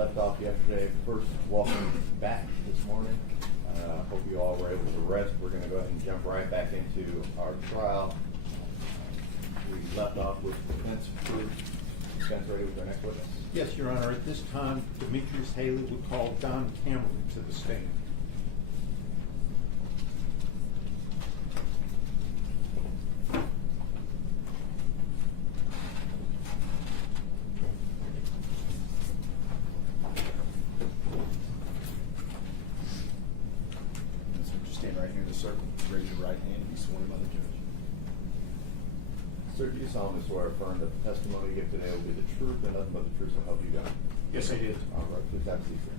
left off yesterday. First, welcome back this morning. Hope you all were able to rest. We're going to go ahead and jump right back into our trial. We left off with defense proof. Defense ready with our next witness? Yes, Your Honor. At this time, Demetrius Haley would call Don Cameron to the stand. Stand right here in the circle. Raise your right hand and be sworn by the judge. Sir, do you solemnly swear or affirm that the testimony you give today will be the truth and nothing but the truth so help you God? Yes, I did. All right, please have a seat, sir.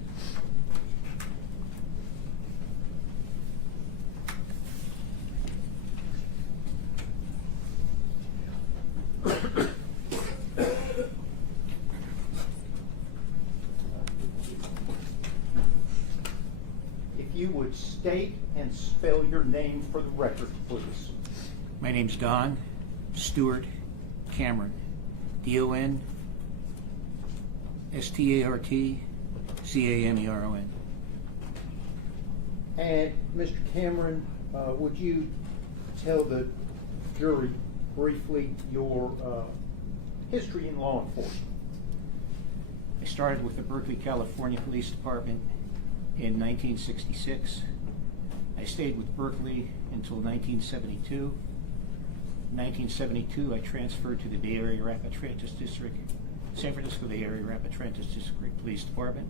If you would state and spell your name for the record, please. My name's Don Stewart Cameron. D-O-N-S-T-A-R-T-C-A-M-E-R-O-N. And Mr. Cameron, would you tell the jury briefly your history in law enforcement? I started with the Berkeley, California Police Department in 1966. I stayed with Berkeley until 1972. In 1972, I transferred to the Bay Area Rapid Transit District, San Francisco Bay Area Rapid Transit District Police Department.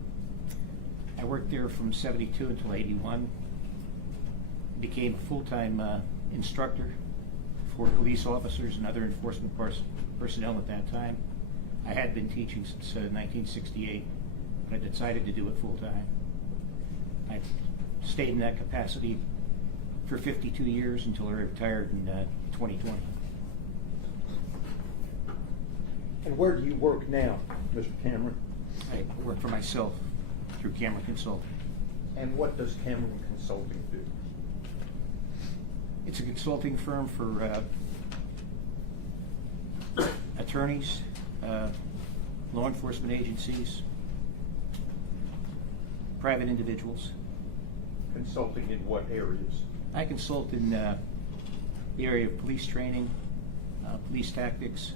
I worked there from 72 until 81. Became a full-time instructor for police officers and other enforcement personnel at that time. I had been teaching since 1968, but I decided to do it full-time. I stayed in that capacity for 52 years until I retired in 2020. And where do you work now, Mr. Cameron? I work for myself through Cameron Consulting. And what does Cameron Consulting do? It's a consulting firm for attorneys, law enforcement agencies, private individuals. Consulting in what areas? I consult in the area of police training, police tactics.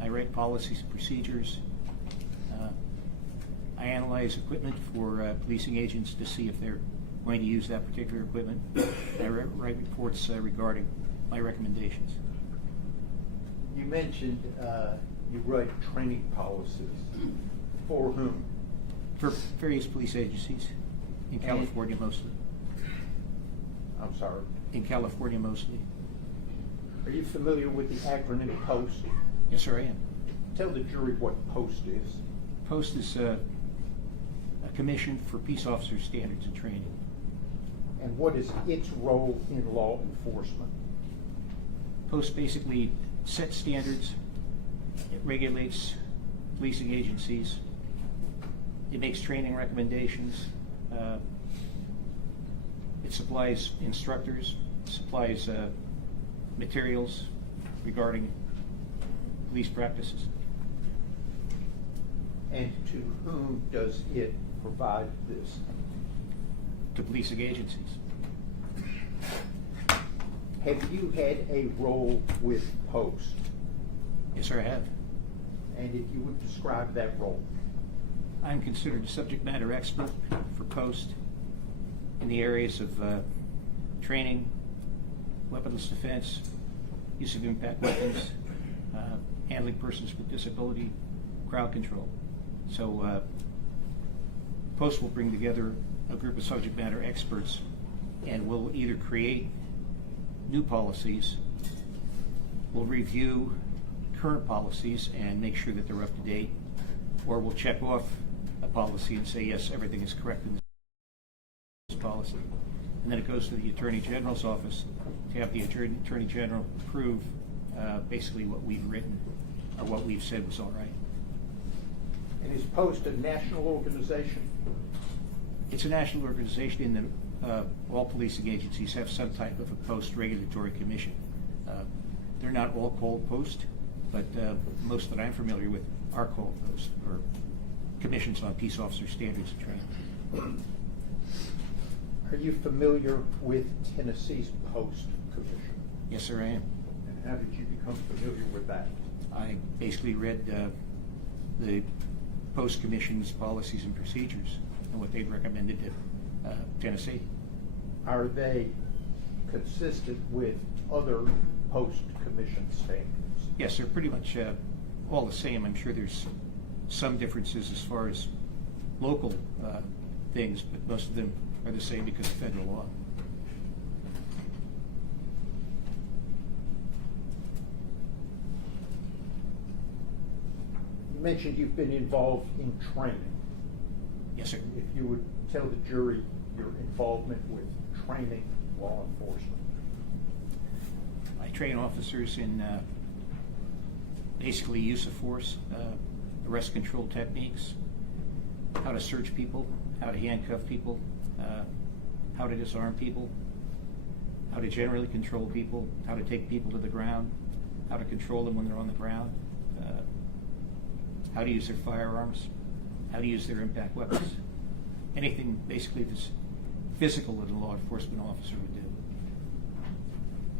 I write policies and procedures. I analyze equipment for policing agents to see if they're going to use that particular equipment. I write reports regarding my recommendations. You mentioned you write training policies. For whom? For various police agencies, in California mostly. I'm sorry. In California mostly. Are you familiar with the acronym POST? Yes, sir, I am. Tell the jury what POST is. POST is a commission for peace officer standards and training. And what is its role in law enforcement? POST basically sets standards, it regulates policing agencies, it makes training recommendations, it supplies instructors, supplies materials regarding police practices. And to whom does it provide this? To policing agencies. Have you had a role with POST? Yes, sir, I have. And if you would describe that role? I'm considered a subject matter expert for POST in the areas of training, weaponless defense, use of impact weapons, handling persons with disability, crowd control. So POST will bring together a group of subject matter experts and will either create new policies, will review current policies and make sure that they're up to date, or we'll check off a policy and say, yes, everything is correct in this policy. And then it goes to the Attorney General's office to have the Attorney General approve basically what we've written or what we've said was all right. And is POST a national organization? It's a national organization in that all policing agencies have some type of a POST regulatory commission. They're not all called POST, but most that I'm familiar with are called POST or commissions on peace officer standards and training. Are you familiar with Tennessee's Post Commission? Yes, sir, I am. And how did you become familiar with that? I basically read the Post Commission's policies and procedures and what they've recommended to Tennessee. Are they consistent with other Post Commission standards? Yes, they're pretty much all the same. I'm sure there's some differences as far as local things, but most of them are the same because of federal law. You mentioned you've been involved in training. Yes, sir. If you would tell the jury your involvement with training law enforcement. I train officers in basically use of force, arrest control techniques, how to search people, how to handcuff people, how to disarm people, how to generally control people, how to take people to the ground, how to control them when they're on the ground, how to use their firearms, how to use their impact weapons. Anything basically that's physical that a law enforcement officer would do.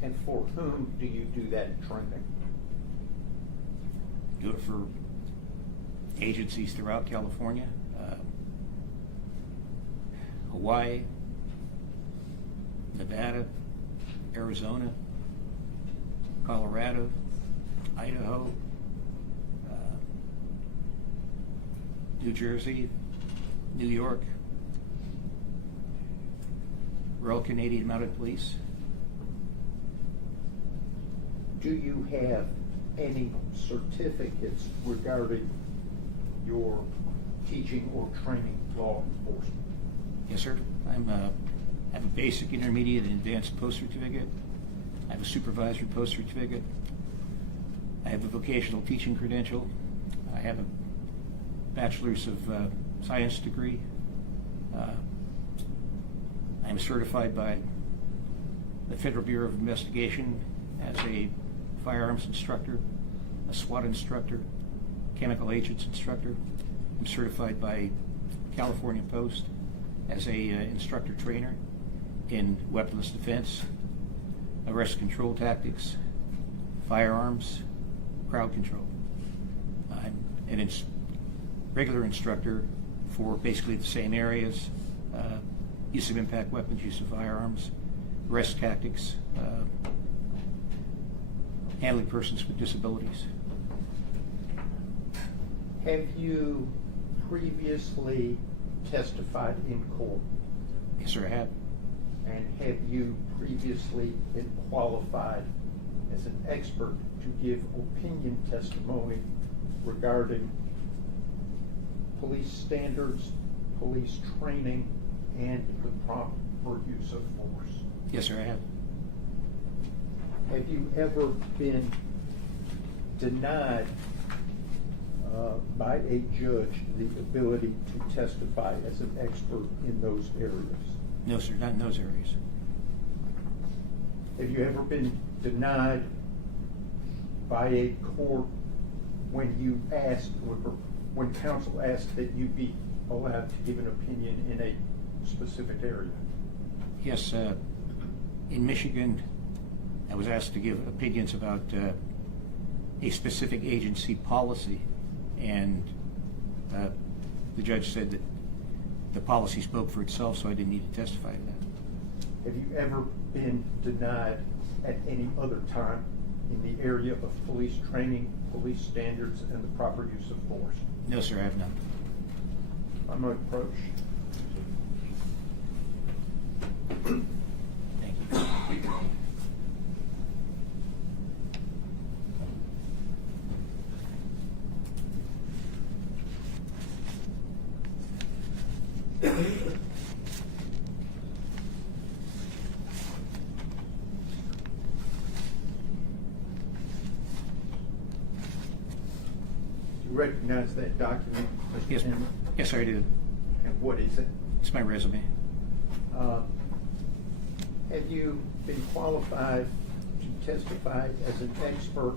And for whom do you do that training? Do it for agencies throughout California, Hawaii, Nevada, Arizona, Colorado, Idaho, New Jersey, New York, Royal Canadian Mounted Police. Do you have any certificates regarding your teaching or training law enforcement? Yes, sir. I have a basic, intermediate, and advanced post certificate. I have a supervisory post certificate. I have a vocational teaching credential. I have a bachelor's of science degree. I am certified by the Federal Bureau of Investigation as a firearms instructor, a SWAT instructor, chemical agents instructor. I'm certified by California Post as a instructor trainer in weaponless defense, arrest control tactics, firearms, crowd control. I'm an regular instructor for basically the same areas, use of impact weapons, use of firearms, arrest tactics, handling persons with disabilities. Have you previously testified in court? Yes, sir, I have. And have you previously been qualified as an expert to give opinion testimony regarding police standards, police training, and the proper use of force? Yes, sir, I have. Have you ever been denied by a judge the ability to testify as an expert in those areas? No, sir, not in those areas. Have you ever been denied by a court when you asked, when counsel asked that you be allowed to give an opinion in a specific area? Yes, in Michigan, I was asked to give opinions about a specific agency policy, and the judge said that the policy spoke for itself, so I didn't need to testify to that. Have you ever been denied at any other time in the area of police training, police standards, and the proper use of force? No, sir, I have not. I'm going to approach. Thank you. Do you recognize that document, Mr. Yes, Emmitt? yes, sir, I do. And what is it? It's my resume. Have you been qualified to testify as an expert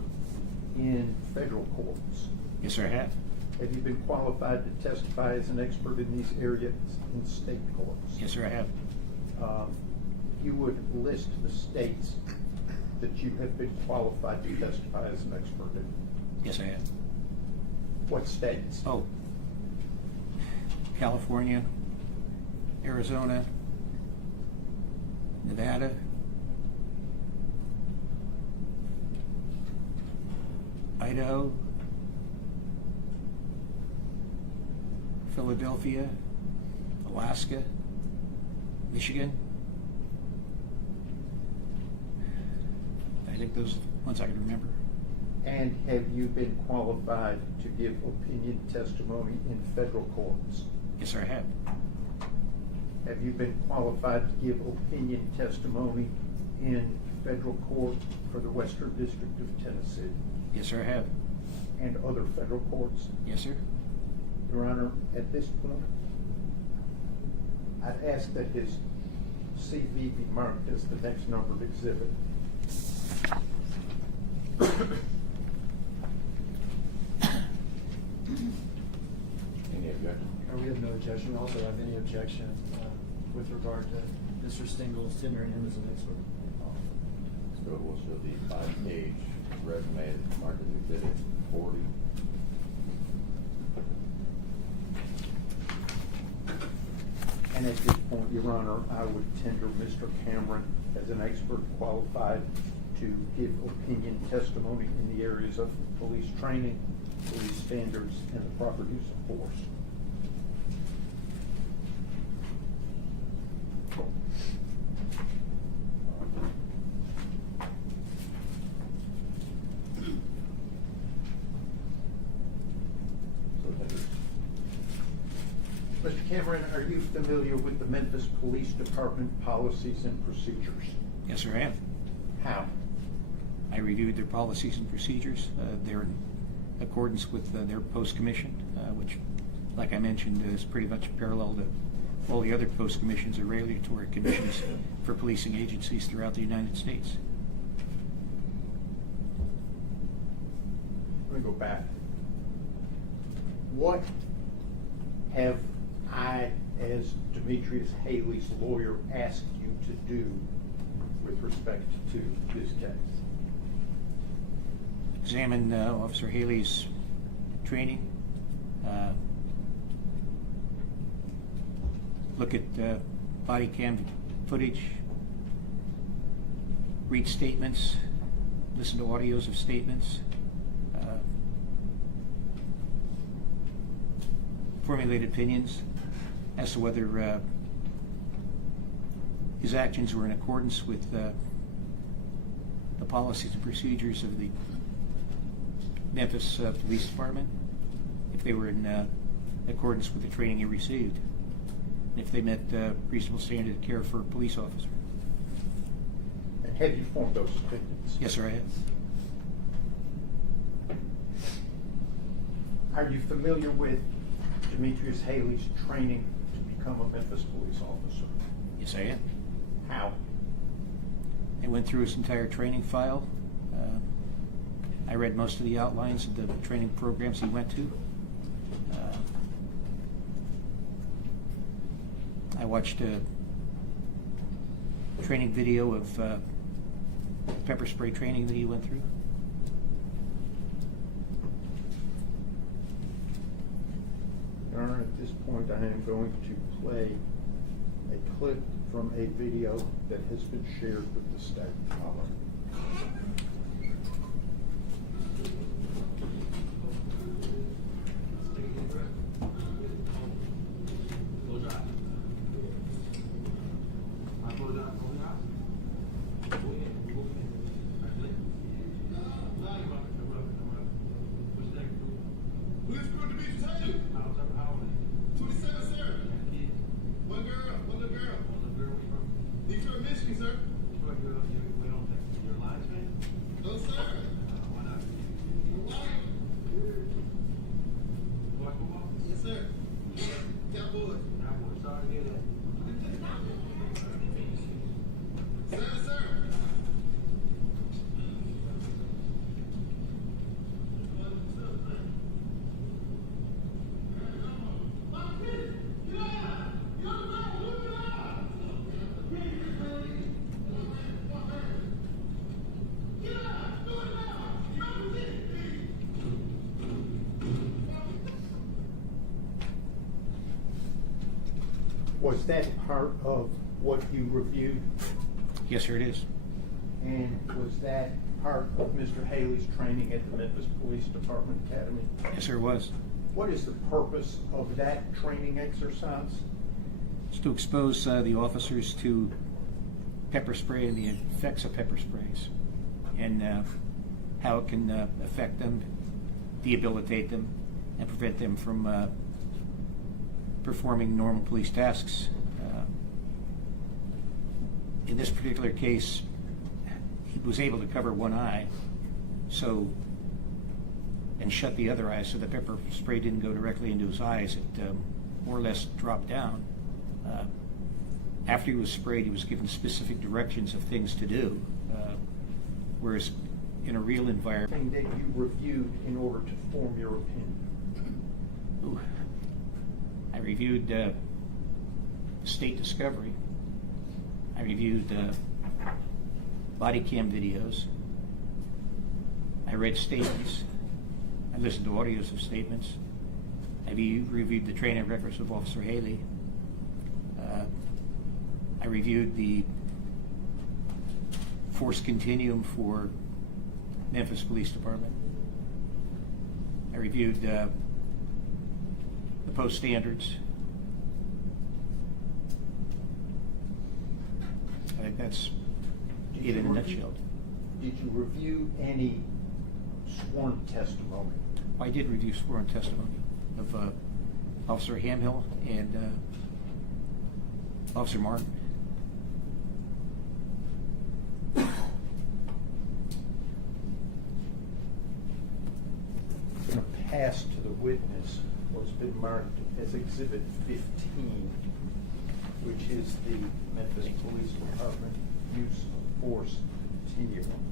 in federal courts? Yes, sir, I have. Have you been qualified to testify as an expert in these areas in state courts? Yes, sir, I have. You would list the states that you have been qualified to testify as an expert in. Yes, I have. What states? Oh, California, Arizona, Nevada, Idaho, Philadelphia, Alaska, Michigan. I think those are the ones I can remember. And have you been qualified to give opinion testimony in federal courts? Yes, sir, I have. Have you been qualified to give opinion testimony in federal court for the Western District of Tennessee Yes, sir, I have. and other federal courts? Yes, sir. Your Honor, at this point, I'd ask that his CV be marked as the next numbered exhibit. Any objection? We have no objection. We also have any objection with regard to Mr. Stingle's tendering him as an expert. So we'll show the 5-page resume marked as exhibit 40. And at this point, Your Honor, I would tender Mr. Cameron as an expert qualified to give opinion testimony in the areas of police training, police standards, and the proper use of force. So tender. Mr. Cameron, are you familiar with the Memphis Police Department policies and procedures? Yes, sir, I am. How? I reviewed their policies and procedures. They're in accordance with their post-commission, which, like I mentioned, is pretty much parallel to all the other post-commissions or regulatory commissions for policing agencies throughout the United States. Let me go back. What have I, as Demetrius Haley's lawyer, asked you to do with respect to this case? Examine Officer Haley's training, look at body cam footage, read statements, listen to audios of statements, formulate opinions as to whether his actions were in accordance with the policies and procedures of the Memphis Police Department, if they were in accordance with the training he received, and if they met reasonable standard of care for a police officer. And have you formed those opinions? Yes, sir, I have. Are you familiar with Demetrius Haley's training to become a Memphis police officer? Yes, I am. How? I went through his entire training file. I read most of the outlines of the training programs he went to. I watched a training video of pepper spray training that he went through. Your Honor, at this point, I am going to play a clip from a video that has been shared with the state. Police Crew Demetrius Haley. How old are you? 27, sir. One girl, one little girl. One little girl, where you from? Detroit, Michigan, sir. Detroit, you're a Lions fan? No, sir. Why not? Why? Boy, football? Yes, sir. Cowboys. Cowboys. Sorry to hear that. Sir, sir. Was that part of what you reviewed? Yes, sir, it is. And was that part of Mr. Haley's training at the Memphis Police Department Academy? Yes, sir, it was. What is the purpose of that training exercise? It's to expose the officers to pepper spray and the effects of pepper sprays, and how it can affect them, debilitate them, and prevent them from performing normal police tasks. In this particular case, he was able to cover one eye, and shut the other eye, so the pepper spray didn't go directly into his eyes. It more or less dropped down. After he was sprayed, he was given specific directions of things to do, whereas in a real environment. Thing that you reviewed in order to form your opinion? Ooh. I reviewed state discovery. I reviewed body cam videos. I read statements. I listened to audios of statements. I reviewed the training records of Officer Haley. I reviewed the force continuum for Memphis Police Department. I reviewed the post standards. I think that's it in a nutshell. Did you review any sworn testimony? I did review sworn testimony of Officer Hamhill and Officer Martin. Going to pass to the witness what's been marked as Exhibit 15, which is the Memphis Police Department use of force continuum.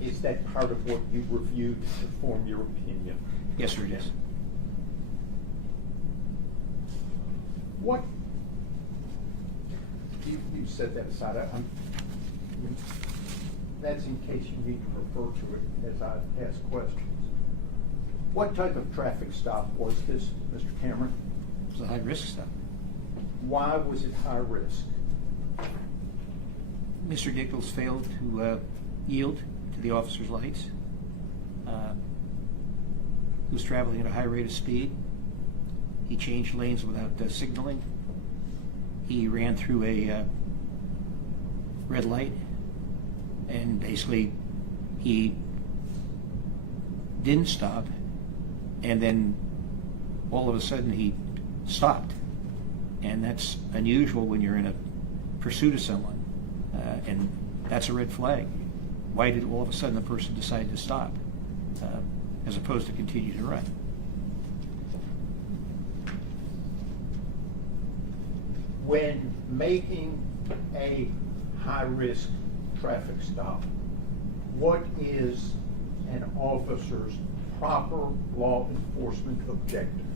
Is that part of what you reviewed to form your opinion? Yes, sir, it is. What, you set that aside. That's in case you need to refer to it as I ask questions. What type of traffic stop was this, Mr. Cameron? It was a high-risk stop. Why was it high risk? Mr. Nichols failed to yield to the officer's lights. He was traveling at a high rate of speed. He changed lanes without signaling. He ran through a red light, and basically he didn't stop, and then all of a sudden he stopped. And that's unusual when you're in a pursuit of someone, and that's a red flag. Why did all of a sudden the person decide to stop as opposed to continue to run? When making a high-risk traffic stop, what is an officer's proper law enforcement objective?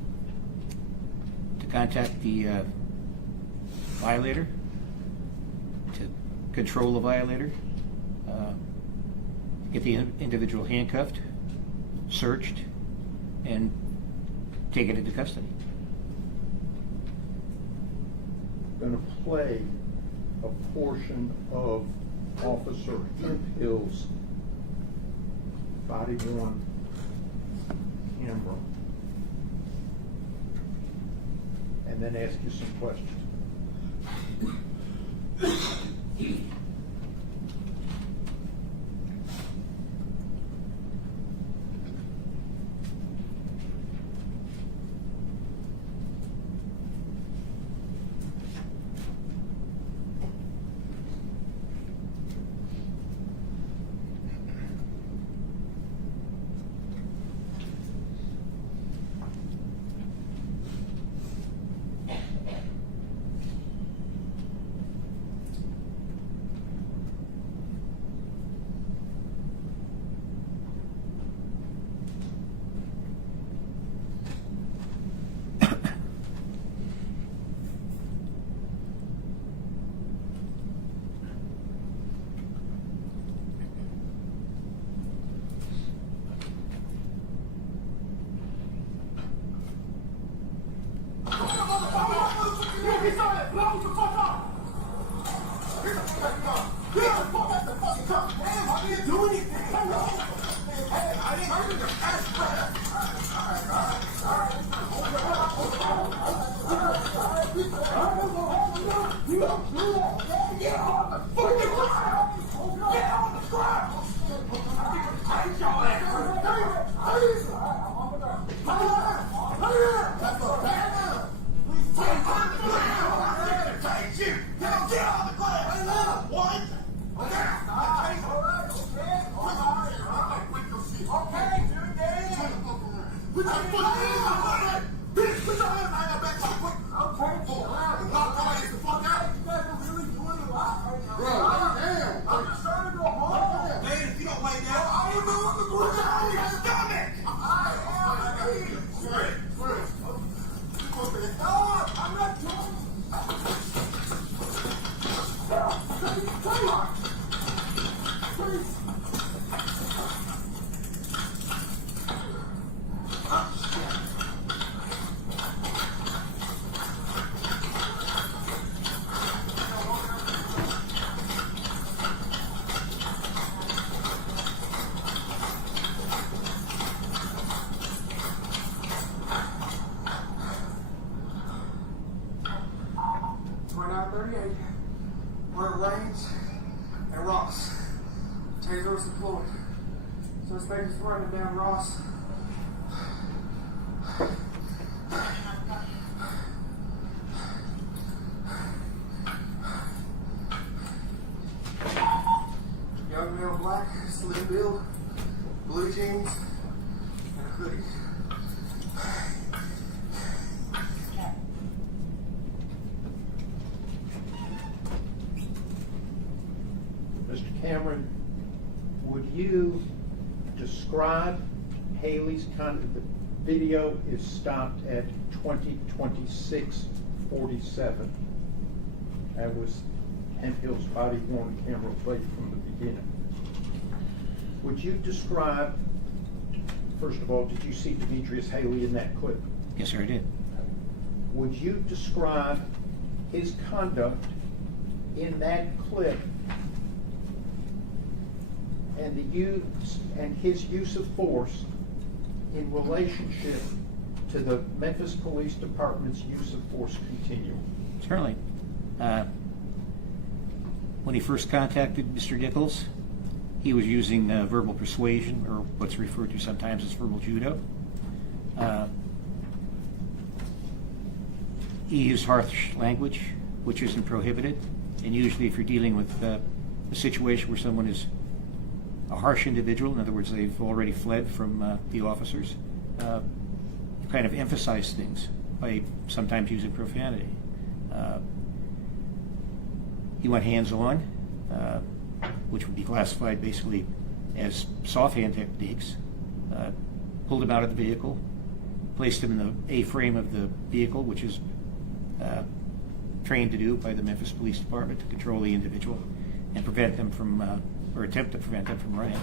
To contact the violator, to control the violator, get the individual handcuffed, searched, and taken into custody. Going to play a portion of Officer Hemphill's body-worn camera and then ask you some questions. Reliance and Ross. Tasers deployed. Suspect is running down Ross. Young male, black, slim build, blue jeans, and a hoodie. Mr. Cameron, would you describe Haley's conduct? The video is stopped at 20:26:47. That was Hempill's body worn camera played from the beginning. Would you describe, first of all, did you see Demetrius Haley in that clip? Yes, sir, I did. Would you describe his conduct in that clip and his use of force in relationship to the Memphis Police Department's use of force continuum? Certainly. When he first contacted Mr. Nichols, he was using verbal persuasion, or what's referred to sometimes as verbal judo. He used harsh language, which isn't prohibited. And usually if you're dealing with a situation where someone is a harsh individual, in other words, they've already fled from the officers, you kind of emphasize things by sometimes using profanity. He went hands-on, which would be classified basically as soft hand techniques, pulled him out of the vehicle, placed him in the A-frame of the vehicle, which is trained to do by the Memphis Police Department to control the individual and prevent them from, or attempt to prevent them from running.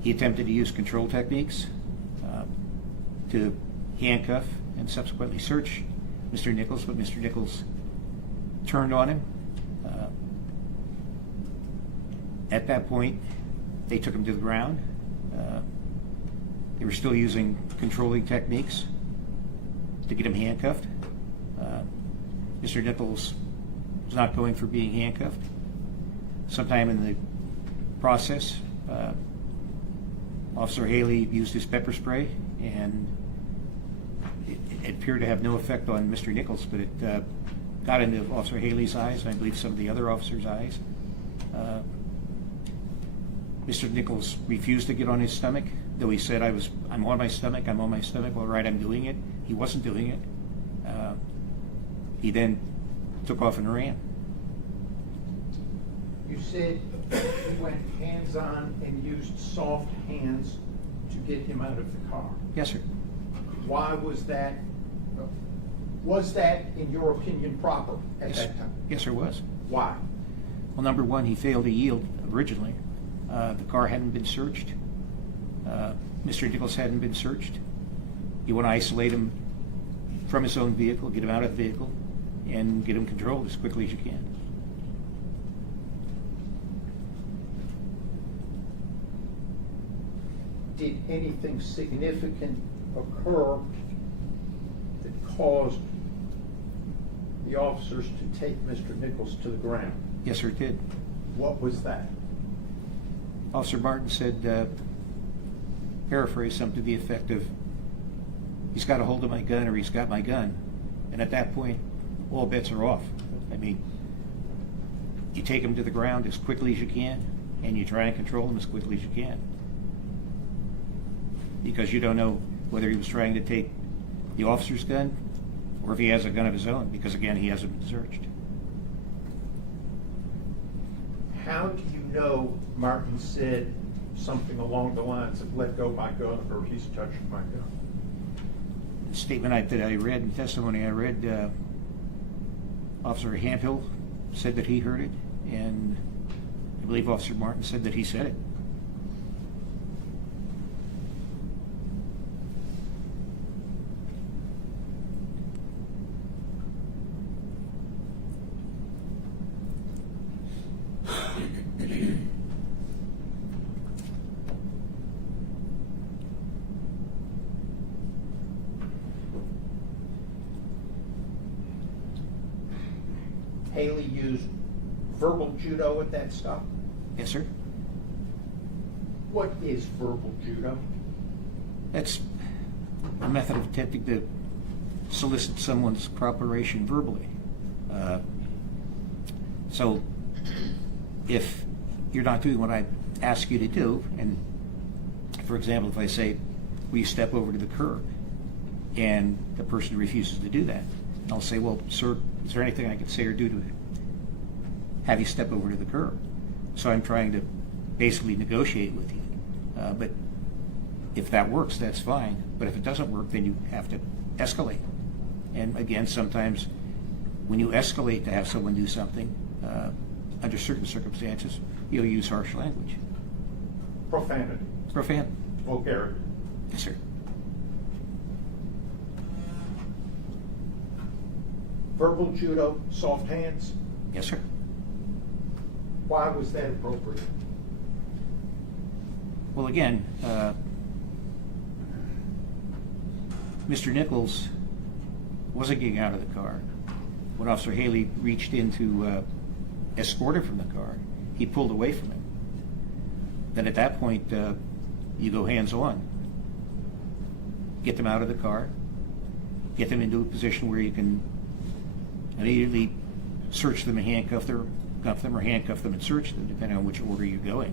He attempted to use control techniques to handcuff and subsequently search Mr. Nichols, but Mr. Nichols turned on him. At that point, they took him to the ground. They were still using controlling techniques to get him handcuffed. Mr. Nichols was not going for being handcuffed. Sometime in the process, Officer Haley used his pepper spray, and it appeared to have no effect on Mr. Nichols, but it got into Officer Haley's eyes, and I believe some of the other officers' eyes. Mr. Nichols refused to get on his stomach, though he said, I'm on my stomach, I'm on my stomach. All right, I'm doing it. He wasn't doing it. He then took off and ran. You said he went hands-on and used soft hands to get him out of the car. Yes, sir. Why was that? Was that, in your opinion, proper at that time? Yes, sir, was. Why? Well, number one, he failed to yield originally. The car hadn't been searched. Mr. Nichols hadn't been searched. You want to isolate him from his own vehicle, get him out of the vehicle, and get him controlled as quickly as you can. Did anything significant occur that caused the officers to take Mr. Nichols to the ground. Yes, sir, it did. What was that? Officer Martin said, paraphrase something to the effect of, he's got a hold of my gun or he's got my gun. And at that point, all bets are off. I mean, you take him to the ground as quickly as you can, and you try and control him as quickly as you can. Because you don't know whether he was trying to take the officer's gun or if he has a gun of his own, because again, he hasn't been searched. How do you know Martin said something along the lines of let go my gun or he's touched my gun? The statement that I read, the testimony I read, Officer Handcuff said that he heard it, and I believe Officer Martin said that he said it. Haley used verbal judo at that stop? Yes, sir. What is verbal judo? That's a method of attempting to solicit someone's cooperation verbally. So if you're not doing what I ask you to do, and for example, if I say, will you step over to the curb, and the person refuses to do that, I'll say, well, sir, is there anything I can say or do to have you step over to the curb? So I'm trying to basically negotiate with you. But if that works, that's fine. But if it doesn't work, then you have to escalate. And again, sometimes when you escalate to have someone do something, under certain circumstances, you'll use harsh language. Profanity. Profanity. Vulgarity. Yes, sir. Verbal judo, soft hands. Yes, sir. Why was that appropriate? Well, again, Mr. Nichols wasn't getting out of the car. When Officer Haley reached in to escort him from the car, he pulled away from him. Then at that point, you go hands-on. Get them out of the car, get them into a position where you can immediately search them and handcuff them, or handcuff them and search them, depending on which order you're going.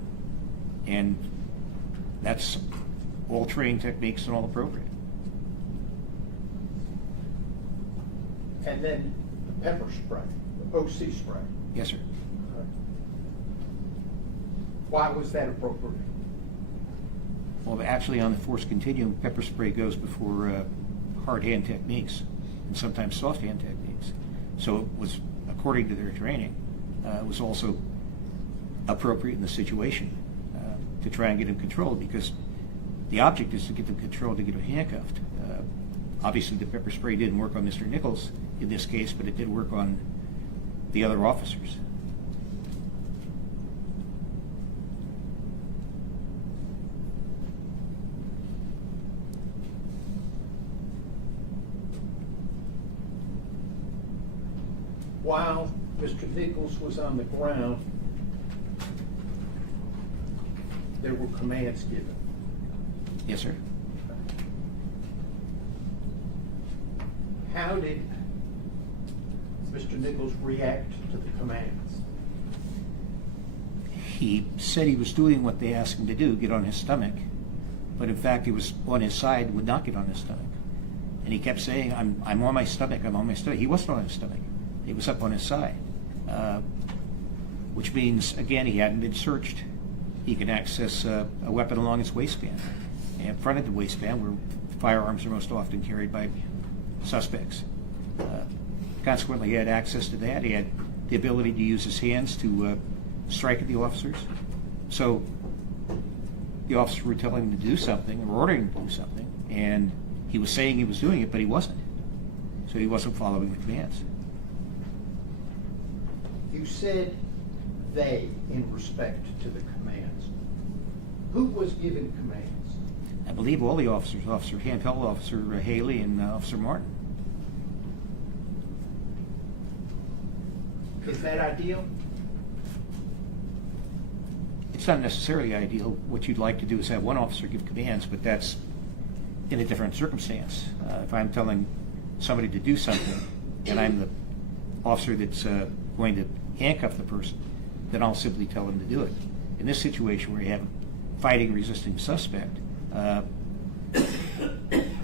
And that's all training techniques and all appropriate. And then the pepper spray, the OC spray. Yes, sir. Why was that appropriate? Well, actually, on the force continuum, pepper spray goes before hard hand techniques and sometimes soft hand techniques. So it was, according to their training, it was also appropriate in the situation to try and get him controlled, because the object is to get them controlled, to get him handcuffed. Obviously, the pepper spray didn't work on Mr. Nichols in this case, but it did work on the other officers. While Mr. Nichols was on the ground, there were commands given. Yes, sir. How did Mr. Nichols react to the commands? He said he was doing what they asked him to do, get on his stomach, but in fact he was on his side, would not get on his stomach. And he kept saying, I'm on my stomach, I'm on my stomach. He wasn't on his stomach. He was up on his side, which means, again, he hadn't been searched. He can access a weapon along his waistband, and in front of the waistband where firearms are most often carried by suspects. Consequently, he had access to that. He had the ability to use his hands to strike at the officers. So the officers were telling him to do something, or ordering him to do something, and he was saying he was doing it, but he wasn't. So he wasn't following the commands. You said they in respect to the commands. Who was given commands? I believe all the officers, Officer Handcuff, Officer Haley, and Officer Martin. Is that ideal? It's not necessarily ideal. What you'd like to do is have one officer give commands, but that's in a different circumstance. If I'm telling somebody to do something and I'm the officer that's going to handcuff the person, then I'll simply tell them to do it. In this situation where you have a fighting, resisting suspect,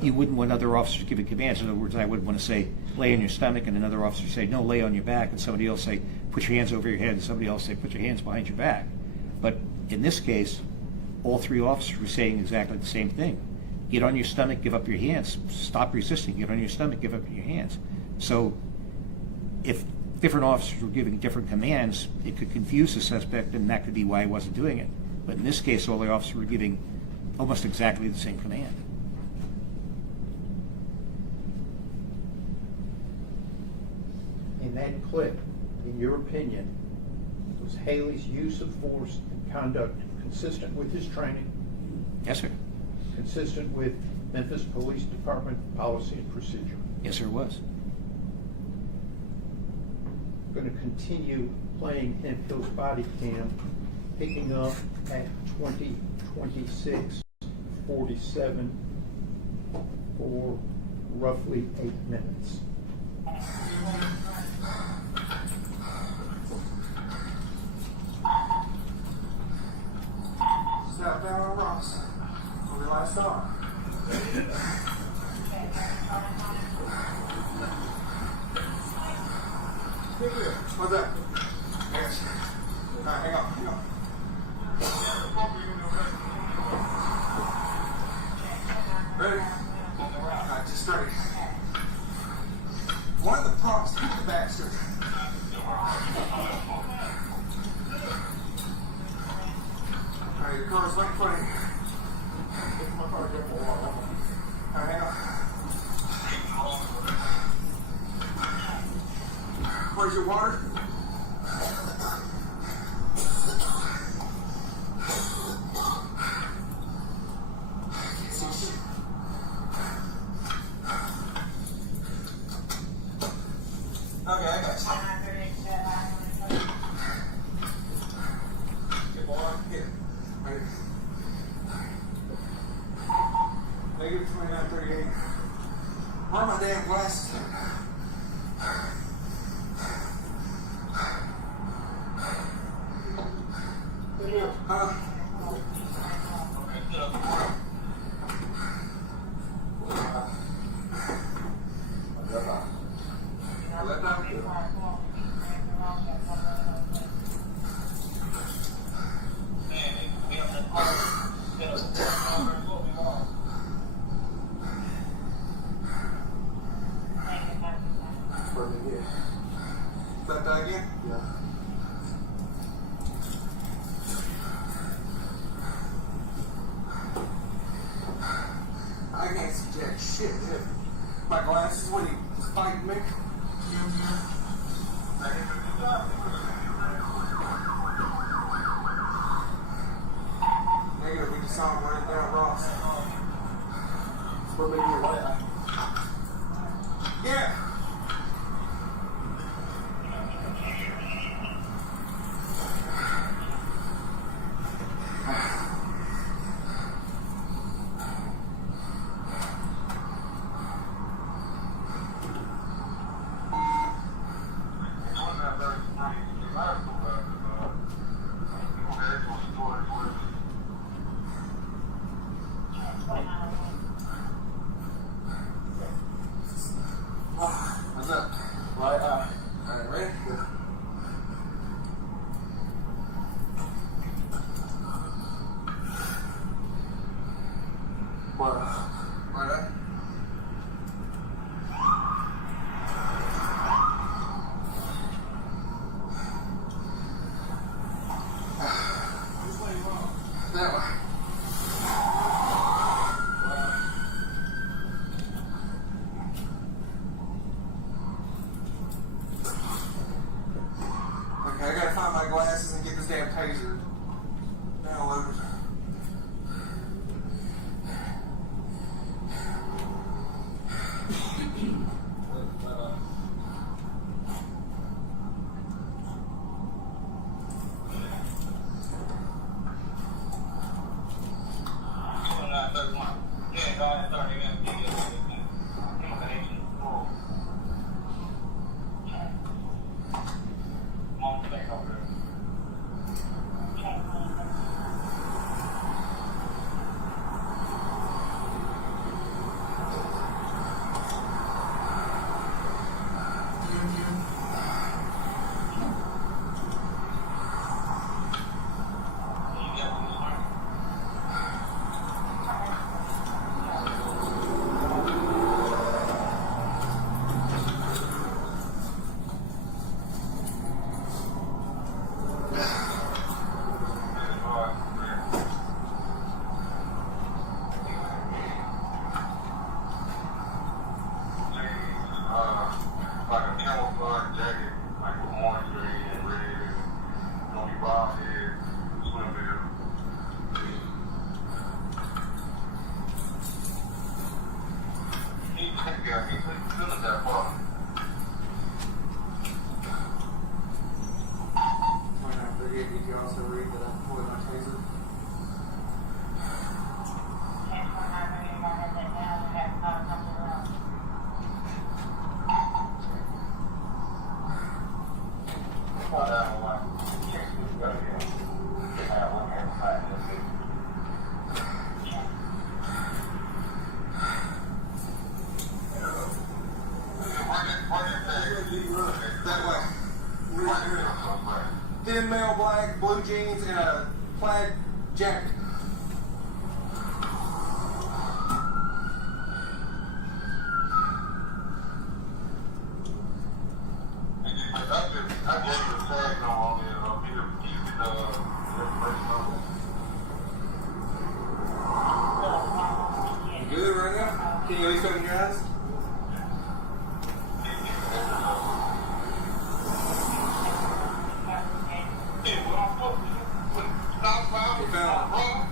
you wouldn't want other officers giving commands. In other words, I wouldn't want to say, lay on your stomach, and another officer say, no, lay on your back, and somebody else say, put your hands over your head, and somebody else say, put your hands behind your back. But in this case, all three officers were saying exactly the same thing. Get on your stomach, give up your hands. Stop resisting. Get on your stomach, give up your hands. So if different officers were giving different commands, it could confuse the suspect, and that could be why he wasn't doing it. But in this case, all the officers were giving almost exactly the same command. In that clip, in your opinion, was Haley's use of force and conduct consistent with his training, Yes, sir. consistent with Memphis Police Department policy and procedure? Yes, sir, it was. I'm going to continue playing Handcuff's body cam, picking up at 20:26:47 for roughly 8 minutes. Southbound on Ross. Where we last saw. What's up? I got you. Alright, hang on. Ready? Alright, just straight. One of the props hit the bastard. Alright, your car's right in front of you. Get my car, get my wall. Alright, hang on. Where's your water? Okay, I got you. Get water. Here. Right. Negative 2938. Where are my damn glasses? I can't see jack shit, dude. My glasses, what are you fighting me? Negative, we just saw him running down Ross. Where maybe your right eye? Yeah. What's up? Right eye. Alright, ready? Good. What? Right eye? That way. That way. Thin male black, blue jeans, and a plaid jacket. I gave you the tag on it. You good right now? Can you at least open your eyes? You found one.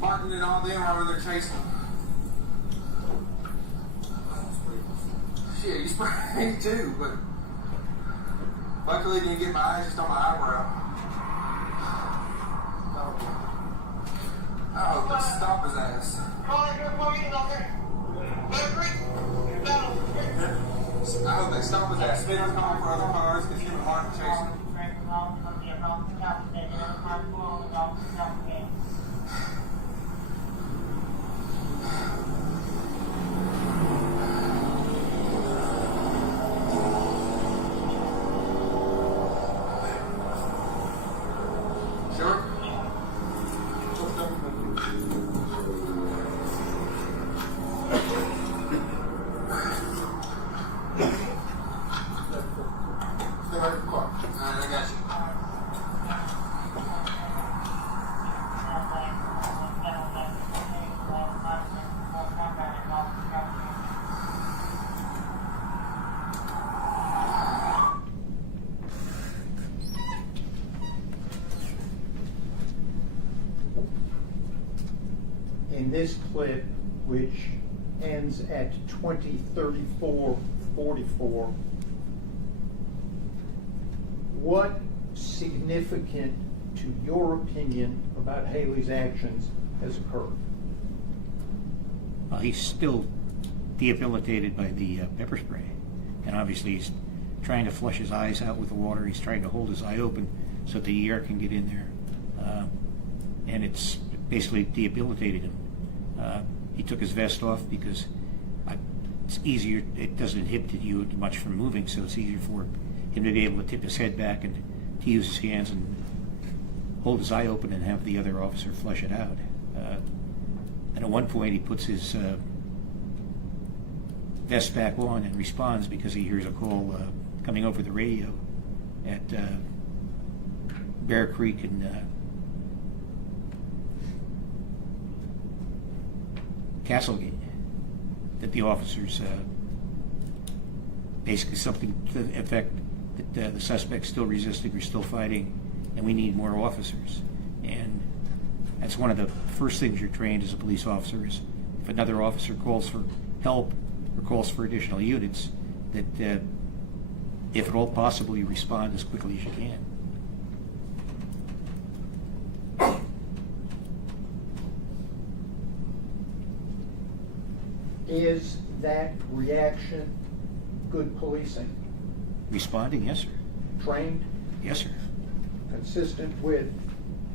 Marking it on them while they're chasing them. Shit, you sprayed me too, but luckily didn't get my eyes just on my eyebrow. Oh, let's stop his ass. I hope they stop his ass. Speeders calling for other cars because him and Martin chasing him. Sure? Stay right in the car. Alright, I got you. In this clip, which ends at 20:34:44, what significant, to your opinion, about Haley's actions has occurred? Well, he's still debilitated by the pepper spray, and obviously he's trying to flush his eyes out with the water. He's trying to hold his eye open so that the air can get in there, and it's basically debilitated him. He took his vest off because it's easier, it doesn't inhibit you much from moving, so it's easier for him to be able to tip his head back and to use his hands and hold his eye open and have the other officer flush it out. And at one point he puts his vest back on and responds because he hears a call coming over the radio at Bear Creek and Castlegate, that the officers basically something to the effect that the suspect's still resisting or still fighting, and we need more officers. And that's one of the first things you're trained as a police officer is if another officer calls for help or calls for additional units, that if at all possible you respond as quickly as you can. Is that reaction good policing? Responding, yes, sir. Trained? Yes, sir. Consistent with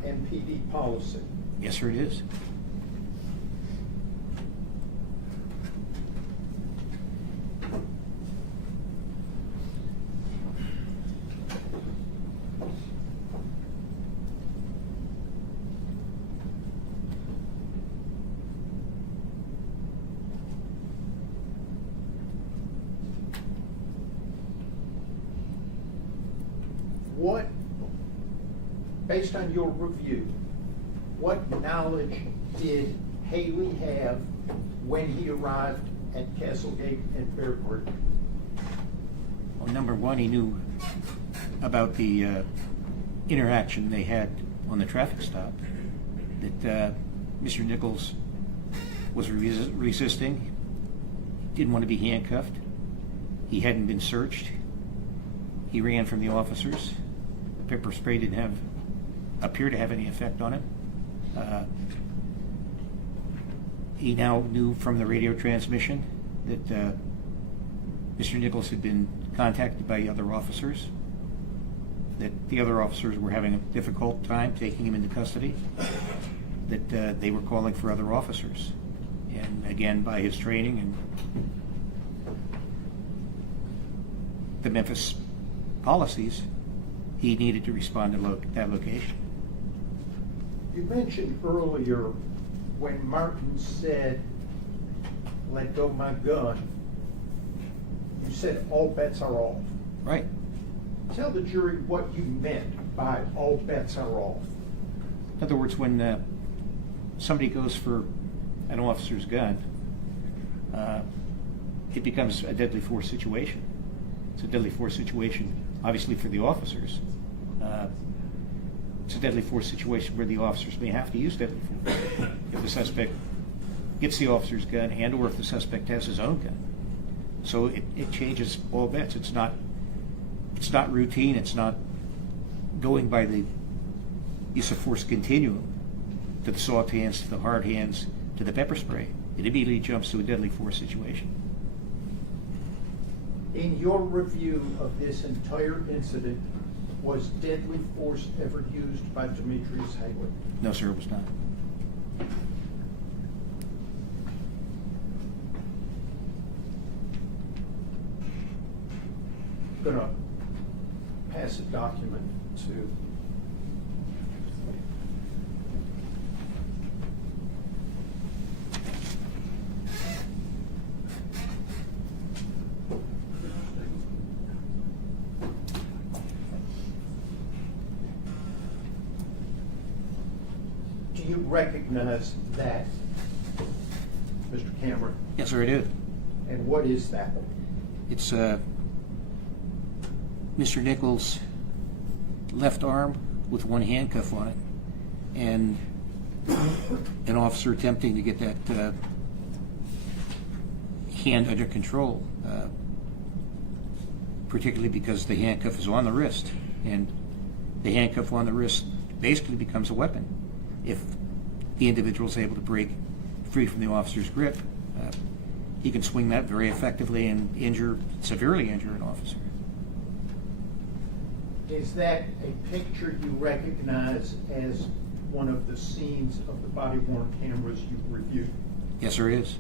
MPD policy? Yes, sir, it is. What based on your review, what knowledge did Haley have when he arrived at Castlegate and Bear Creek? Well, number one, he knew about the interaction they had on the traffic stop, that Mr. Nichols was resisting, didn't want to be handcuffed, he hadn't been searched, he ran from the officers, the pepper spray didn't appear to have any effect on him. He now knew from the radio transmission that Mr. Nichols had been contacted by other officers, that the other officers were having a difficult time taking him into custody, that they were calling for other officers. And again, by his training and the Memphis policies, he needed to respond to that location. You mentioned earlier when Martin said, "Let go my gun," you said all bets are off. Right. Tell the jury what you meant by all bets are off. In other words, when somebody goes for an officer's gun, it becomes a deadly force situation. It's a deadly force situation, obviously, for the officers. It's a deadly force situation where the officers may have to use deadly force if the suspect gets the officer's gun and or if the suspect has his own gun. So it changes all bets. It's not routine. It's not going by the use of force continuum to the soft hands, to the hard hands, to the pepper spray. It immediately jumps to a deadly force situation. In your review of this entire incident, was deadly force ever used by Demetrius Haley? No, sir, it was not. I'm going to pass a document to Do you recognize that, Mr. Cameron? Yes, sir, I do. And what is that? It's Mr. Nichols' left arm with one handcuff on it, and an officer attempting to get that hand under control, particularly because the handcuff is on the wrist, and the handcuff on the wrist basically becomes a weapon if the individual is able to break free from the officer's grip. He can swing that very effectively and severely injure an officer. Is that a picture you recognize as one of the scenes of the body-worn cameras you reviewed? Yes, sir, it is.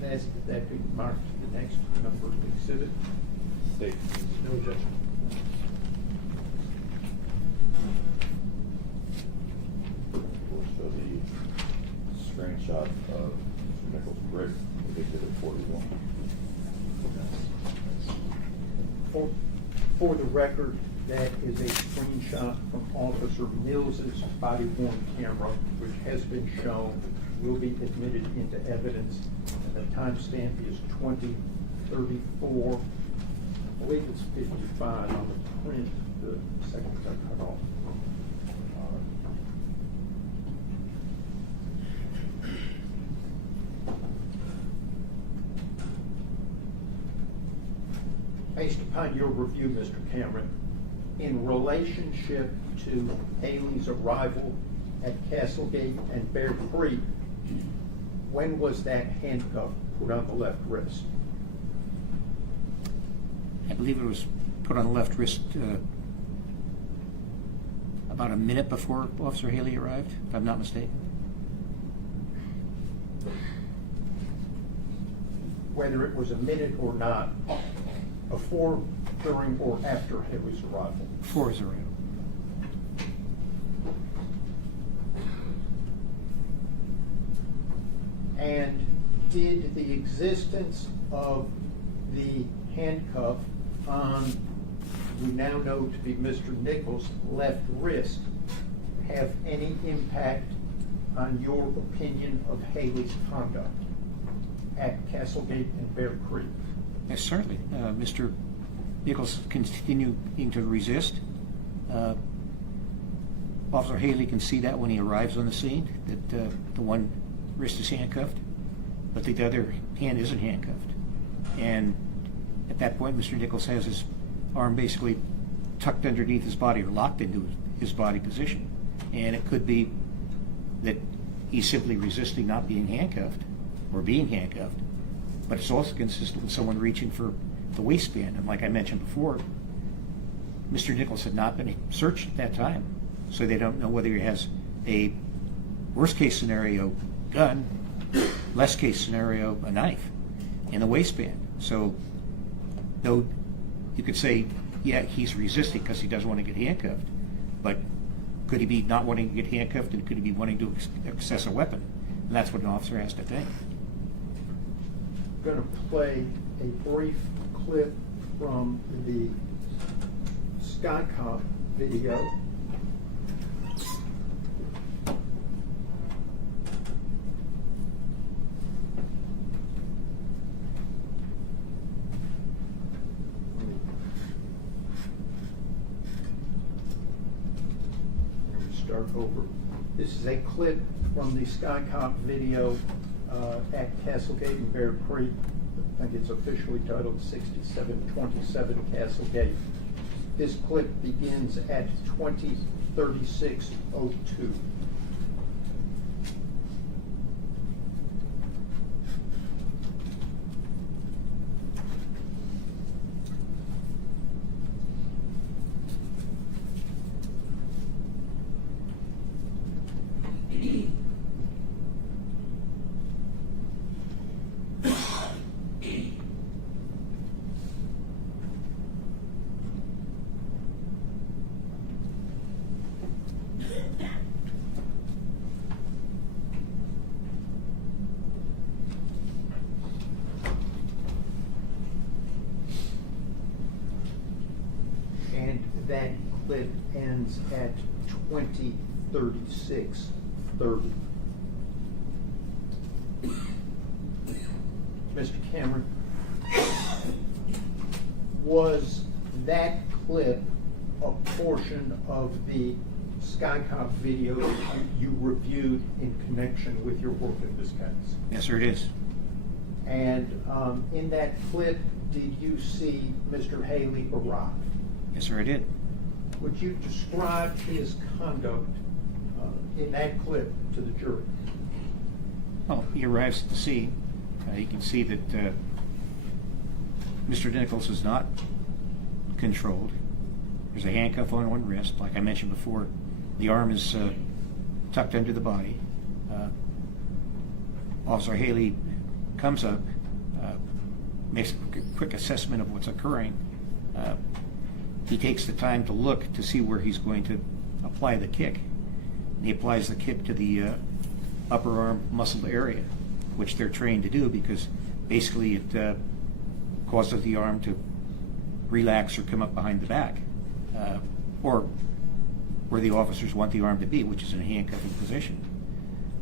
That be marked to the next number of exhibit? State. No objection. We'll show the screenshot of Mr. Nichols' brick with exhibit 41. For the record, that is a screenshot from Officer Mills's body-worn camera, which has been shown, will be admitted into evidence, and the timestamp is 20:34. I believe it's 55 on the print, the seconds I cut off. Based upon your review, Mr. Cameron, in relationship to Haley's arrival at Castlegate and Bear Creek, when was that handcuff put on the left wrist? I believe it was put on the left wrist about a minute before Officer Haley arrived, if I'm not mistaken. Whether it was a minute or not, before, during, or after Haley's arrival? Before his arrival. And did the existence of the handcuff on we now know to be Mr. Nichols' left wrist have any impact on your opinion of Haley's conduct at Castlegate and Bear Creek? Yes, certainly. Mr. Nichols continuing to resist. Officer Haley can see that when he arrives on the scene, that the one wrist is handcuffed, but the other hand isn't handcuffed. And at that point, Mr. Nichols has his arm basically tucked underneath his body or locked into his body position. And it could be that he's simply resisting not being handcuffed or being handcuffed, but it's also consistent with someone reaching for the waistband. And like I mentioned before, Mr. Nichols had not been searched at that time, so they don't know whether he has a worst case scenario gun, less case scenario a knife in the waistband. So though you could say, yeah, he's resisting because he doesn't want to get handcuffed, but could he be not wanting to get handcuffed, and could he be wanting to access a weapon? And that's what an officer has to think. I'm going to play a brief clip from the Skycop video. Start over. This is a clip from the Skycop video at Castlegate and Bear Creek. I think it's officially titled 6727 Castlegate. This clip begins at 20:36:02. And that clip ends at 20:36:30. Mr. Cameron, was that clip a portion of the Skycop video that you reviewed in connection with your work in this case? Yes, sir, it is. And in that clip, did you see Mr. Haley arrive? Yes, sir, I did. Would you describe his conduct in that clip to the jury? Well, he arrives at the scene. You can see that Mr. Nichols is not controlled. There's a handcuff on one wrist. Like I mentioned before, the arm is tucked under the body. Officer Haley comes up, makes a quick assessment of what's occurring. He takes the time to look to see where he's going to apply the kick. And he applies the kick to the upper arm muscle area, which they're trained to do because basically it causes the arm to relax or come up behind the back, or where the officers want the arm to be, which is in a handcuffing position.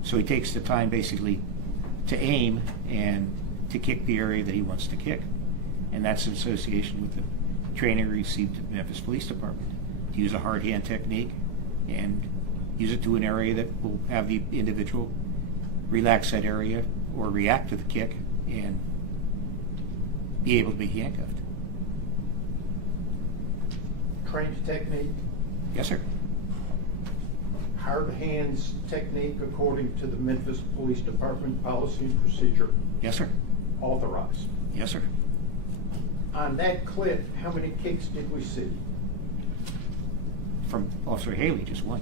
So he takes the time basically to aim and to kick the area that he wants to kick. And that's in association with the training received at Memphis Police Department, to use a hard hand technique and use it to an area that will have the individual relax that area or react to the kick and be able to be handcuffed. Trained technique, Yes, sir. hard hands technique according to the Memphis Police Department policy and procedure, Yes, sir. authorized. Yes, sir. On that clip, how many kicks did we see? From Officer Haley, just one.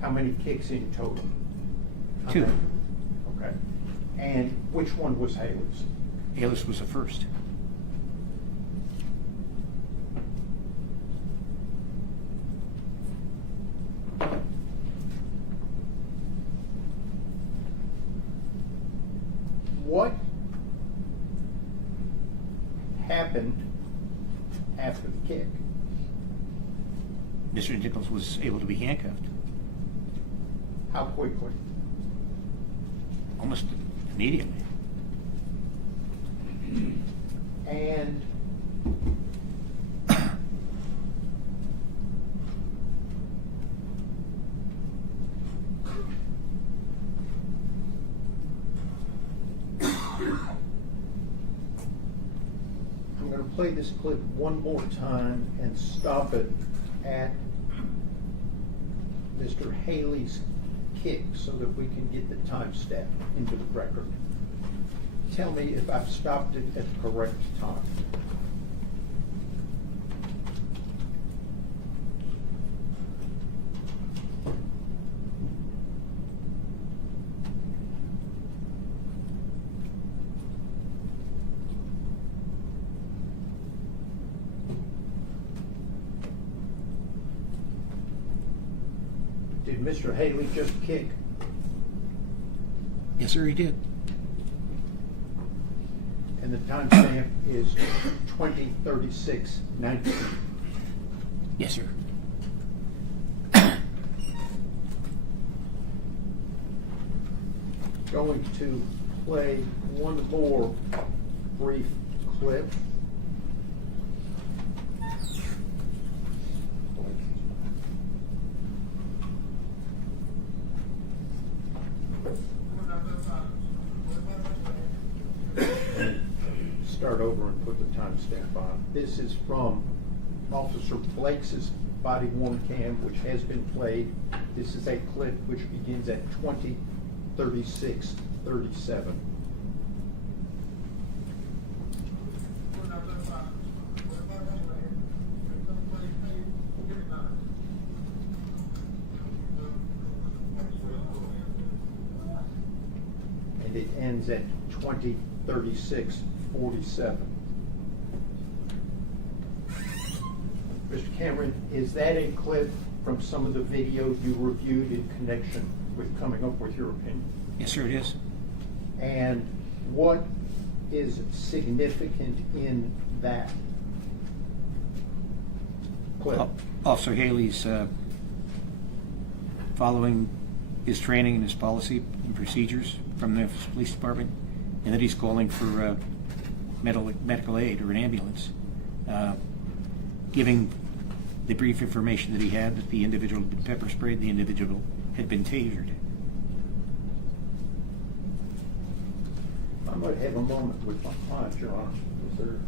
How many kicks in total? on Two. that? Okay. And which one was Haley's? Haley's was the first. What happened Mr. Nichols was able to be handcuffed How quickly? almost immediately. And I'm going to play this clip one more time and stop it at Mr. Haley's kick so that we can get the timestamp into the record. Tell me if I've stopped it at the correct time. Did Mr. Haley just kick? Yes, sir, he did. And the timestamp is 20:36:19. Yes, sir. Going to play one more brief clip. Start over and put the timestamp on. This is from Officer Blake's body worn cam, which has been played. This is a clip which begins at 20:36:37. And it ends at 20:36:47. Mr. Cameron, is that a clip from some of the video you reviewed in connection with coming up with your opinion? Yes, sir, it is. And what is significant in that clip? Officer Haley's following his training and his policy and procedures from the Memphis Police Department, and that he's calling for medical aid or an ambulance, giving the brief information that he had that the individual had been pepper sprayed, the individual had been tasered. I'm going to have a moment with my client, Your Honor. Yes, sir.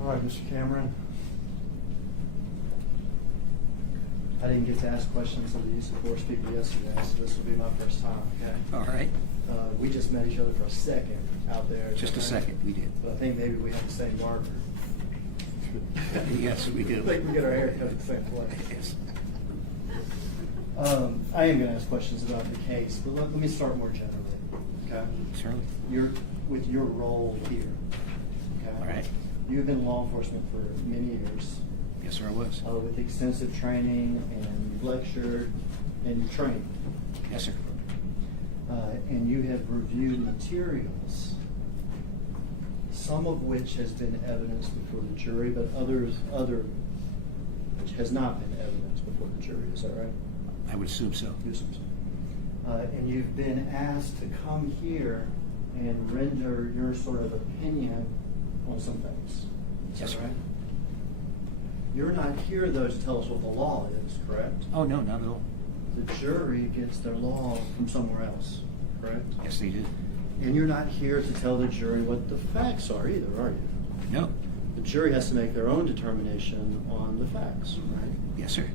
All right, Mr. Cameron. I didn't get to ask questions of the use of force people yesterday, so this will be my first time, okay? All right. We just met each other for a second out there. Just a second, we did. But I think maybe we have the same marker. Yes, we do. I think we get our hair cut at the same place. Yes. I am going to ask questions about the case, but let me start more generally, okay? Certainly. With your role here, okay? All right. You've been in law enforcement for many years. Yes, sir, I was. With extensive training, and you've lectured, and you've trained. Yes, sir. And you have reviewed materials, some of which has been evidence before the jury, but other which has not been evidence before the the jury, is that right? I would assume so. And you've been asked to come here and render your sort of opinion on some things. Is Yes, that sir. right? You're not here, though, to tell us what the law is, correct? Oh, no, not at all. The jury gets their law from somewhere else, correct? Yes, they do. And you're not here to tell the jury what the facts are either, are you? No. The jury has to make their own determination on the facts, right? Yes, sir.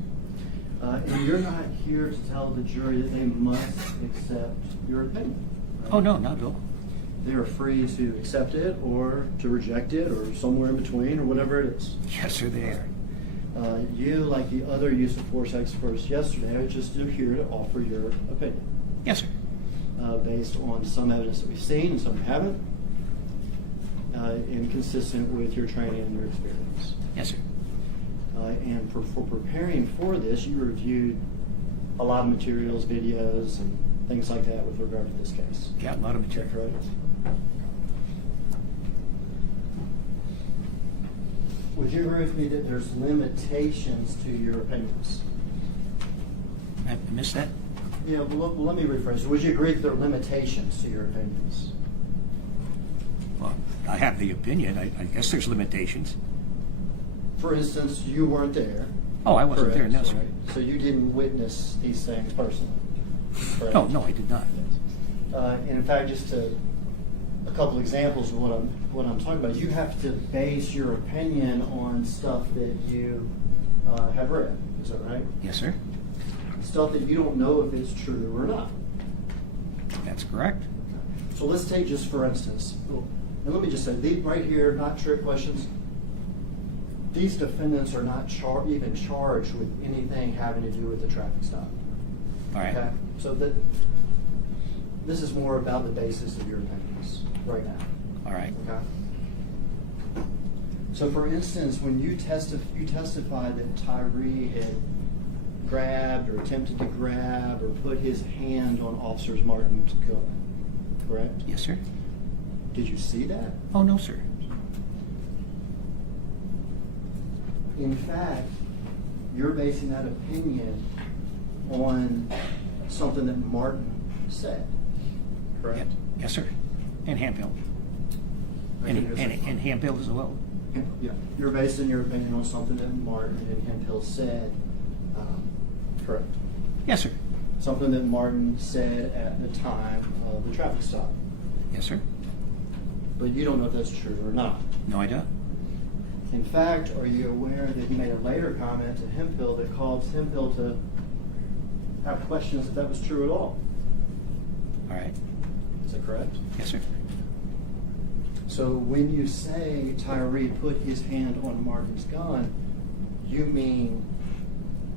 And you're not here to tell the jury that they must accept your opinion. Right? Oh, no, not at all. They are free to accept it or to reject it or somewhere in between or whatever it is. Yes, sir, they are. You, like the other use of force experts yesterday, are just here to offer your opinion Yes, sir. based on some evidence that we've seen and some we haven't, and consistent with your training and your experience. Yes, sir. And for preparing for this, you reviewed a lot of materials, videos, and things like that with regard to this case. Yeah, a lot of Is that material. correct? Would you agree with me that there's limitations to your opinions? I missed that? Yeah, well, let me rephrase it. Would you agree that there are limitations to your opinions? Well, I have the opinion. I guess there's limitations. For instance, you weren't there. Oh, I wasn't there, no, correct? sir. Right. So you didn't witness these things personally? correct? Oh, no, I did not. And in fact, just a couple examples of what I'm talking about. You have to base your opinion on stuff that you have read. Is that right? Yes, sir. Stuff that you don't know if it's true or not. That's correct. So let's take just for instance, and let me just say, these right here, not trick questions. These defendants are not even charged with anything having to do with the traffic stop. All right. Okay? So that this is more about the basis of your opinions right now. All right. Okay. So, for instance, when you testified that Tyre had grabbed or attempted to grab or put his hand on Officer Martin's gun, correct? Yes, sir. Did you see that? Oh, no, sir. In fact, you're basing that opinion on something that Martin said, correct? Yes, sir. And Handpill. And Handpill as well. Yeah, you're basing your opinion on something that Martin and Hemphill said, correct? Yes, sir. Something that Martin said at the time of the traffic stop. Yes, sir. But you don't know if that's true or not. No, I don't. In fact, are you aware that he made a later comment to Hemphill that caused Hemphill to have questions if that was true at all? All right. Is that correct? Yes, sir. So when you say Tyre put his hand on Martin's gun, you mean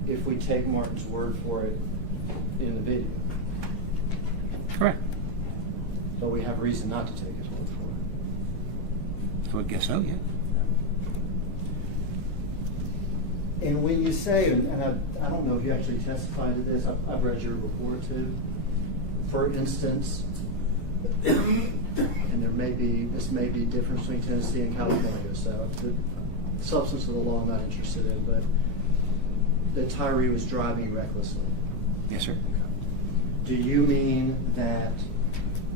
if we take Martin's word for it in the video? Correct. But we have reason not to take his word for it. I would guess so, yeah. And when you say, and I don't know if you actually testified to this, I've read your report too. For instance, and this may be different between Tennessee and California, so the substance of the law I'm not interested in, but that Tyre was driving recklessly. Yes, sir. Do you mean that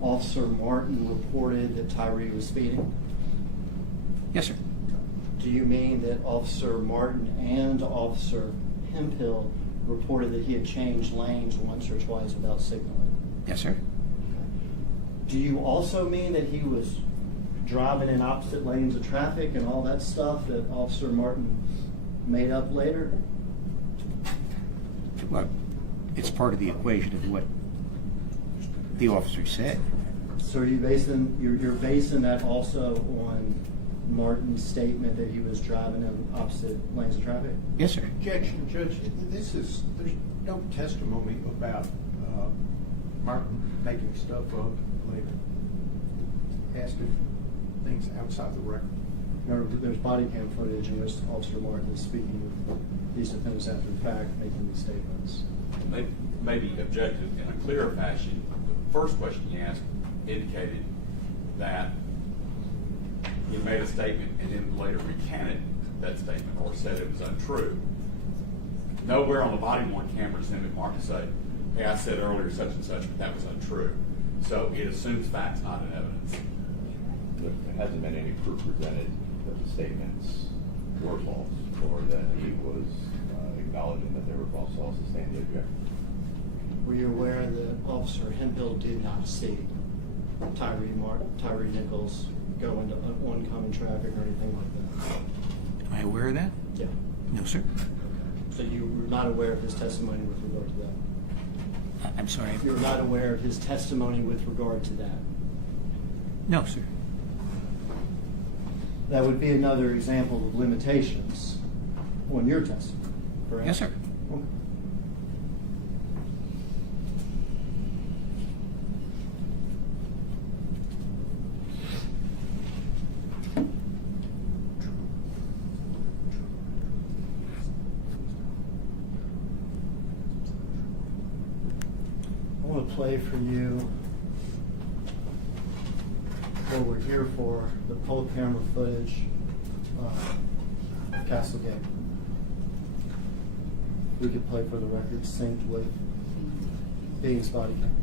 Officer Martin reported that Tyre was speeding? Yes, sir. Do you mean that Officer Martin and Officer Hemphill reported that he had changed lanes once or twice without signaling? Yes, sir. Do you also mean that he was driving in opposite lanes of traffic and all that stuff that Officer Martin made up later? Well, it's part of the equation of what the officer said. So are you you're basing that also on Martin's statement that he was driving in opposite lanes of traffic? Yes, sir. Objection, Judge. There's no testimony about Martin making stuff up later. Asking things outside the record. There's body cam footage in which Officer Martin is speaking with these defendants after the fact, making these statements. Maybe objected in a clearer fashion. The first question you asked indicated that he made a statement and then later recanted that statement or said it was untrue. nowhere on the body worn camera does Emmitt Mark to say, hey, I said earlier such and such, but that was untrue. So it assumes facts, not in evidence. There hasn't been any proof presented that the statements were false, or that he was acknowledging that they were false, so I'll sustain the objection. Were you aware that Officer Hemphill did not see Tyre Nichols go into oncoming traffic or anything like that? Am I aware of that? Yeah. No, sir. So you were not aware of his testimony with regard to that? I'm sorry. You were not aware of his testimony with regard to that? No, sir. That would be another example of limitations on your testimony, correct? Yes, sir. Okay. I want to play for you what we're here for, the poll camera footage of Castlegate. We could play for the record synced with Bean's body cam.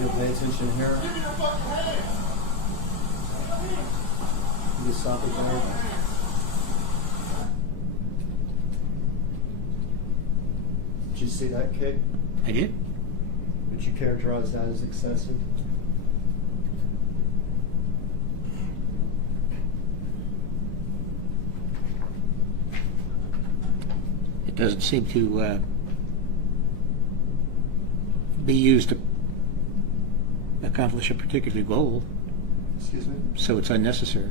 You'll pay attention here. Give me your fucking hands. You stop it there. Did you see that kick? I did. Would you characterize that as excessive? It doesn't seem to be used to accomplish a particular goal, Excuse me? so it's unnecessary.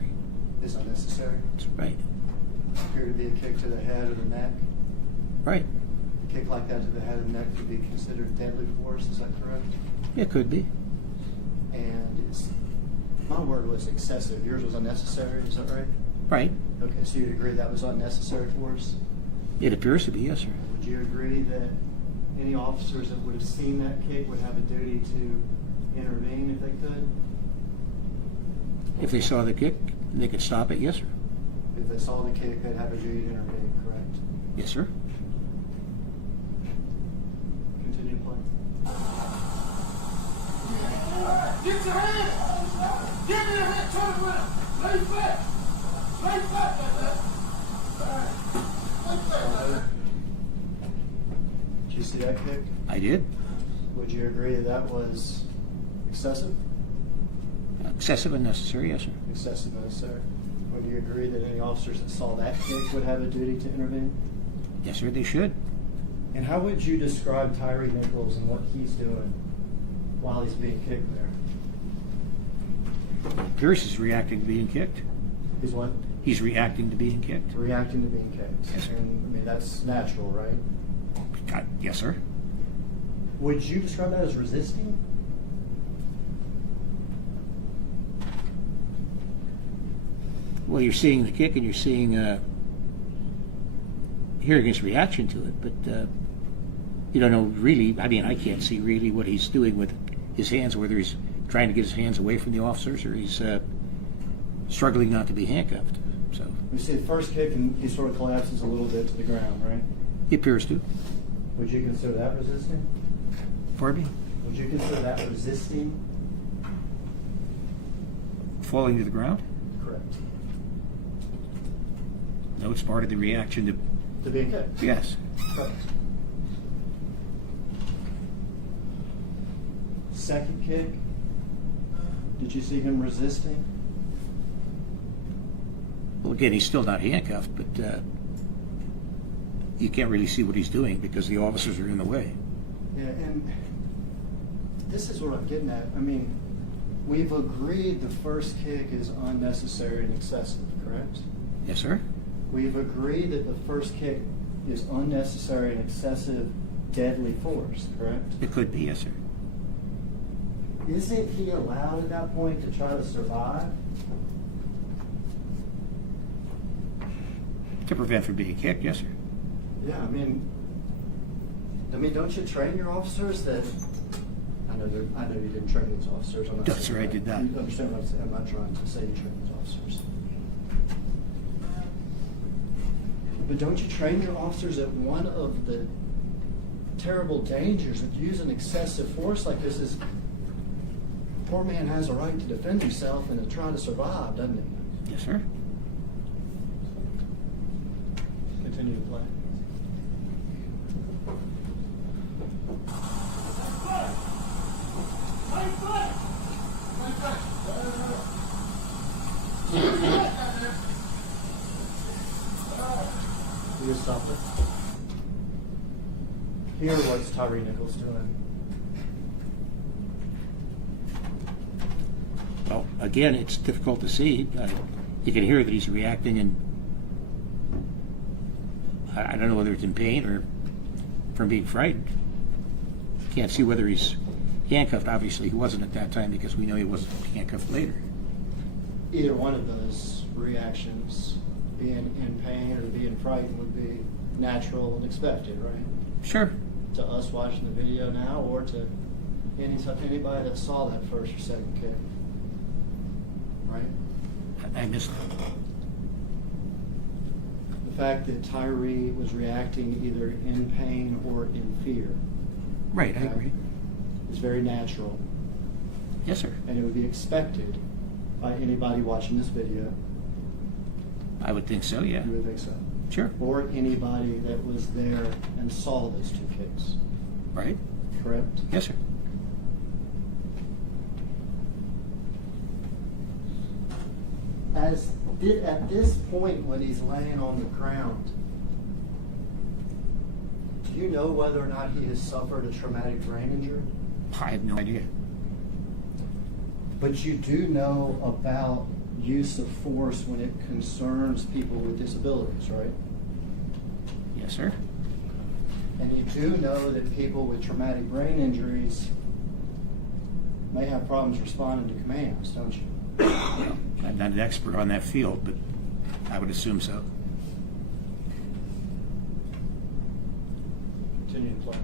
Is unnecessary. That's right. Appear to be a kick to the head or the neck. Right. A kick like that to the head and neck would be considered deadly force. Is that correct? It could be. And it's, my word was excessive. Yours was unnecessary. Is that right? Right. Okay, so you'd agree that was unnecessary force? It appears to be, yes, sir. Would you agree that any officers that would have seen that kick would have a duty to intervene if they could? If they saw the kick, they could stop it, yes, sir. If they saw the kick, they'd have a duty to intervene, correct? Yes, sir. Continue playing. Get your hands. Give me your hand. Turn around. Lay flat. Lay flat like that. Lay flat like that. Did you see that kick? I did. Would you agree that that was excessive? Excessive and necessary, yes, sir. Excessive and necessary. Would you agree that any officers that saw that kick would have a duty to intervene? Yes, sir, they should. And how would you describe Tyre Nichols and what he's doing while he's being kicked there? Pierce is reacting to being kicked. He's what? He's reacting to being kicked. Reacting to being kicked. Yes, sir. And I mean, that's natural, right? Yes, sir. Would you describe that as resisting? Well, you're seeing the kick and you're seeing, hearing his reaction to it, but you don't know really, I mean, I can't see really what he's doing with his hands, whether he's trying to get his hands away from the officers or he's struggling not to be handcuffed. So We see the first kick and he sort of collapses a little bit to the ground, right? he appears to. Would you consider that resisting? Pardon me? Would you consider that resisting? Falling to the ground? Correct. No, it's part of the reaction to, To being kicked? yes. Correct. Second kick, did you see him resisting? Well, again, he's still not handcuffed, but you can't really see what he's doing because the officers are in the way. Yeah, and this is what I'm getting at. I mean, we've agreed the first kick is unnecessary and excessive, correct? Yes, sir? We've agreed that the first kick is unnecessary and excessive deadly force, correct? It could be, yes, sir. Isn't he allowed at that point to try to survive? To prevent from being kicked, yes, sir. Yeah, I mean, don't you train your officers that? I know you didn't train these officers. I'm not No, saying sir, I that. did not. You understand what I'm saying? I'm not trying to say you train these officers. But don't you train your officers that one of the terrible dangers of using excessive force like this is poor man has a right to defend himself and to try to survive, doesn't he? Yes, sir. Continue to play. You just stop it. Here, what's Tyre Nichols doing? Well, again, it's difficult to see. You can hear that he's reacting, and I don't know whether it's in pain or from being frightened. Can't see whether he's handcuffed. Obviously, he wasn't at that time because we know he wasn't handcuffed later. Either one of those reactions, being in pain or being frightened, would be natural and expected, right? Sure. To us watching the video now, or to anybody that saw that first or second kick, right? I missed that. The fact that Tyre was reacting either in pain or in fear Right, I agree. is very natural, Yes, sir. and it would be expected by anybody watching this video. I would think so, yeah. You would think so. Sure. Or anybody that was there and saw those two kicks, Right? correct? Yes, sir. At this point when he's laying on the ground, do you know whether or not he has suffered a traumatic brain injury? I have no idea. But you do know about use of force when it concerns people with disabilities, right? Yes, sir. And you do know that people with traumatic brain injuries may have problems responding to commands, don't you? Well, I'm not an expert on that field, but I would assume so. Continue to play.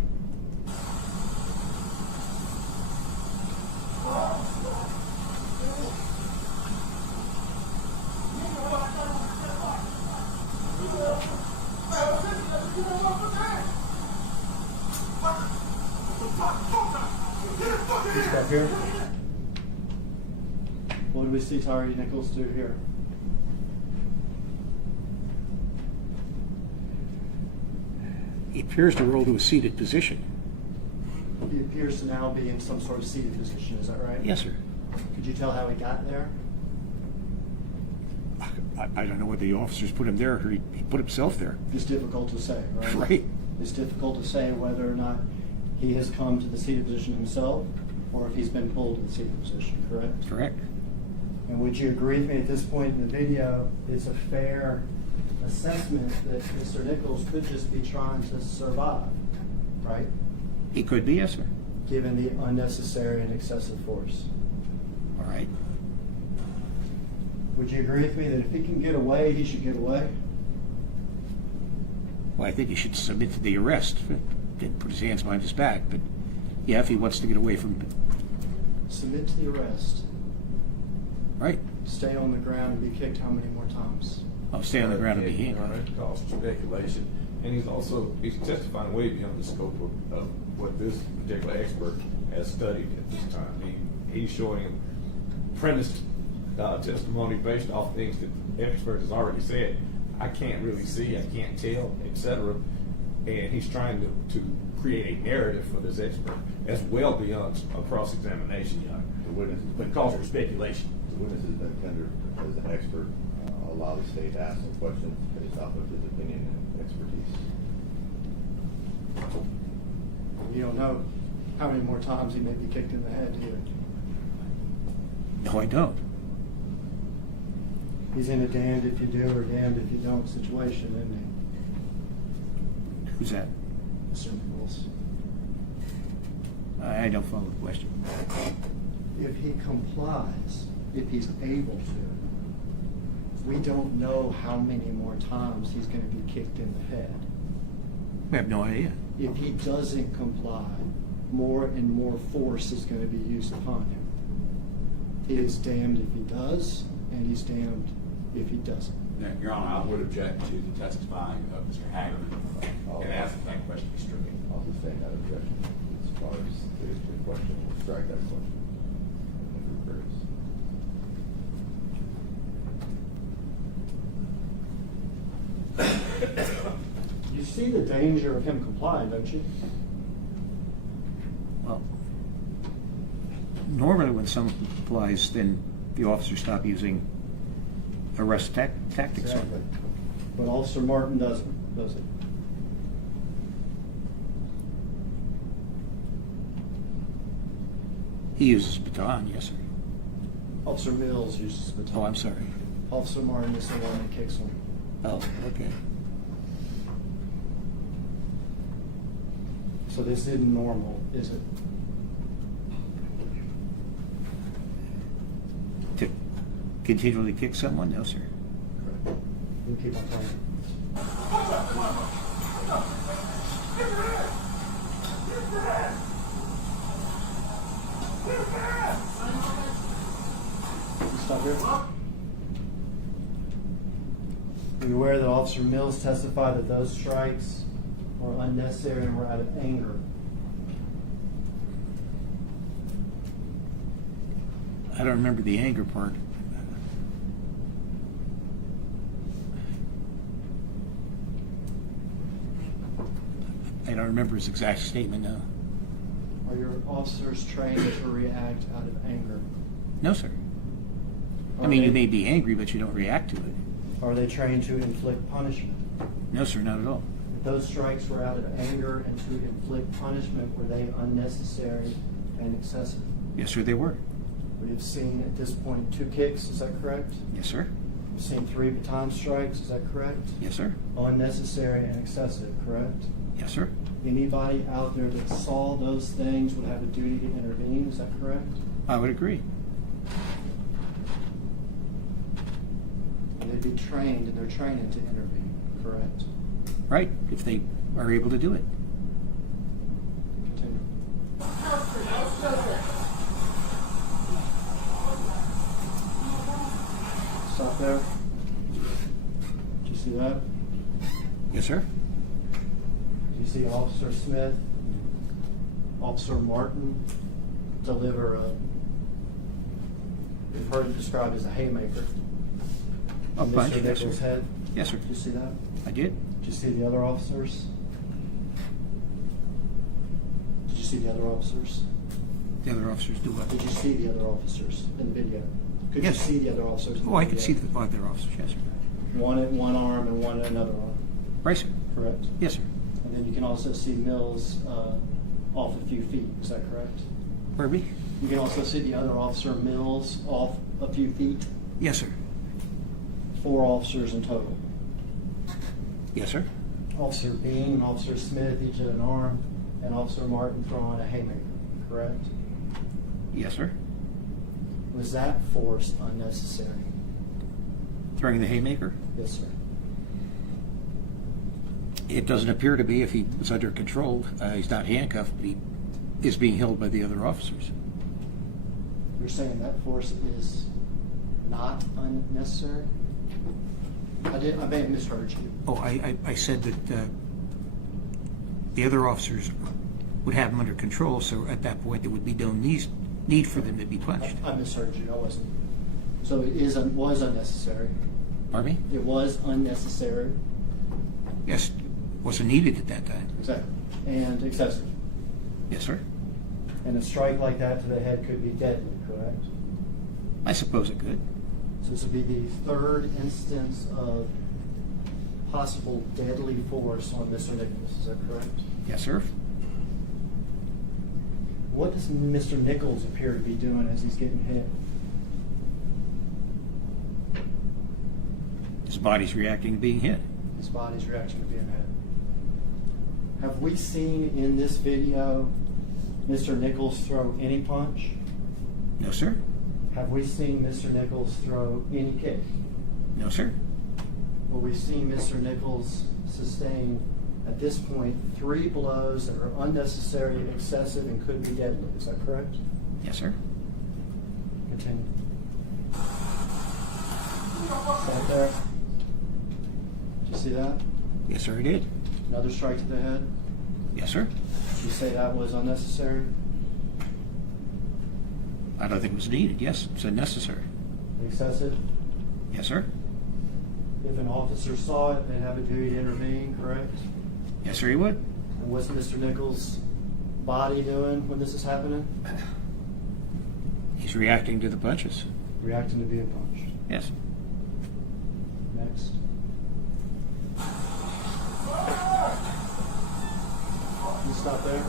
You stop here. What do we see Tyre Nichols do here? He appears to roll to a seated position. He appears to now be in some sort of seated position, is that right? Yes, sir. Could you tell how he got there? I don't know whether the officers put him there or he put himself there. It's difficult to say, right? Right. It's difficult to say whether or not he has come to the seated position himself or if he's been pulled to the seated position, correct? Correct. And would you agree with me at this point in the video, it's a fair assessment that Mr. Nichols could just be trying to survive, right? He could be, yes, sir. Given the unnecessary and excessive force. All right. Would you agree with me that if he can get away, he should get away? Well, I think he should submit to the arrest. Didn't put his hands behind his back, but yeah, if he wants to get away from it. Submit to the arrest. Right. Stay on the ground and be kicked how many more times? I'll stay on the ground and be Your Honor, handcuffed. it calls for speculation, and he's testifying way beyond the scope of what this particular expert has studied at this time. He's showing him premised testimony based off things that the expert has already said. I can't really see, I can't tell, etc. And he's trying to create a narrative for this expert that's well beyond a cross-examination, Your Honor. The witnesses, But it calls for speculation. the witnesses that tender as an expert allow the state to ask some questions based off of his opinion and expertise. You don't know how many more times he may be kicked in the head either. No, I don't. He's in a damned if you do or damned if you don't situation, isn't Who's that? he, Mr. Nichols? I don't follow the question. If he complies, if he's able to, we don't know how many more times he's going to be kicked in the head. I have no idea. If he doesn't comply, more and more force is going to be used upon him. He is damned if he does, and he's damned if he doesn't. Now, Your Honor, I would object to the testifying of Mr. Haggard and ask that question be stricken. I'll sustain that objection as far as the question. We'll strike that question. If it occurs. You see the danger of him complying, don't you? Well, normally when someone complies, then the officers stop using arrest tactics. Exactly. But Officer Martin doesn't, does it? He uses baton, yes, sir. Officer Mills uses the baton. Oh, I'm sorry. Officer Martin is the one that kicks him. Oh, okay. So this isn't normal, is it? To continually kick someone? No, sir. You keep on talking. You stop here. Are you aware that Officer Mills testified that those strikes were unnecessary and were out of anger? I don't remember the anger part. I don't remember his exact statement now. Are your officers trained to react out of anger? No, sir. I Are mean, they- you may be angry, but you don't react to it. Are they trained to inflict punishment? No, sir, not at all. If those strikes were out of anger and to inflict punishment, were they unnecessary and excessive? Yes, sir, they were. We have seen at this point 2 kicks, is that correct? Yes, sir. We've seen 3 baton strikes, is that correct? Yes, sir. Unnecessary and excessive, correct? Yes, sir. Anybody out there that saw those things would have a duty to intervene, is that correct? I would agree. And they'd be trained in their training to intervene, correct? Right, if they are able to do it. Continue. Stop there. Did you see that? Yes, sir. Did you see Officer Smith, Officer Martin deliver we've heard it described as a haymaker? A on punch, Mr. yes, Nichols' sir. head? Yes, sir. Did you see that? I did. Did you see the other officers? Did you see the other officers? The other officers do what? Did you see the other officers in the video? Could Yes. you see the other officers? In Oh, the I could video? see the other officers, yes, sir. One at one arm and one at another arm, Right, sir. correct? Yes, sir. And then you can also see Mills off a few feet, is that correct? Pardon me? You can also see the other officer, Mills, off a few feet. Yes, sir. 4 officers in total. Yes, sir. Officer Bean and Officer Smith each at an arm, and Officer Martin throwing a haymaker, correct? Yes, sir. Was that force unnecessary? Throwing the haymaker? Yes, sir. It doesn't appear to be if he was under control. He's not handcuffed, but he is being held by the other officers. You're saying that force is not unnecessary? I may have misheard you. Oh, I said that the other officers would have him under control, so at that point there would be no need for them to be punched. I misheard you. I wasn't. So it was unnecessary. Pardon me? It was unnecessary. Yes, wasn't needed at that time. Exactly. And excessive. Yes, sir. And a strike like that to the head could be deadly, correct? I suppose it could. So this would be the 3rd instance of possible deadly force on Mr. Nichols. Is that correct? Yes, sir. What does Mr. Nichols appear to be doing as he's getting hit? His body's reacting to being hit. His body's reaction to being hit. Have we seen in this video Mr. Nichols throw any punch? No, sir. Have we seen Mr. Nichols throw any kick? No, sir. Well, we've seen Mr. Nichols sustain, at this point, 3 blows that are unnecessary, excessive, and could be deadly. Is that correct? Yes, sir. Continue. Right there. Did you see that? Yes, sir, I did. Another strike to the head. Yes, sir. Did you say that was unnecessary? I don't think it was needed. Yes, it's unnecessary. Excessive? Yes, sir. If an officer saw it, they'd have a duty to intervene, correct? Yes, sir, he would. And what's Mr. Nichols' body doing when this is happening? He's reacting to the punches. Reacting to being punched. Yes. Next. You stop there.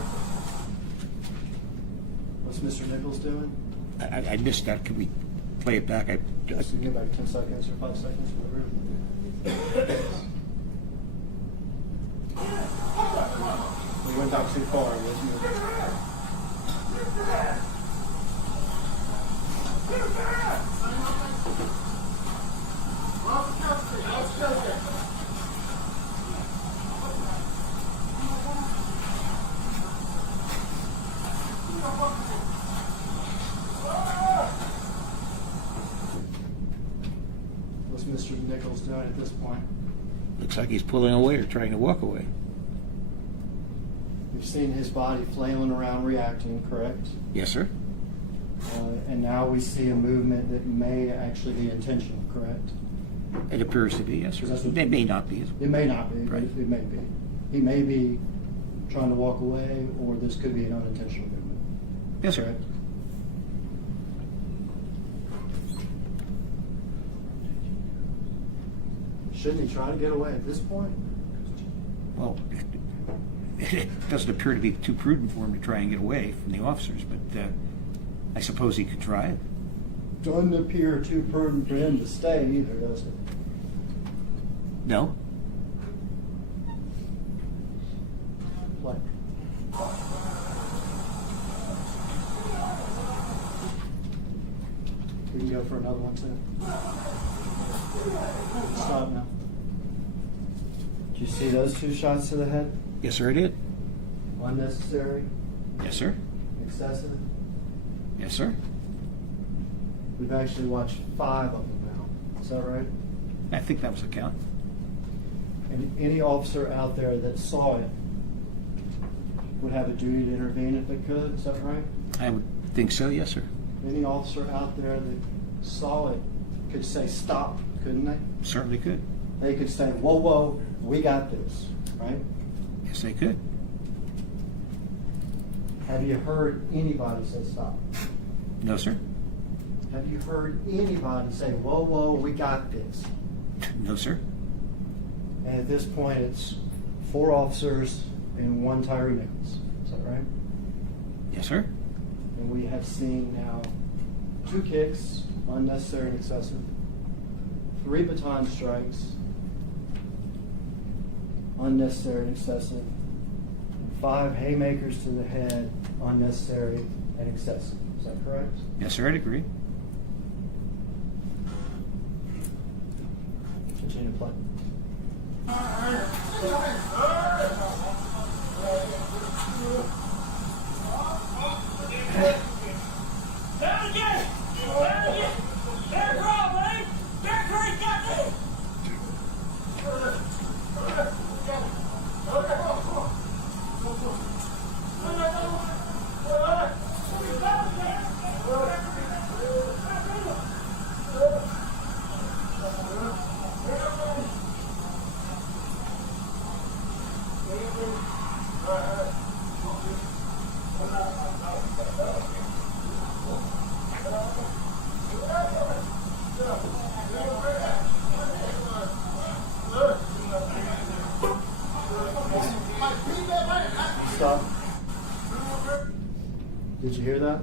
What's Mr. Nichols doing? I missed that. Could we play it back? Just give back 10 seconds or 5 seconds, whatever. We went back too far, wasn't it? What's Mr. Nichols doing at this point? Looks like he's pulling away or trying to walk away. We've seen his body flailing around, reacting, correct? Yes, sir. And now we see a movement that may actually be intentional, correct? It appears to be, yes, sir. That's what- It may not be. It may not be, but Right. it may be. He may be trying to walk away, or this could be an unintentional movement. Yes, sir. Correct? Shouldn't he try to get away at this point? Well, it doesn't appear to be too prudent for him to try and get away from the officers, but I suppose he could try it. Doesn't appear too prudent for him to stay either, does it? No? What? We can go for another one too. Stop now. Did you see those 2 shots to the head? Yes, sir, I did. Unnecessary, Yes, sir. excessive. Yes, sir. We've actually watched 5 of them now. Is that right? I think that was a count. And any officer out there that saw it would have a duty to intervene if they could. Is that right? I would think so, yes, sir. Any officer out there that saw it could say stop, couldn't they? Certainly could. They could say, whoa, whoa, we got this, right? Yes, they could. Have you heard anybody say stop? No, sir. Have you heard anybody say, whoa, whoa, we got this? No, sir. And at this point, it's 4 officers and 1 Tyre Nichols. Is that right? Yes, sir. And we have seen now 2 kicks, unnecessary and excessive, 3 baton strikes, unnecessary and excessive, and 5 haymakers to the head, unnecessary and excessive. Is that correct? Yes, sir, I'd agree. Continue to play. Stop. Did you hear that?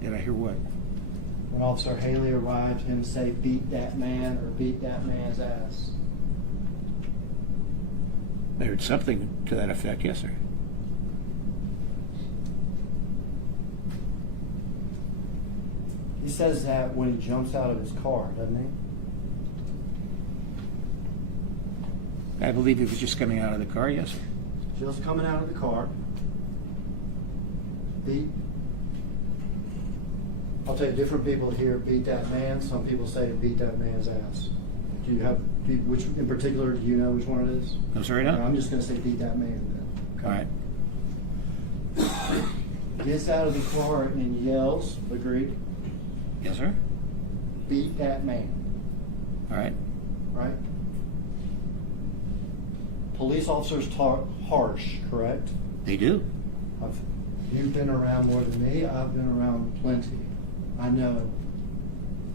Did I hear what? When Officer Haley arrived, him say, beat that man or beat that man's ass. I heard something to that effect, yes, sir. He says that when he jumps out of his car, doesn't he? I believe he was just coming out of the car, yes, sir. Just coming out of the car. I'll tell you, different people here beat that man. Some people say to beat that man's ass. Do you have, which in particular, do you know which one it is? No, sir, I don't. I'm just going to say beat that man then. All right. Gets out of the car and yells, agreed? Yes, sir. Beat that man, All right. right? Police officers talk harsh, correct? They do. You've been around more than me. I've been around plenty. I know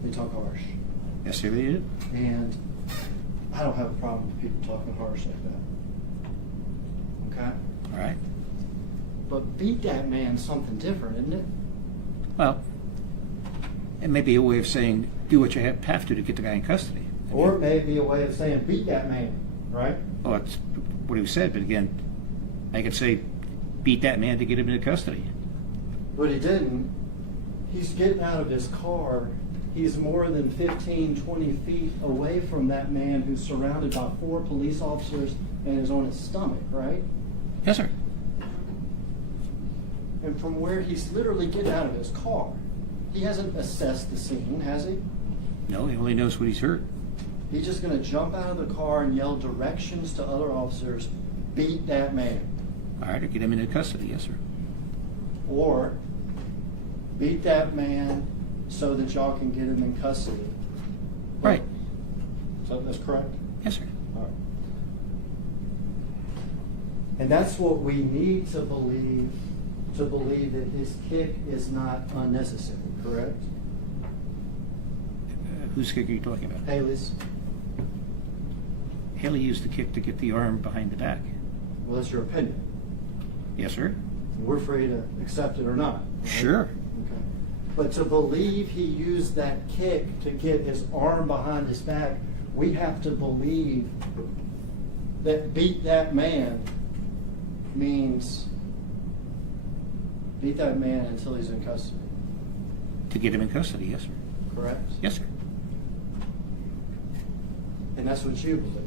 they talk harsh. Yes, sir, they do. And I don't have a problem with people talking harsh like that. Okay? All right. But beat that man's something different, isn't it? Well, it may be a way of saying do what you have to get the guy in custody. Or it may be a way of saying beat that man, right? Oh, that's what he said, but again, I could say beat that man to get him into custody. But he didn't. He's getting out of his car. He's more than 15, 20 feet away from that man who's surrounded by 4 police officers and is on his stomach, right? Yes, sir. And from where he's literally getting out of his car, he hasn't assessed the scene, has he? No, he only knows what he's heard. He's just going to jump out of the car and yell directions to other officers, beat that man. All right, or get him into custody, yes, sir. Or beat that man so that y'all can get him in custody. Right. So that's correct? Yes, sir. All right. And that's what we need to believe that his kick is not unnecessary, correct? Whose kick are you talking about? Haley's. Haley used the kick to get the arm behind the back. Well, that's your opinion. Yes, sir. We're free to accept it or not. Right? Sure. Okay. But to believe he used that kick to get his arm behind his back, we have to believe that beat that man means beat that man until he's in custody. To get him in custody, yes, sir. Correct? Yes, sir. And that's what you believe.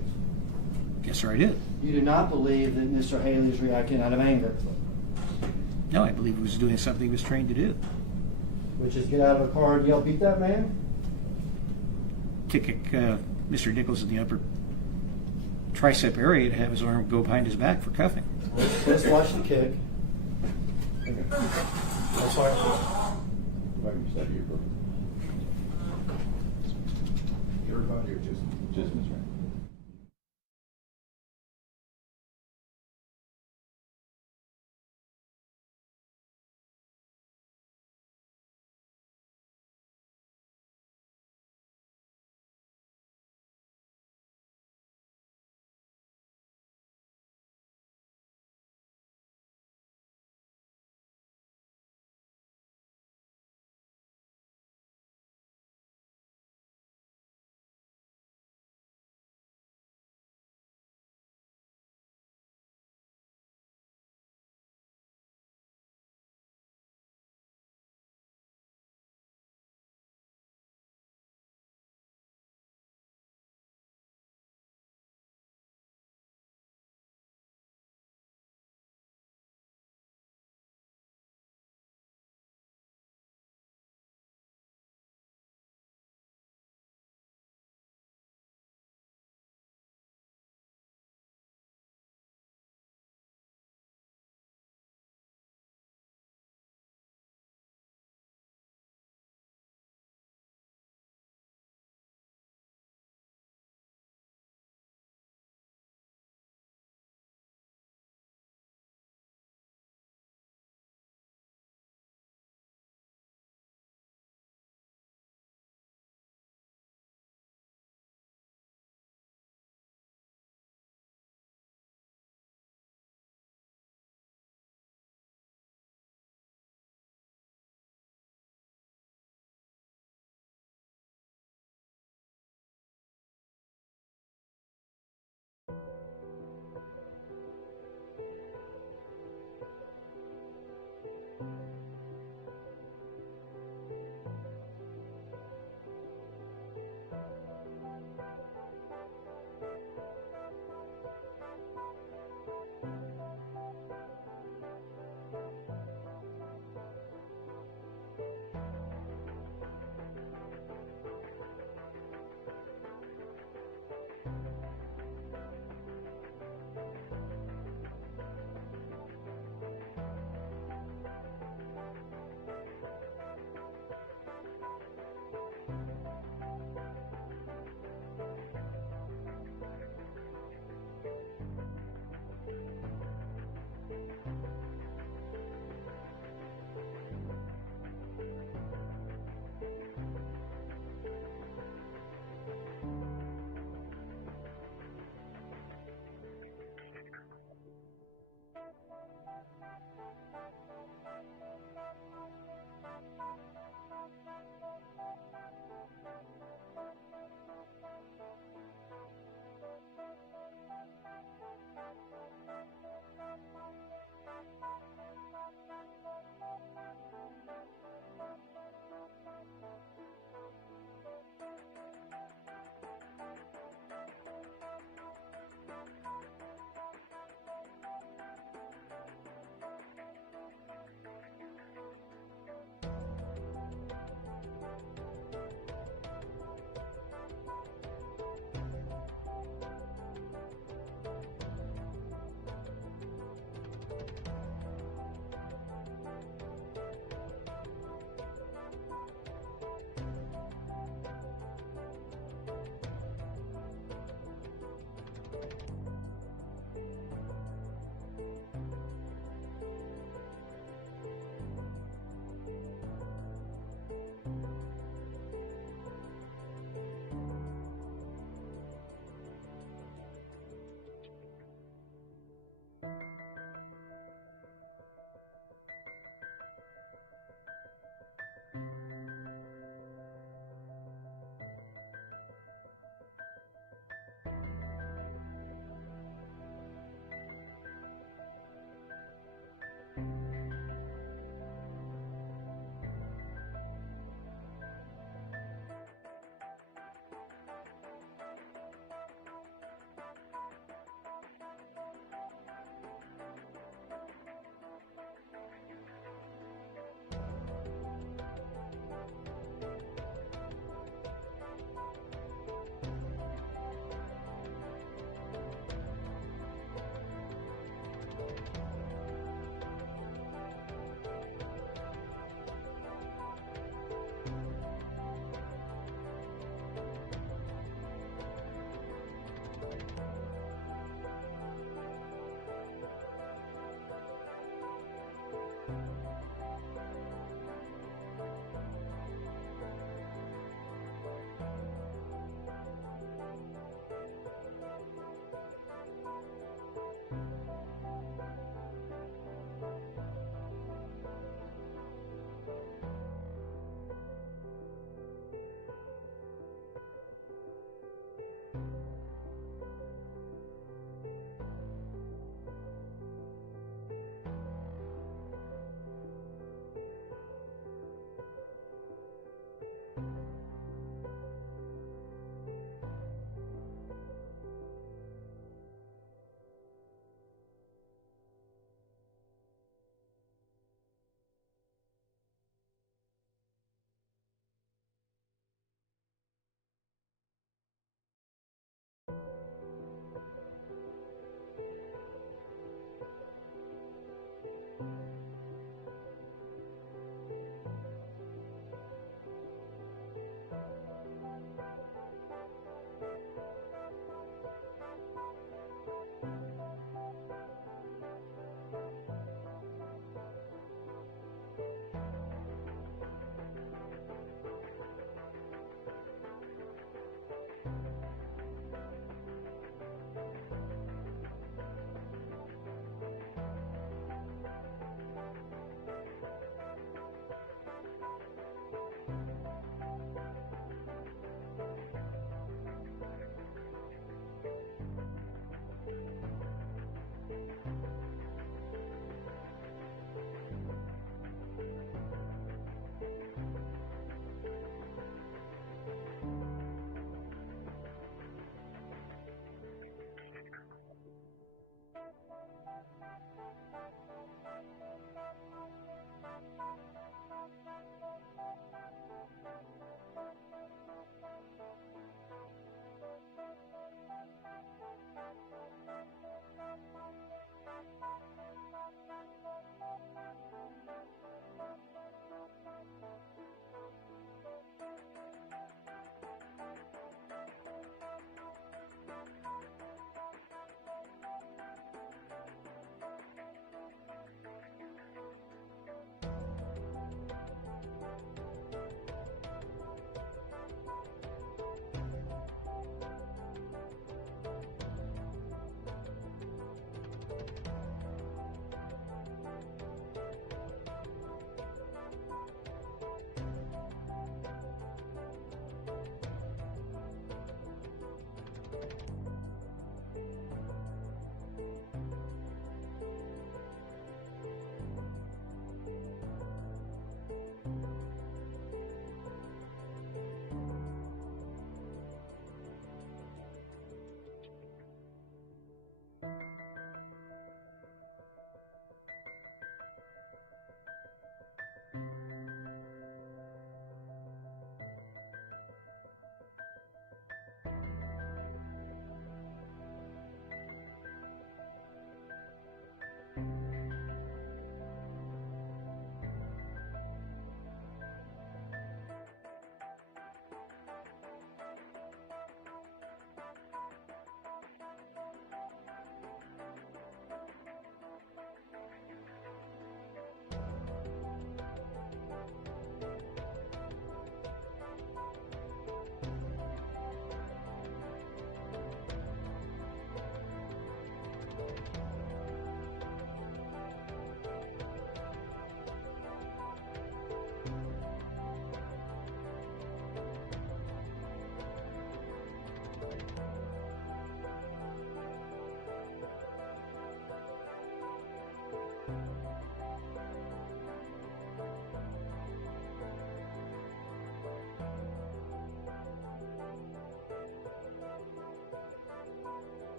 Yes, sir, I do. You do not believe that Mr. Haley is reacting out of anger, No, I believe he was doing something he was trained to do. which is get out of the car and yell, beat that man? To kick Mr. Nichols in the upper tricep area to have his arm go behind his back for cuffing. Let's watch the kick. That's all right. Maybe you said you were. Everybody or just Just Mr.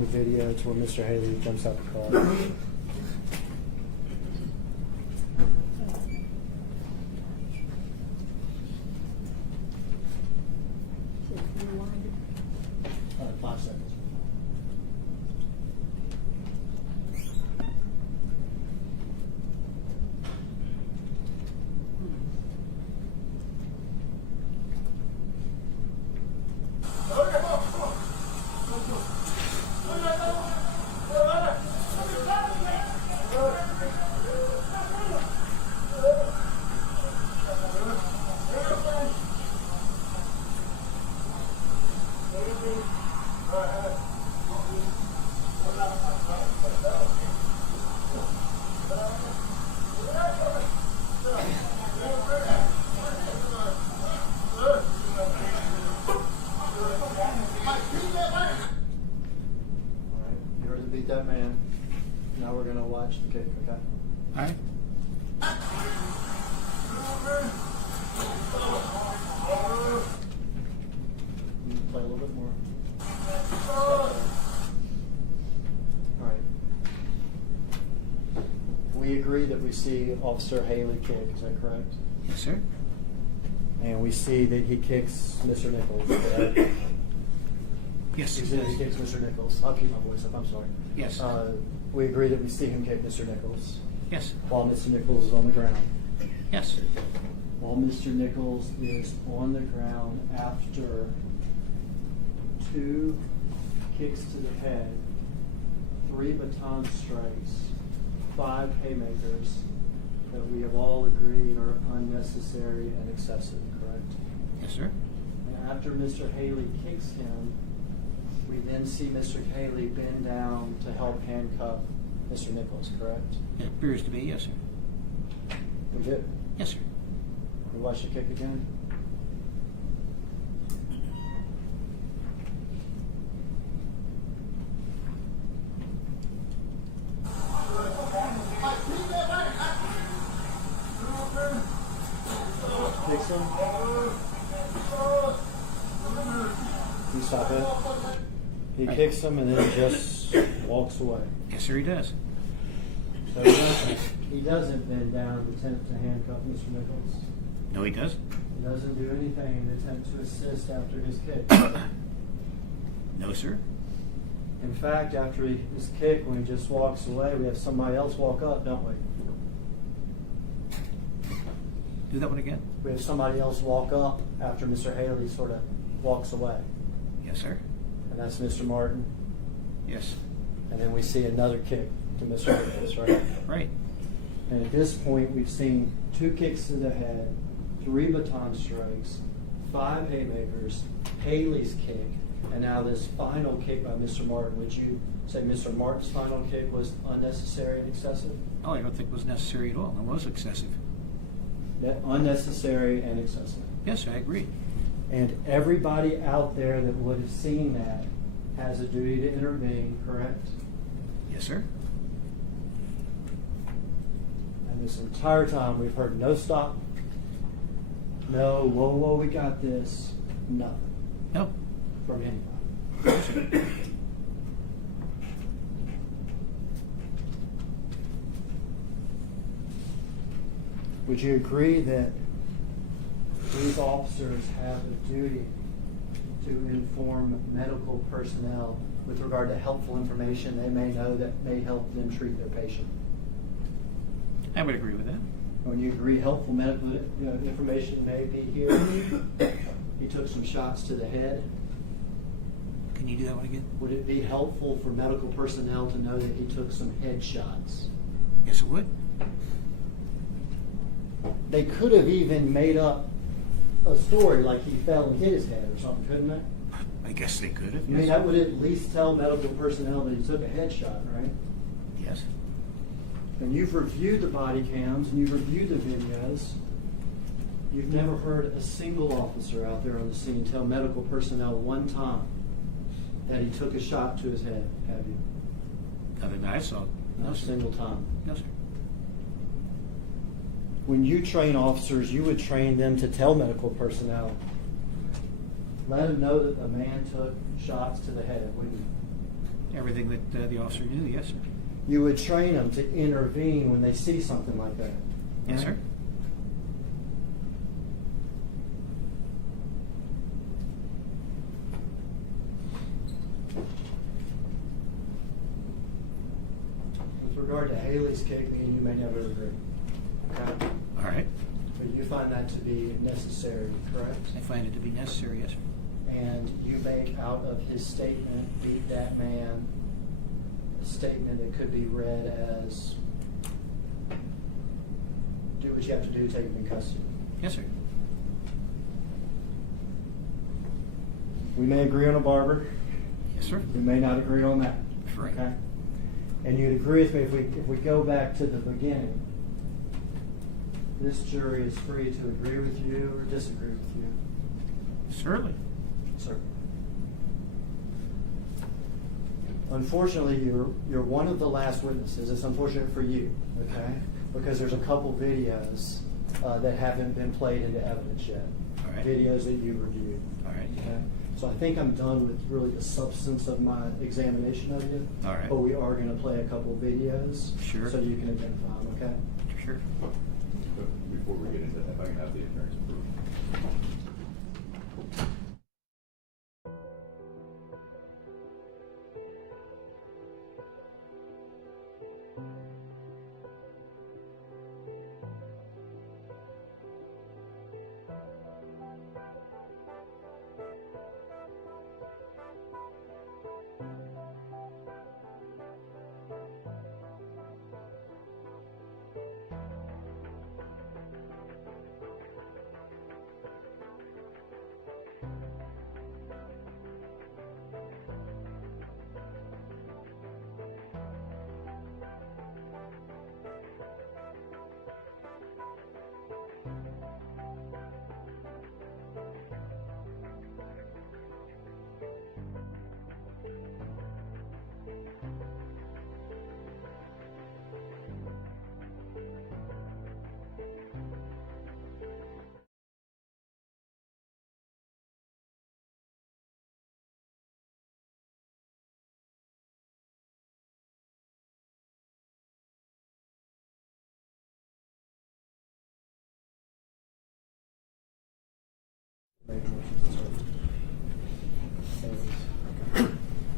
on the video to when Mr. Haley jumps out the car. So 5 seconds. Beat that man. Now we're gonna watch the kick, okay? All right. You can play a little bit more. All right. We agree that we see Officer Haley kick, is that correct? Yes, sir. And we see that he kicks Mr. Nichols, correct? Yes. He says he kicks Mr. Nichols. I'll keep my voice up, I'm sorry. Yes. We agree that we see him kick Mr. Nichols Yes. while Mr. Nichols is on the ground. Yes. While Mr. Nichols is on the ground after 2 kicks to the head, 3 baton strikes, 5 haymakers that we have all agreed are unnecessary and excessive, correct? Yes, sir. And after Mr. Haley kicks him, we then see Mr. Haley bend down to help handcuff Mr. Nichols, correct? It appears to be, yes, sir. We did. Yes, sir. We watch the kick again. Kicks him. You stop it. He kicks him and then just walks away. Yes, sir, he does. So he doesn't bend down to attempt to handcuff Mr. Nichols. No, he does. He doesn't do anything in an attempt to assist after his kick. No, sir. In fact, after his kick, when he just walks away, we have somebody else walk up, don't we? Do that one again. We have somebody else walk up after Mr. Haley sort of walks away. Yes, sir. And that's Mr. Martin. Yes. And then we see another kick to Mr. Nichols, right? Right. And at this point, we've seen 2 kicks to the head, 3 baton strikes, 5 haymakers, Haley's kick, and now this final kick by Mr. Martin. Would you say Mr. Martin's final kick was unnecessary and excessive? Oh, I don't think it was necessary at all. It was excessive. Unnecessary and excessive. Yes, I agree. And everybody out there that would have seen that has a duty to intervene, correct? Yes, sir. And this entire time we've heard no stop, no, whoa, we got this, nothing No. from anybody. Would you agree that these officers have a duty to inform medical personnel with regard to helpful information they may know that may help them treat their patient? I would agree with that. When you agree helpful medical information may be here, he took some shots to the head. Can you do that one again? Would it be helpful for medical personnel to know that he took some head shots? Yes, it would. They could have even made up a story like he fell and hit his head or something, couldn't they? I guess they could have. I mean, that would at least tell medical personnel that he took a headshot, right? Yes. And you've reviewed the body cams and you've reviewed the videos. You've never heard a single officer out there on the scene tell medical personnel one time that he took a shot to his head, have you? Other than I saw. Not No, a sir. single time. No, sir. When you train officers, you would train them to tell medical personnel, let them know that a man took shots to the head, wouldn't you? everything that the officer knew, yes, sir. You would train them to intervene when they see something like that. Yes, sir. With regard to Haley's kick, me and you may never agree. Okay? All right. But you find that to be necessary, correct? I find it to be necessary, yes, sir. And you make out of his statement, beat that man, a statement that could be read as, do what you have to do, take him in custody. Yes, sir. We may agree on a barber. Yes, sir. We may not agree on that. Right. Okay? And you'd agree with me if we go back to the beginning. This jury is free to agree with you or disagree with you. Certainly. Sir. Unfortunately, you're one of the last witnesses. It's unfortunate for you, okay? Because there's a couple videos that haven't been played into evidence yet. All right. Videos that you reviewed. All right. Okay? So I think I'm done with really the substance of my examination of you. All right. But we are going to play a couple videos. Sure. So you can identify them, okay? Sure. Before we get into that, if I can have the attorney's approval.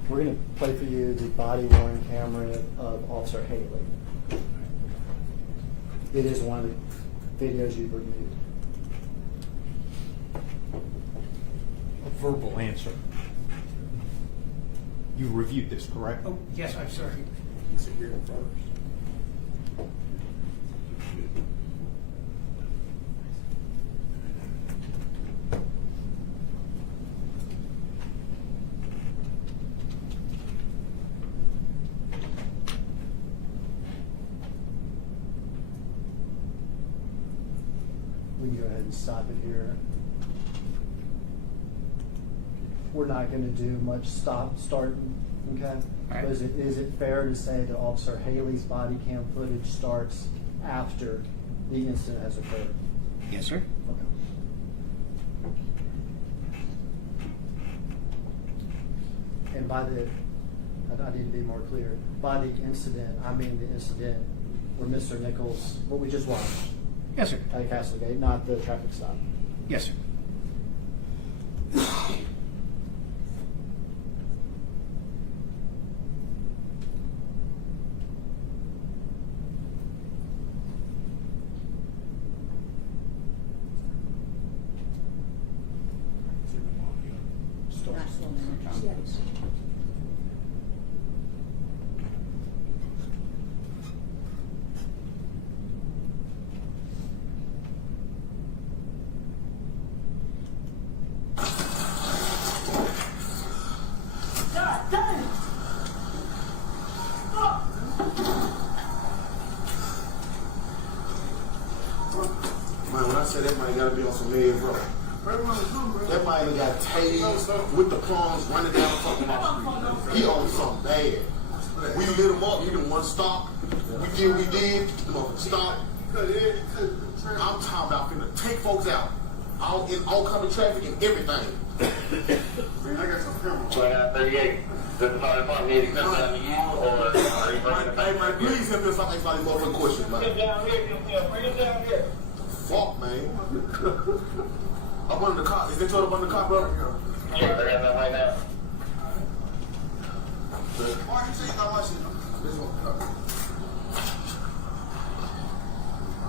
We're going to play for you the body-worn camera of Officer Haley. It is one of the videos you've reviewed. A verbal answer. You reviewed this, correct? Oh, yes, I'm sorry. Sit here first. We can go ahead and stop it here. We're not going to do much starting, okay? All right. But is it fair to say that Officer Haley's body cam footage starts after the incident has occurred? Yes, sir. Okay. And by the, I need to be more clear, by the incident, I mean the incident where Mr. Nichols, what we just watched Yes, sir. at Castlegate, not the traffic stop. Yes, sir. Man, when I say that man gotta be on some meds, bro. That man done got tased with the plums running down the fucking street. He on something bad. We lit him up, he didn't want to stop. We did what we did, the motherfucker stopped. I'm talking about finna take folks out. In oncoming traffic and everything. Man, I got some cameras. 38. Does the fire department need to come down to you, or are you bringing it Hey, back? man, please help us out anybody motherfucking question, Bring it man. down here, bring it down here. Fuck, man. I'm under the car. Is that your up under the car, bro? Yeah, they got that right now. Why you say you got my shit? This one.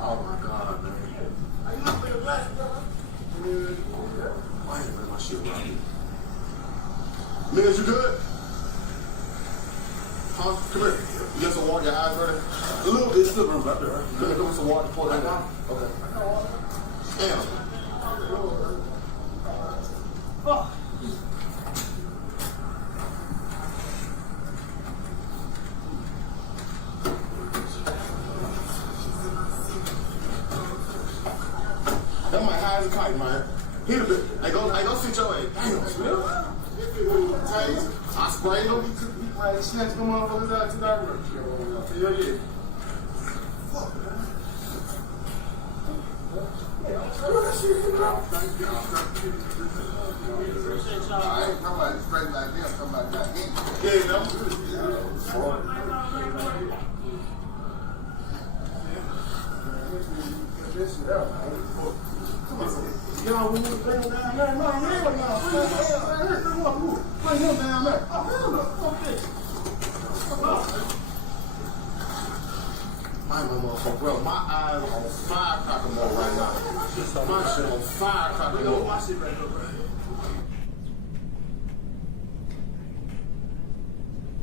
Oh my God, man. Are you looking for the glass, bro? Why ain't bring my shit around here? Liz, you good? Huh? Come here. You got some water, your eyes ready? A little bit, still room right there. Come here, give me some water, pour that down. Okay. Damn. Fuck. That might high as a kite, man. Hit a bit. Hey, go sit your ass. Damn, Smith. I sprayed him. He might have snatched them motherfuckers out to that room. Yeah. Fuck, man. I ain't talking about straight like this. I'm talking about that. Yeah, this shit out, man. Y'all want to bring him down there? No, hell no. Bring him down there. Oh, hell no. Fuck this. My motherfucker, bro, my eyes on firecracker mode right now. My shit on firecracker mode. My shit right there,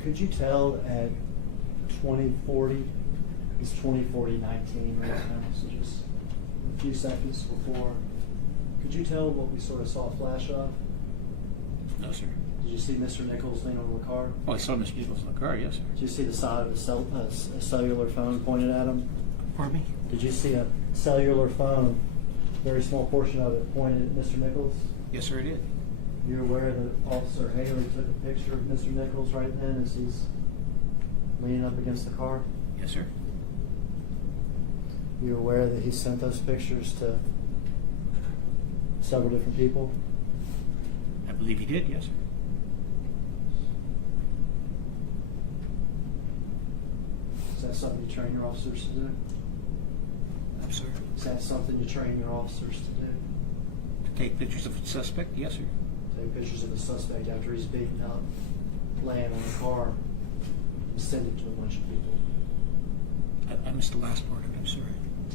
Could you tell at 2040, it's 2040-19 right now, so just a few seconds before, could you tell what we sort of saw a flash of? No, sir. Did you see Mr. Nichols lean over the car? Oh, I saw Mr. Nichols in the car, yes, sir. Did you see the side of a cellular phone pointed at him? Pardon me? Did you see a cellular phone, very small portion of it, pointed at Mr. Nichols? Yes, sir, I did. You're aware that Officer Haley took a picture of Mr. Nichols right then as he's leaning up against the car? Yes, sir. You're aware that he sent those pictures to several different people? I believe he did, yes, sir. Is that something you train your officers to do? I'm sorry. Is that something you train your officers to do? To take pictures of the suspect? Yes, sir. Take pictures of the suspect after he's beaten up, laying on the car, and send it to a bunch of people. I missed the last part of it, I'm sorry.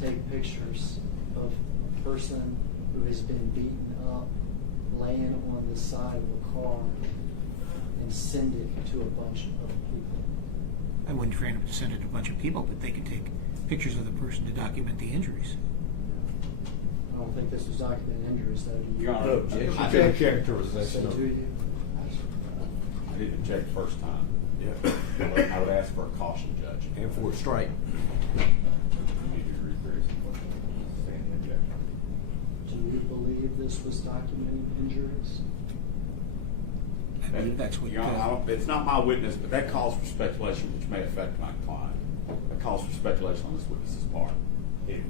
Take pictures of a person who has been beaten up, laying on the side of a car, and send it to a bunch of people. I wouldn't train them to send it to a bunch of people, but they could take pictures of the person to document the injuries. I don't think this was documented injuries, though. Do you? Your Honor, Objection I to did characterization Say of. to you? I didn't object the first time. Yeah. I would ask for a caution, Judge. And for a strike. You need to rephrase the question. Stand the objection. Do you believe this was documenting injuries? I believe that's what. Your Honor, I don't, it's not my witness, but that calls for speculation, which may affect my client. That calls for speculation on this witness's part. If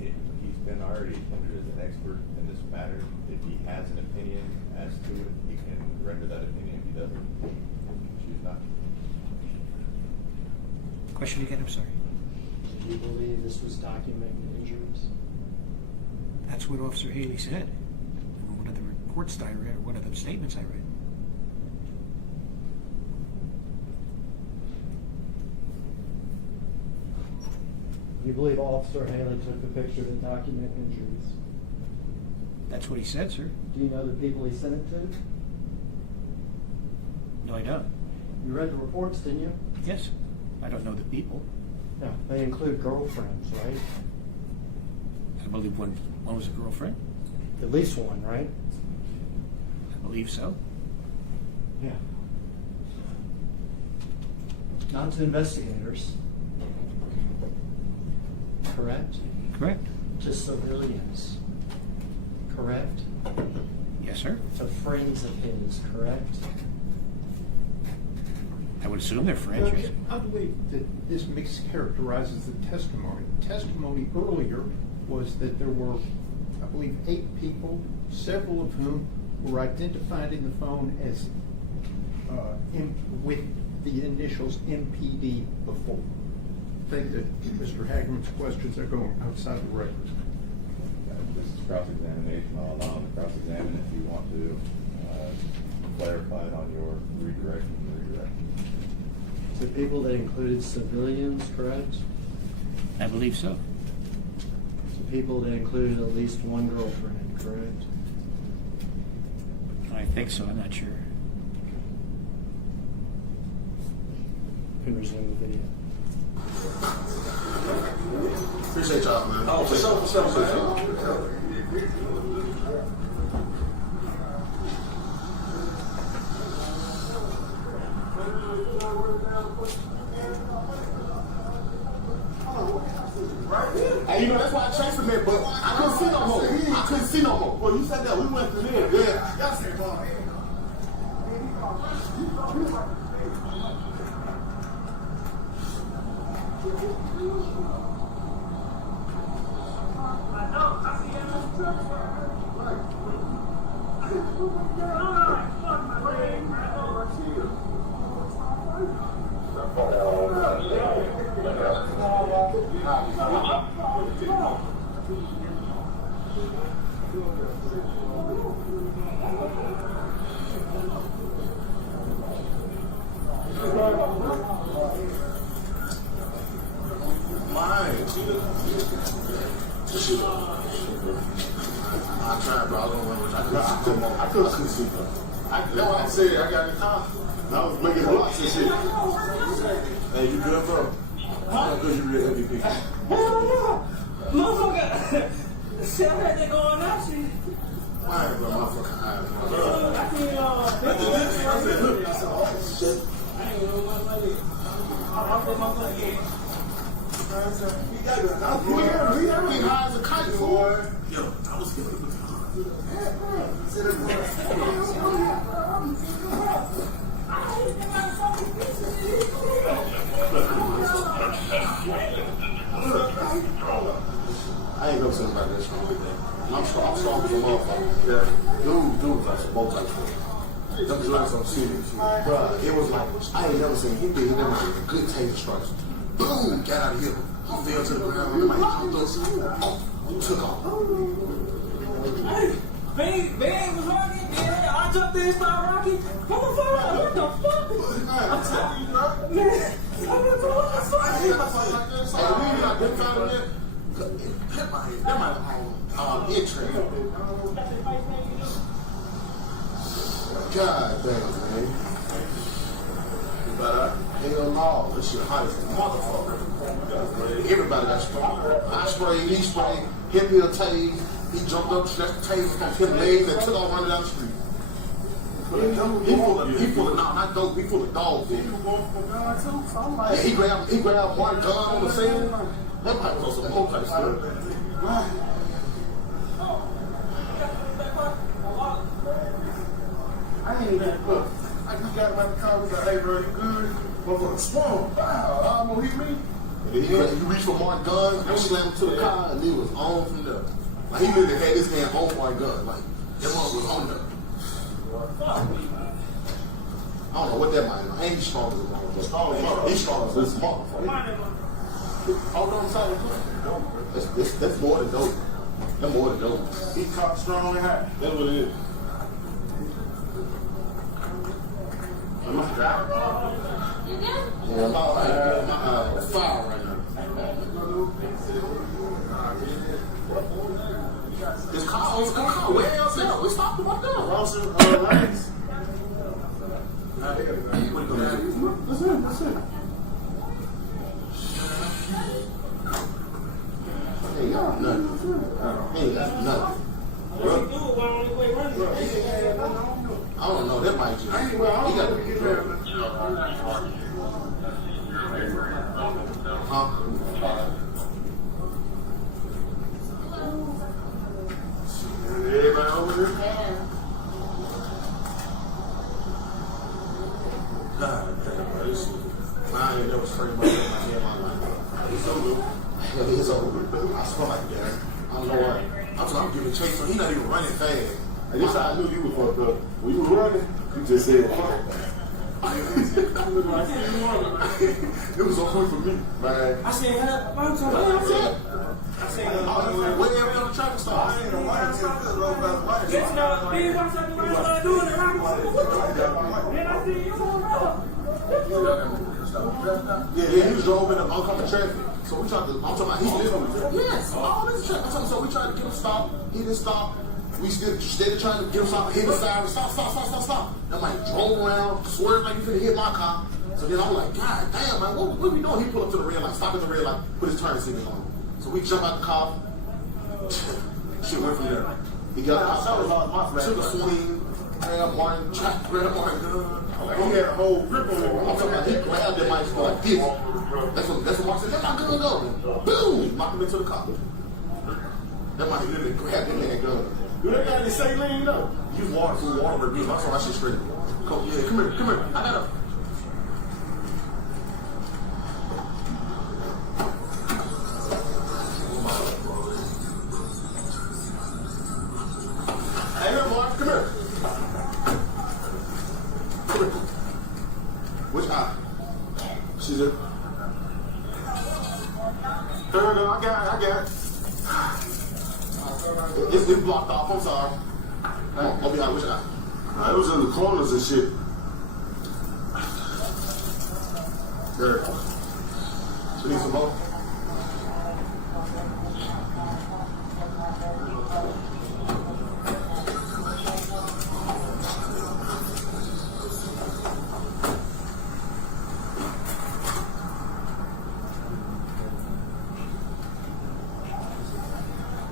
he's been already attended as an expert in this matter, if he has an opinion as to it, he can render that opinion. If he doesn't, choose not to. Question again, I'm sorry. Do you believe this was documenting injuries? That's what Officer Haley said. One of the reports that I read, or one of the statements I read. You believe Officer Haley took the picture to document injuries? That's what he said, sir. Do you know the people he sent it to? No, I don't. You read the reports, didn't you? Yes. I don't know the people. No. They include girlfriends, right? I believe one was a girlfriend. At least one, right? I believe so. Yeah. Not to investigators. Correct? Correct. To civilians. Correct? Yes, sir. To friends of his, correct? I would assume they're friends. Yes. I believe that this mischaracterizes the testimony. The testimony earlier was that there were, I believe, 8 people, several of whom were identified in the phone as with the initials MPD before. I think that Mr. Hagerman's questions are going outside the record. This is cross-examination. I'll allow him to cross-examine if you want to clarify it on your redirection. The people that included civilians, correct? I believe so. The people that included at least one girlfriend, correct? I think so, I'm not sure. You can resume the video. Appreciate y'all, man. Oh, for sure. Hey, you know, that's why I chased him there, but I couldn't see no more. Well, you said that. We went through there. Yeah. That's it, bro. I tried, bro. I don't know what I couldn't see, bro. That's what I said. I got the time. I was making blocks and shit. Hey, you good, bro? How good you real MVP? Motherfucker! See, I had that going out, shit. Why, bro? Motherfucker, I can't, I said, oh, shit. I ain't know what my leg. I'm off that motherfucker. He high as a kite, boy. Yo, I was giving him a time. I ain't never seen nobody that strong like that. I'm strong as a motherfucker. Yeah. Dude, like some both types of them joints on serious. Bruh, it was like, I ain't never seen him do that like a good taser strikes. Boom, got out of here. He fell to the ground. I'm like, took off. Hey, Bang was rocking, and I jumped in and started rocking. Motherfucker, what the fuck? I'm telling you, bro. Man, I'm not doing Hit my head. That might have been train. God damn, man. But hell no, this shit hot as a motherfucker. Everybody got sprayed. I sprayed, he sprayed, hit me a tase. He jumped up, snatched the tase from his legs and took off running down the street. He full of not dope, he full of dog food. Yeah, he grabbed one gun on the scene. That might was some whole type stuff. I ain't even look. I just got him out the car. We like, hey, bro, you good? Motherfucker swung. Wow, almost hit me. And then he reached for Mark's gun, and slammed him to the car, and he was on from there. Like, he literally had his hand on Mark's gun. Like, that one was on there. I don't know what that might be. Ain't he strong as a motherfucker? He's strong as a motherfucker. Hold on, sorry. That's more than dope. That's more than dope. He caught strong on the high. That's what it is. I'm not driving. Yeah, my fire right now. This car, where else is it? We stopped him up there. Reliance. That's it. Ain't got nothing. Ain't got nothing. I don't know. That might just. He got to get there. Huh? Everybody over there? God damn, bro. This shit. I ain't never straight my head in my life. It's over. Yeah, it's over. I smell like that. I don't know why. I'm giving chase, so he's not even running fast. And this how I knew you was fucked up. When you were running, you just said, fuck. It was so quick for me, man. I said, I'm talking I said, where they on the traffic stop? yes, no, he was talking about doing it. And I said, you Yeah, he was drove in the oncoming traffic. So we tried to, I'm talking about, he lived. Yes, all this traffic. So we tried to get him stopped. He didn't stop. We still trying to get him stopped, hit the siren, stop. I'm like, drove around, swerved like he finna hit my car. So then I'm like, God damn, man, what we doing? He pulled up to the red light, stopped at the red light, put his turn signal on. So we jump out the car. Shit went from there. He got out, took a swing, grabbed Martin gun. He had a whole grip on him. I'm talking about, he grabbed that mic like this. That's what Mark said, let my gun go. Boom! Knocked him into the car. That might literally grabbed that nigga gun. Do that guy in saline though? Use water for water review. I saw that shit straight. Come here. I got a. Hey, here, Mark. Come here. Which eye? She's it. I got it. It's blocked off. I'm sorry. I'll be out. Which eye? It was in the corners and shit. There. So need some more.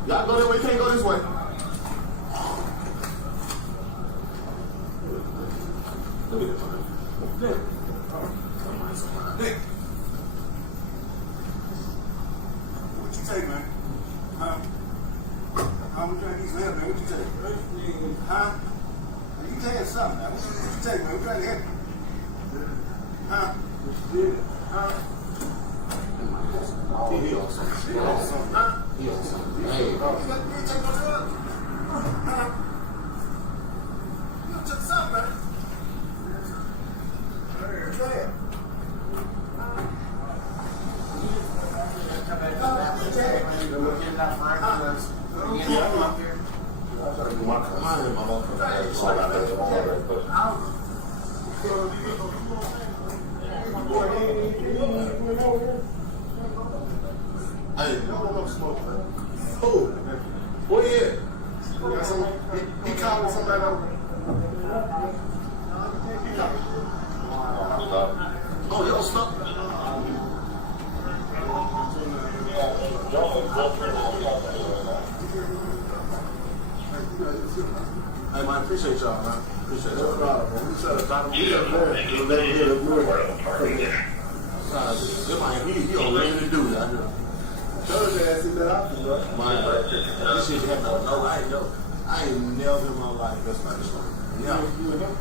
Y'all go that way, can't go this way. What you take, man? How much trying to get man? What you take? Huh? You taking something now. What you take, man? What trying to get? Huh? Huh? He on something. He on something. Huh? He on something. Hey. You take no drugs? Huh? You took something, man. Go ahead. Hey, no smoke, man. Who? Where he at? He calling somebody over. Oh, yo, stop. Hey, man, appreciate y'all, man. Appreciate y'all. No problem, man. We try to talk to him there. We'll let him hear the word. He don't ready to do that. Tell his ass in that option, bro. Man, this shit happened. No, I ain't know. I ain't never in my life. That's not the story. Yeah. You and him?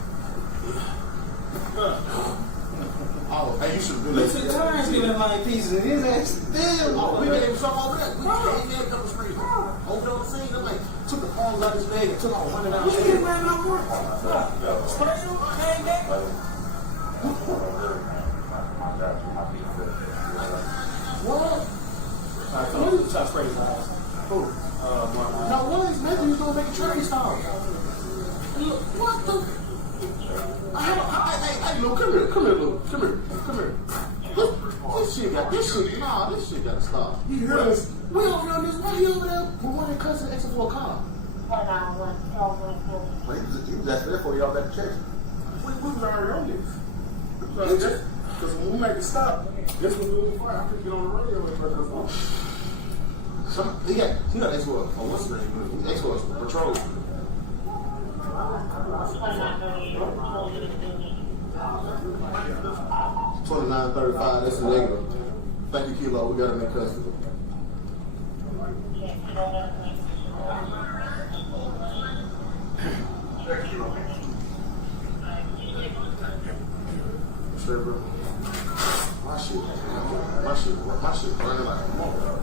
Oh, hey, you should have been Look at Tyre's giving him like pieces and his ass damn. Oh, we gave him something over there. We gave him a couple streets. Over there on the scene, I'm like, took the palms out his leg and took off running out. You can't run no more. Spray him, hang back. What? What is the spray his eyes? Who? No, what is Matthew was gonna make a trade style? What the? Hey, Lou, come here, Lou. Come here. This shit gotta stop. You hear us? We over there on this, why he over there? We want to cuss and exit for a car. Wait, he was asking that for y'all got to check. We was already on this. Because when we make a stop, guess what we'll do? I could get on the radio and press this phone. He got X-Word on what's the name? X-Word patrol. 2935, that's the negative. Thank you, Kilo. We got him in custody. Straight, bro. My shit burning like a mother.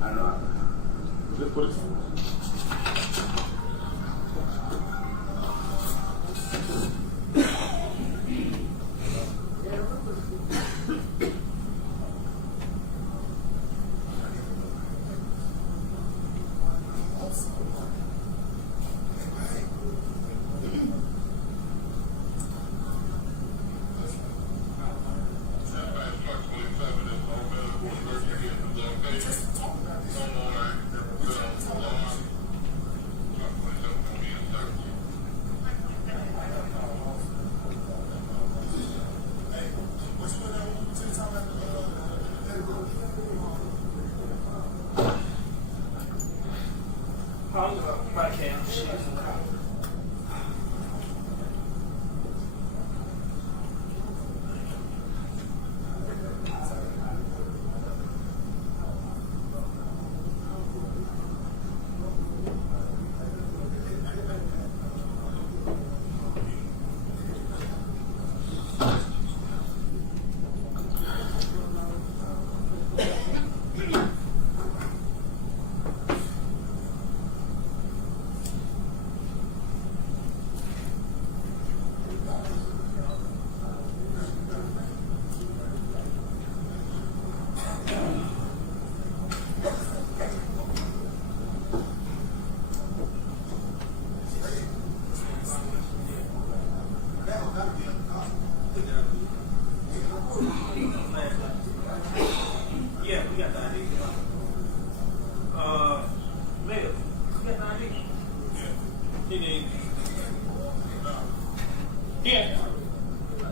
I know. Just put it.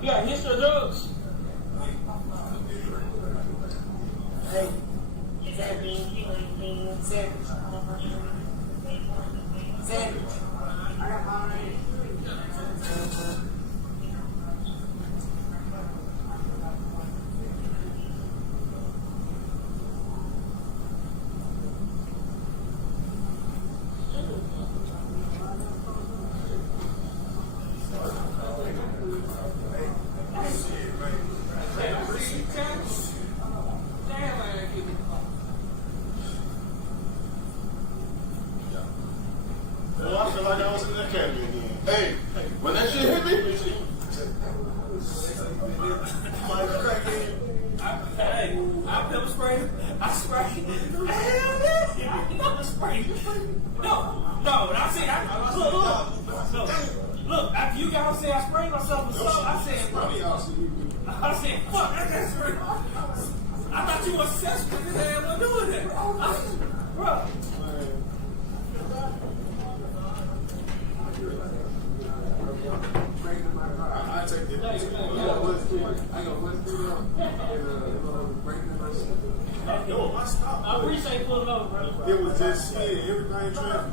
Yeah, history of drugs. Hey, Savage. Savage. I got mine. Well, I feel like I was in the academy again. Hey, when that shit hit me, Hey, I pepper sprayed. I sprayed. Hell yeah, I pepper sprayed. No, I said, look, after you guys say I sprayed myself with soap, I said, fuck, I got sprayed. I thought you were accessory to that. I'm doing that. Bro. I take it. No, I stopped. I appreciate you pulling over, bro. It was just shit. Everything traffic.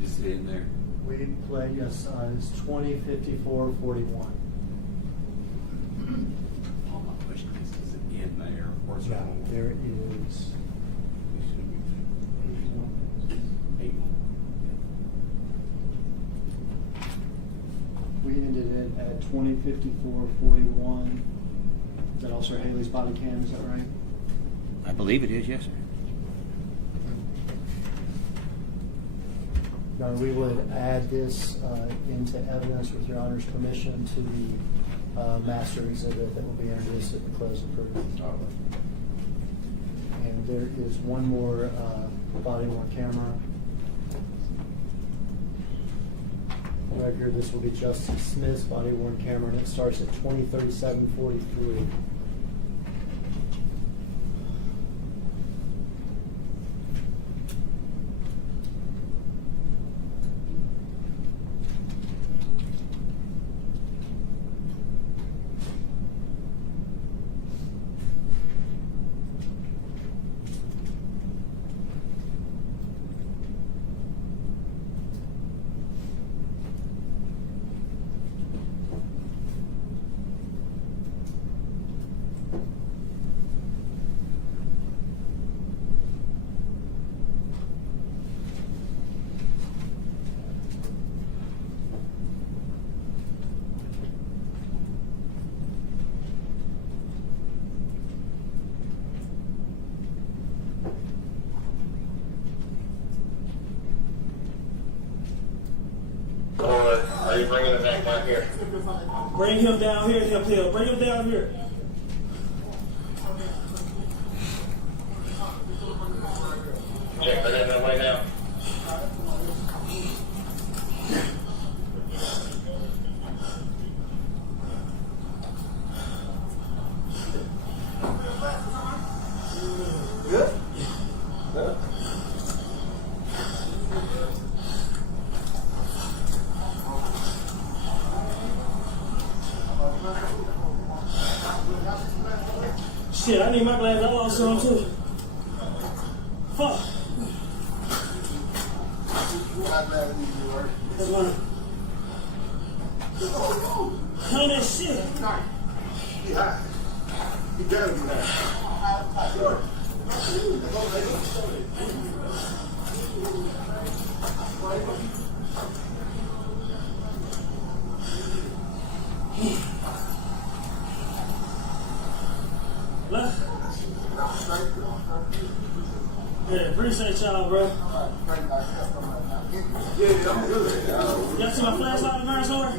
Just in there. We play, yes, it's 2054-41. All my questions is it in there or Where's Yeah, that? there is. We ended it at 20:54:41. Is that Officer Haley's body cam? Is that right? I believe it is, yes, sir. Your Honor, we would add this into evidence with Your Honor's permission to the master exhibit that will be introduced at the close of proof. And there is one more body-worn camera. Record, this will be Justice Smith's body-worn camera, and it starts at 20:37:43. Are you bringing it back down here? Bring him down here, Hill. Bring him down here. Check for that way now. Good? Shit, I need my glasses. I lost some too. Fuck. That's one. Hell that shit. He high. He gotta be high. Look. Yeah, appreciate y'all, bro. Yeah, I'm good. Y'all see my flashlight in there somewhere?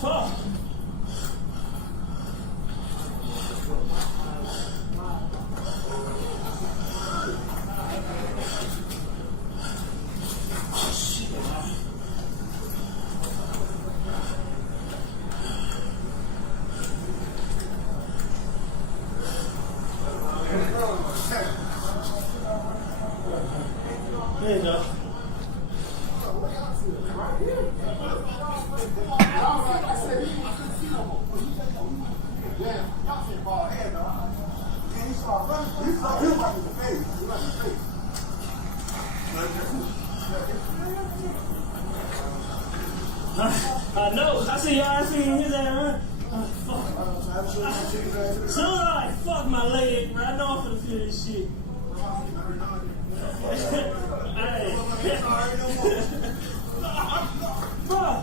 Fuck. There you go. I know. I see y'all. I see his ass, right? Fuck. So I like, fuck my leg, bro. I know I'm finna feel this shit. Hey. Fuck.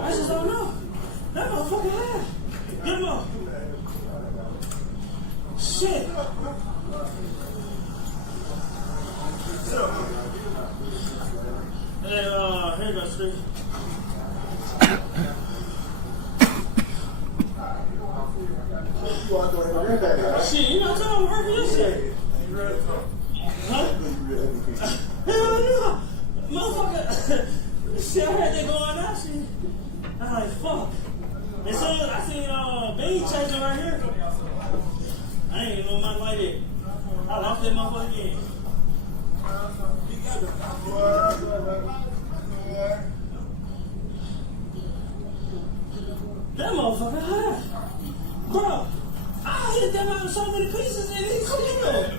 I just don't know. That motherfucker high. Get him up. Shit. Hey, here you go, Steve. Shit, you know, tell him work for this shit. Huh? Hell no. Motherfucker. Shit, I had that going out, shit. I was like, fuck. And so I seen Bean chasing right here. I ain't even know nothing like that. I lost that motherfucker again. That motherfucker high. Bro, I hit that motherfucker. so many pieces in these still.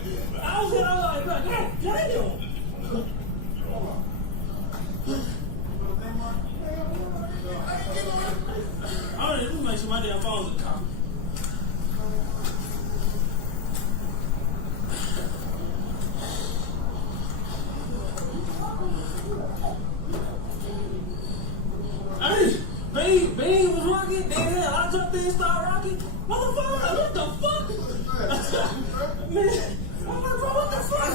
I was like, God damn. I don't even make sure my damn phone's in the car. Hey, Bean was rocking, then I jumped in and started rocking. Motherfucker, what the fuck? Man, I'm like, bro, what the fuck?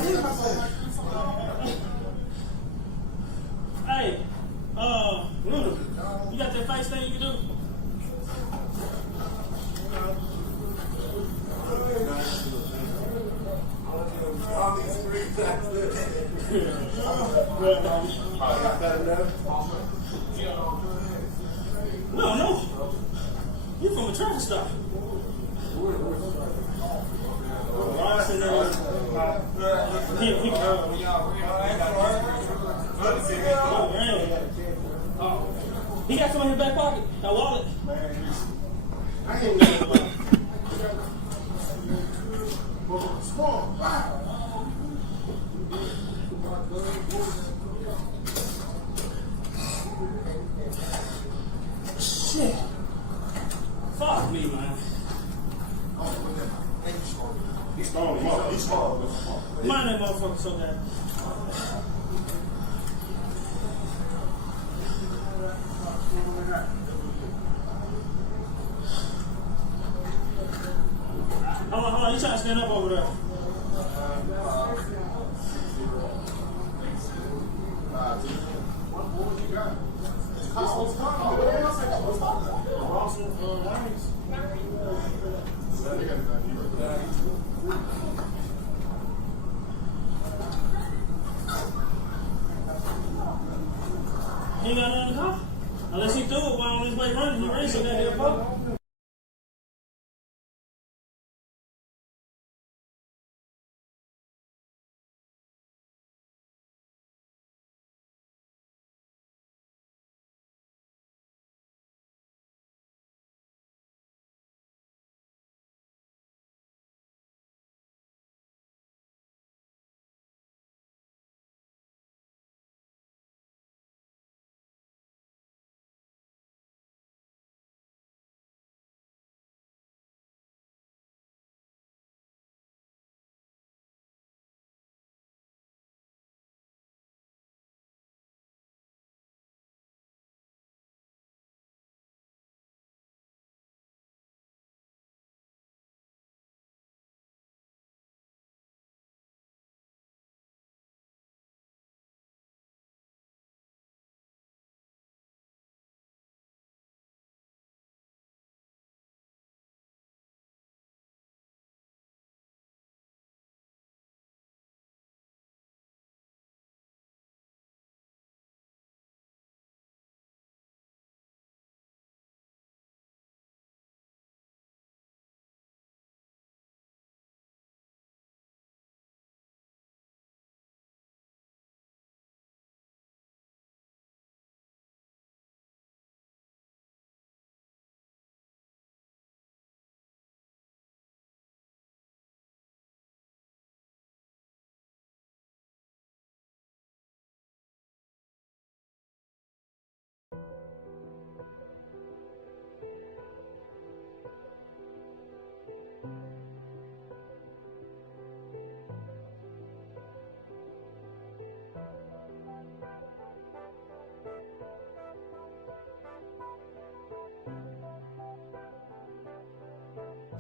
Hey, you got that face thing you can do? No. You from a traffic stop. He got some in his back pocket. A wallet. Shit. Fuck me, man. He's small. Mind that motherfucker so bad. Hold on. You trying to stand up over there. He ain't got nothing in the car? Unless he threw it while on his way running. He ran so goddamn far.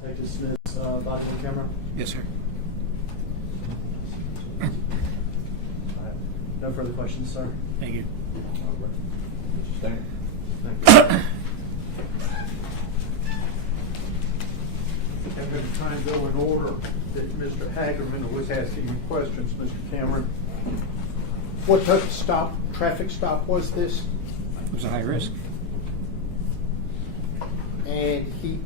Detective Smith's body on camera. Yes, sir. No further questions, sir. Thank you. Stand. Thank you. I'm going to try and go in order that Mr. Hagerman was asking you questions, Mr. Cameron. What type of traffic stop was this? It was a high risk. And he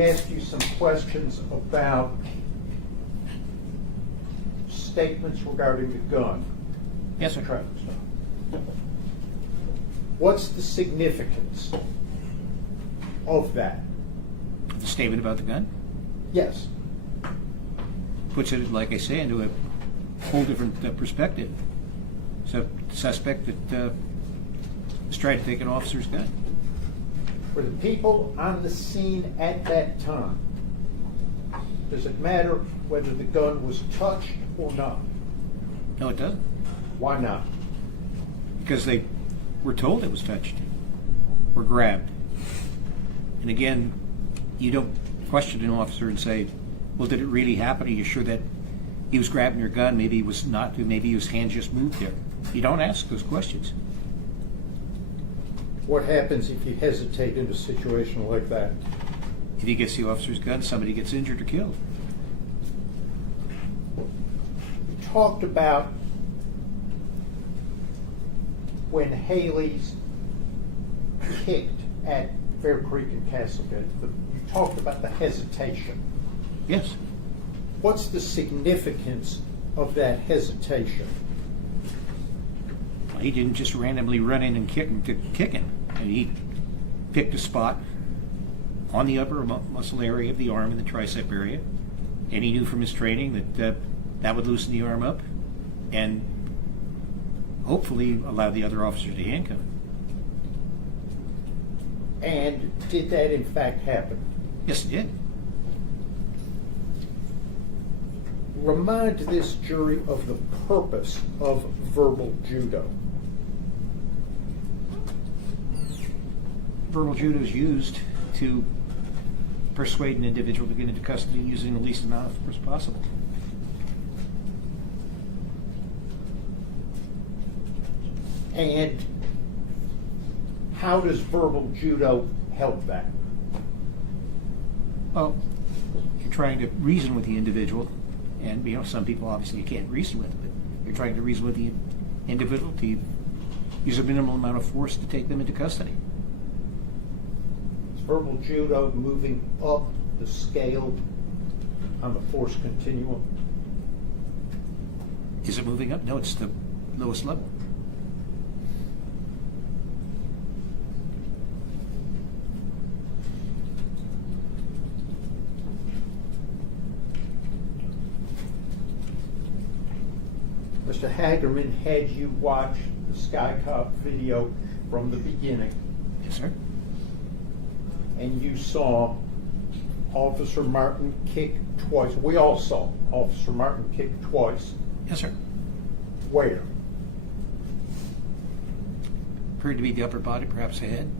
asked you some questions about statements regarding the gun. Yes, sir. Traffic stop. What's the significance of that? The statement about the gun Yes. puts it, like I say, into a whole different perspective. So, the suspect that is trying to take an officer's gun. For the people on the scene at that time, does it matter whether the gun was touched or not? No, it doesn't. Why not? Because they were told it was touched or grabbed. And again, you don't question an officer and say, well, did it really happen? Are you sure that he was grabbing your gun? Maybe he was not. Maybe his hand just moved there. You don't ask those questions. What happens if you hesitate in a situation like that? If he gets the officer's gun, somebody gets injured or killed. We talked about when Haley's kicked at Fair Creek and Castlegate. You talked about the hesitation. Yes. What's the significance of that hesitation? Well, he didn't just randomly run in and kick him. And he picked a spot on the upper muscle area of the arm in the tricep area, and he knew from his training that that would loosen the arm up and hopefully allow the other officers to handcuff him. And did that in fact happen? Yes, it did. Remind this jury of the purpose of verbal judo. Verbal judo is used to persuade an individual to get into custody using the least amount of force possible. And how does verbal judo help that? Well, you're trying to reason with the individual, and some people obviously you can't reason with, but you're trying to reason with the individual to use a minimal amount of force to take them into custody. Is verbal judo moving up the scale on the force continuum? Is it moving up? No, it's the lowest level. Mr. Hagerman had you watch the Sky Cop video from the beginning, Yes, sir. and you saw Officer Martin kick twice. We all saw Officer Martin kick twice. Yes, sir. Where? Appeared to be the upper body, perhaps the head.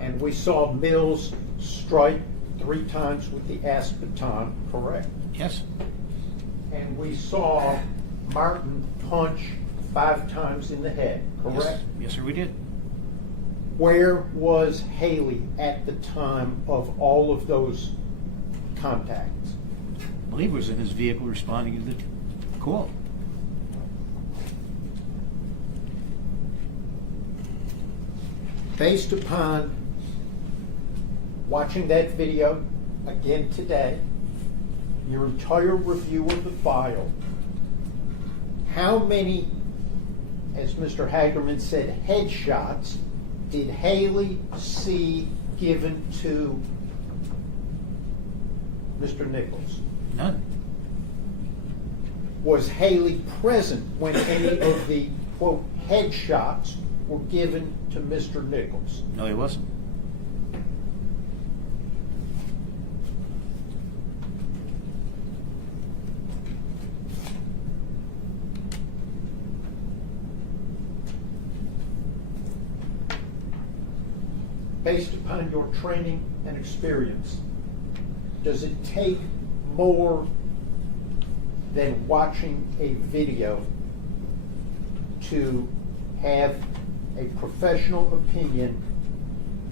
And we saw Mills strike 3 times with the aspeton, correct? Yes. And we saw Martin punch 5 times in the head, correct? Yes, sir, we did. Where was Haley at the time of all of those contacts? I believe it was in his vehicle responding to the call. Based upon watching that video again today, your entire review of the file, how many, as Mr. Hagerman said, headshots did Haley see given to Mr. Nichols? None. Was Haley present when any of the, quote, headshots were given to Mr. Nichols? No, he wasn't. Based upon your training and experience, does it take more than watching a video to have a professional opinion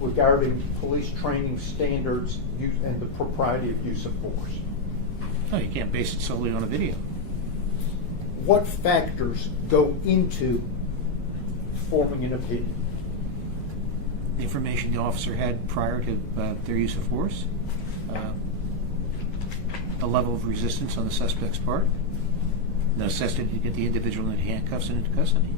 regarding police training standards and the propriety of use of force? No, you can't base it solely on a video. What factors go into forming an opinion? The information the officer had prior to their use of force, the level of resistance on the suspect's part, the necessity to get the individual in handcuffs and into custody.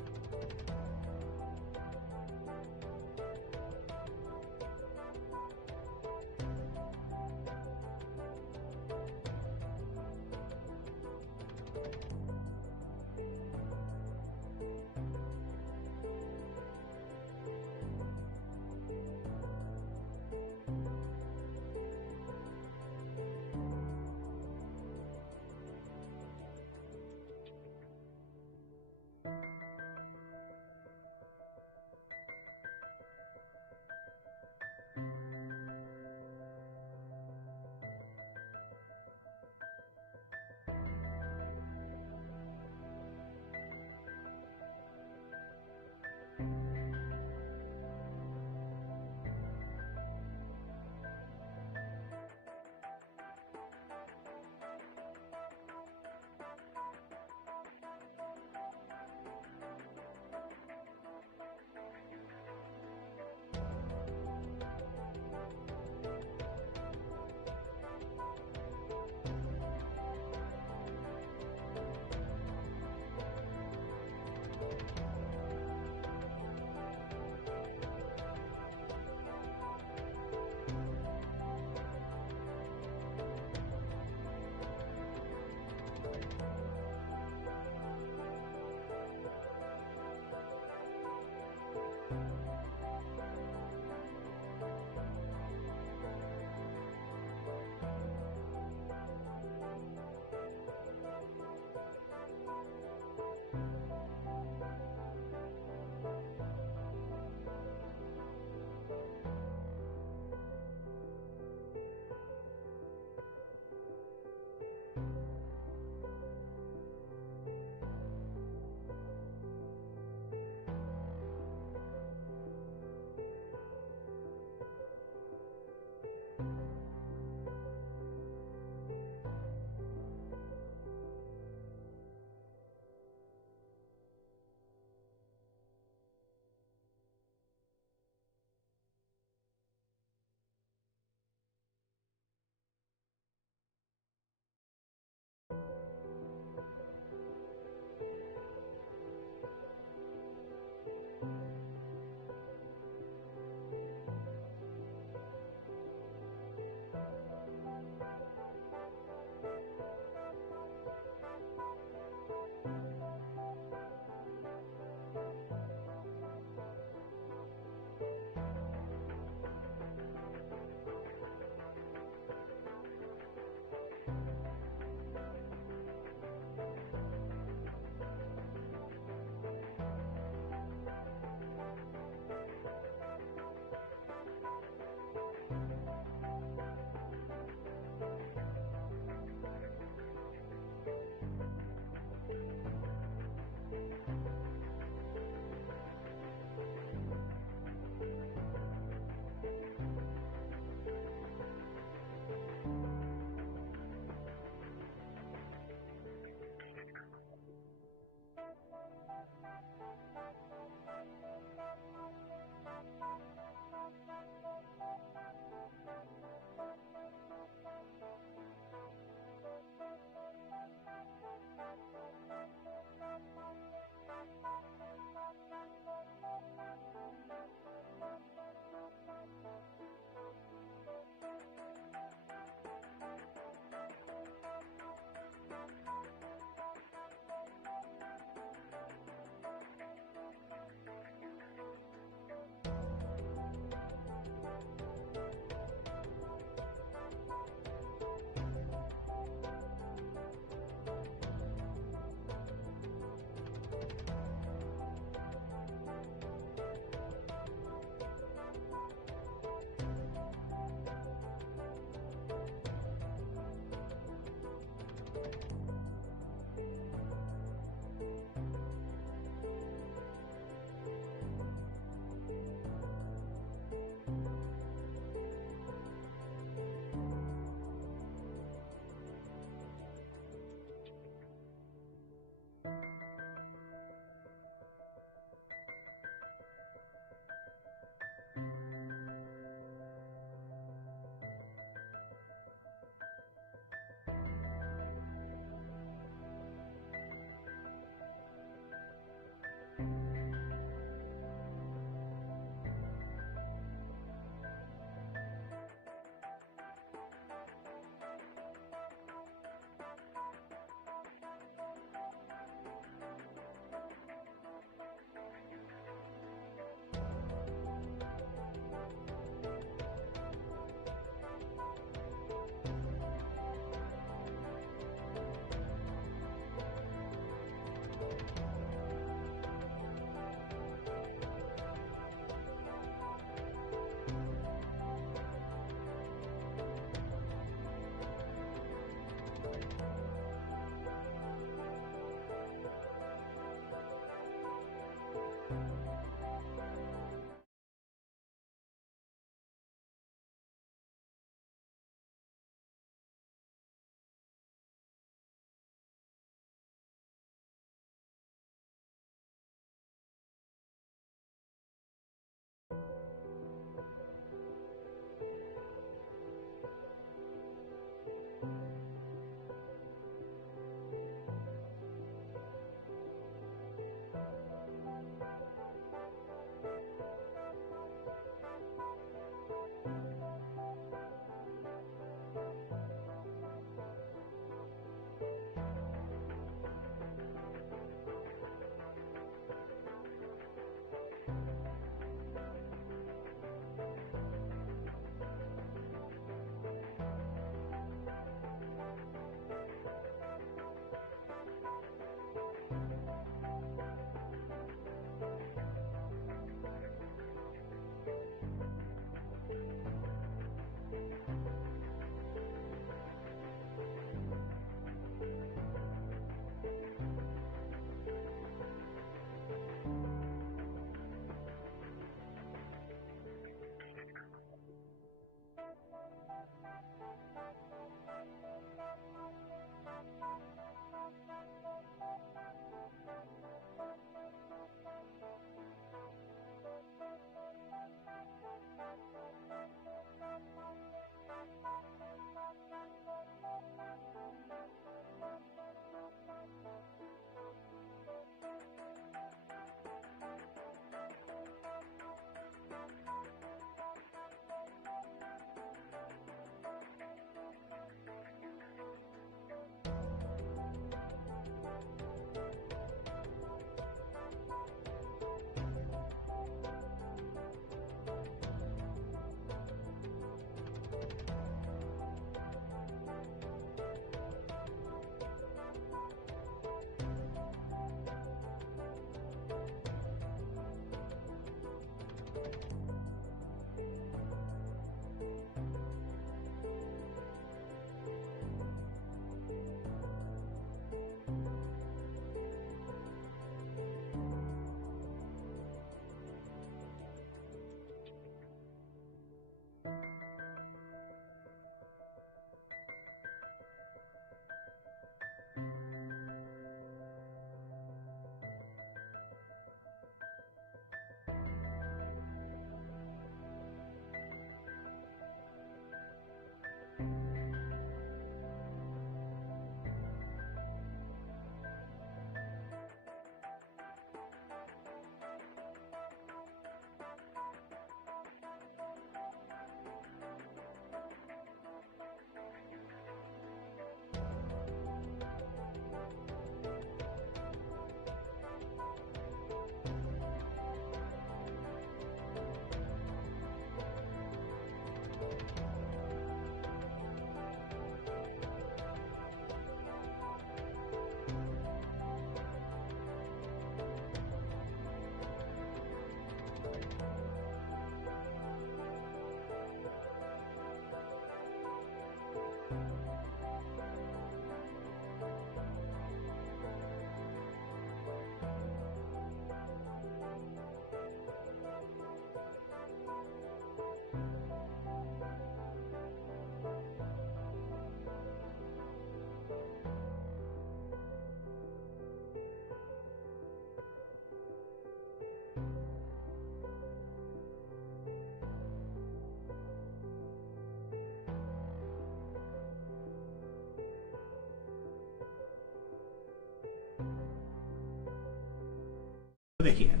They can't.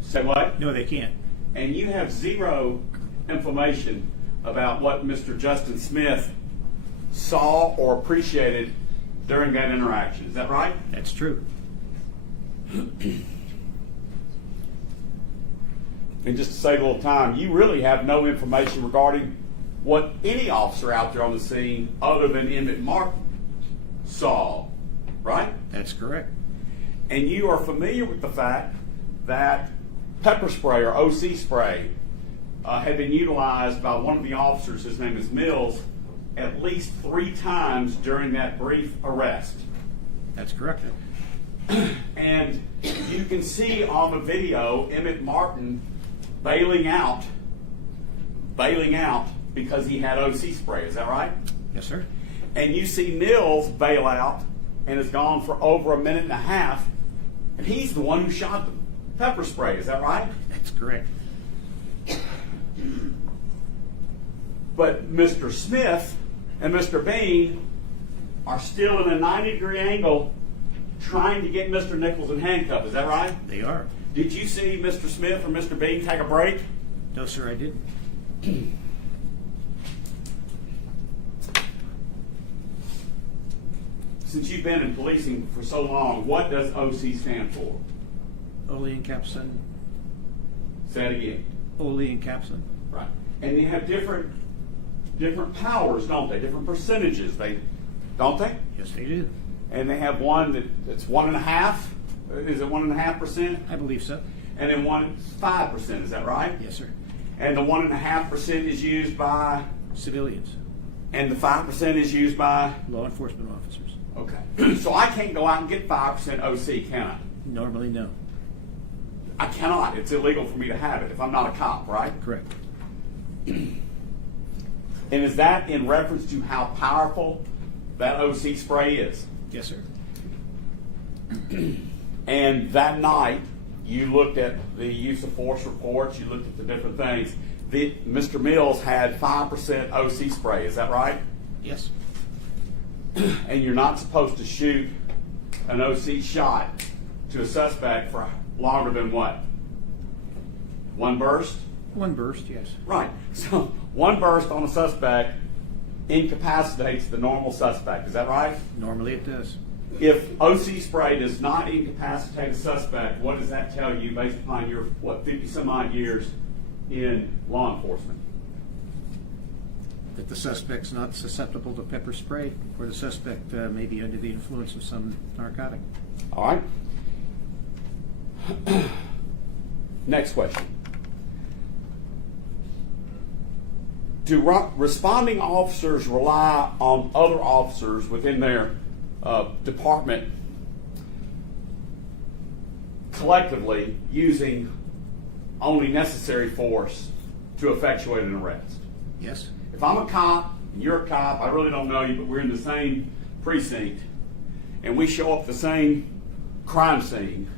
Say what? No, they can't. And you have zero information about what Mr. Justin Smith saw or appreciated during that interaction. Is that right? That's true. And just to save a little time, you really have no information regarding what any officer out there on the scene other than Emmitt Martin saw, right? That's correct. And you are familiar with the fact that pepper spray or OC spray had been utilized by one of the officers, his name is Mills, at least 3 times during that brief arrest. That's correct. And you can see on the video Emmitt Martin bailing out because he had OC spray. Is that right? Yes, sir. And you see Mills bail out and is gone for over a minute and a half, and he's the one who shot the pepper spray. Is that right? That's correct. But Mr. Smith and Mr. Bean are still in a 90-degree angle trying to get Mr. Nichols in handcuff. Is that right? They are. Did you see Mr. Smith or Mr. Bean take a break? No, sir, I didn't. Since you've been in policing for so long, what does OC stand for? Ole encapsulant. Say it again. Ole encapsulant. Right. And they have different powers, don't they? Different percentages, don't they? Yes, they do. And they have one that's 1.5. Is it 1.5%? I believe so. And then one 5%. Is that right? Yes, sir. And the 1.5% is used by, Civilians. and the 5% is used by. Law enforcement officers. Okay. So I can't go out and get 5% OC, can I? Normally, no. I cannot. It's illegal for me to have it if I'm not a cop, right? Correct. And is that in reference to how powerful that OC spray is? Yes, sir. And that night, you looked at the use of force reports, you looked at the different things. Mr. Mills had 5% OC spray, is that right? Yes. And you're not supposed to shoot an OC shot to a suspect for longer than what? One burst? One burst, yes. Right. So one burst on a suspect incapacitates the normal suspect. Is that right? Normally it does. If OC spray does not incapacitate a suspect, what does that tell you based upon your, 50 some odd years in law enforcement? That the suspect's not susceptible to pepper spray, or the suspect may be under the influence of some narcotic. All right. Next question. Do responding officers rely on other officers within their department collectively using only necessary force to effectuate an arrest? Yes. If I'm a cop and you're a cop, I really don't know you, but we're in the same precinct, and we show up at the same crime scene,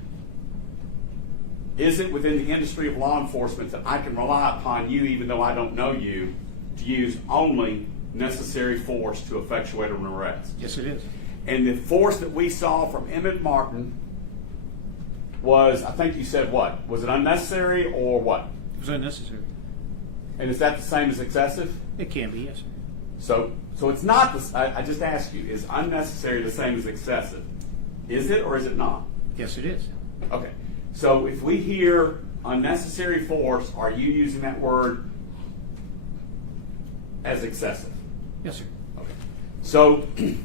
is it within the industry of law enforcement that I can rely upon you, even though I don't know you, to use only necessary force to effectuate an arrest? Yes, it is. And the force that we saw from Emmitt Martin was, I think you said what? Was it unnecessary or what? It was unnecessary. And is that the same as excessive? It can be, yes, sir. So it's not, I just asked you, is unnecessary the same as excessive? Is it or is it not? Yes, it is. Okay. So if we hear unnecessary force, are you using that word as excessive? Yes, sir. Okay. So do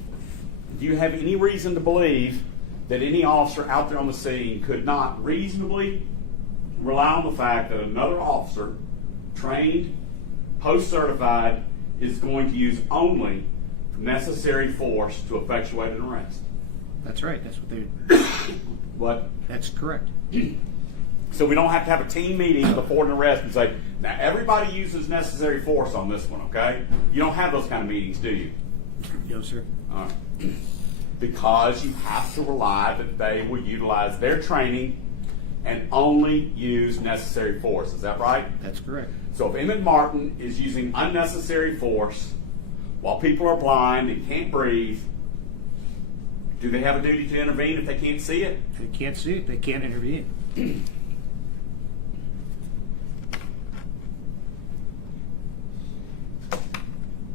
you have any reason to believe that any officer out there on the scene could not reasonably rely on the fact that another officer, trained, post-certified, is going to use only necessary force to effectuate an arrest? That's right. That's what they. What? That's correct. So we don't have to have a team meeting before an arrest and say, now everybody uses necessary force on this one, okay? You don't have those kind of meetings, do you? No, sir. All right. Because you have to rely that they will utilize their training and only use necessary force. Is that right? That's correct. So if Emmitt Martin is using unnecessary force while people are blind and can't breathe Do they have a duty to intervene if they can't see it? If they can't see it, they can't intervene.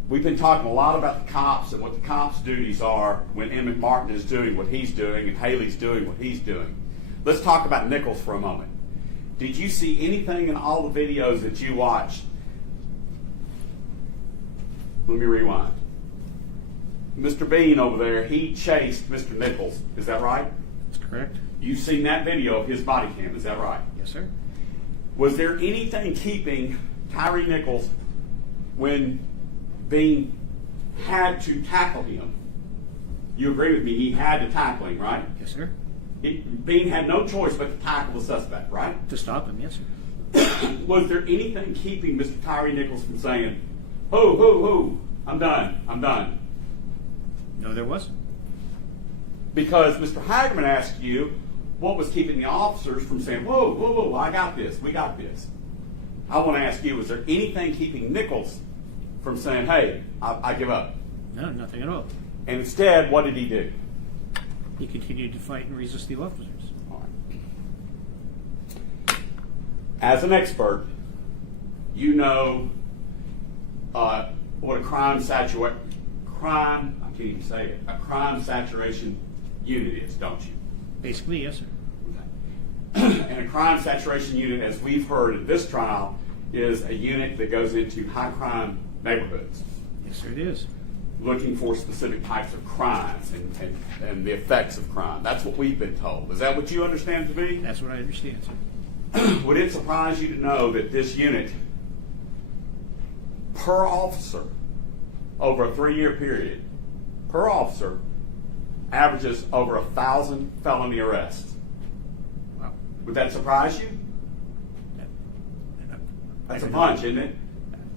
We've been talking a lot about the cops and what the cops' duties are when Emmitt Martin is doing what he's doing and Haley's doing what he's doing. Let's talk about Nichols for a moment. Did you see anything in all the videos that you watched? Let me rewind. Mr. Bean over there, he chased Mr. Nichols. Is that right? That's correct. You've seen that video of his body cam. Is that right? Yes, sir. Was there anything keeping Tyre Nichols when Bean had to tackle him? You agree with me? He had to tackle him, right? Yes, sir. Bean had no choice but to tackle the suspect, right? To stop him, yes, sir. Was there anything keeping Mr. Tyre Nichols from saying, "Ho, I'm done, I'm done"? No, there wasn't. Because Mr. Hagerman asked you what was keeping the officers from saying, whoa, I got this, we got this. I want to ask you, was there anything keeping Nichols from saying, hey, I give up? No, nothing at all. And instead, what did he do? He continued to fight and resist the officers. All right. As an expert, you know what a crime saturation unit is, don't you? Basically, yes, sir. Okay. And a crime saturation unit, as we've heard in this trial, is a unit that goes into high crime neighborhoods. Yes, sir, it is. Looking for specific types of crimes and the effects of crime. That's what we've been told. Is that what you understand to be? That's what I understand, sir. Would it surprise you to know that this unit, per officer, over a 3-year period, per officer, averages over 1,000 felony arrests? Wow. Would that surprise you? That's a bunch, isn't it?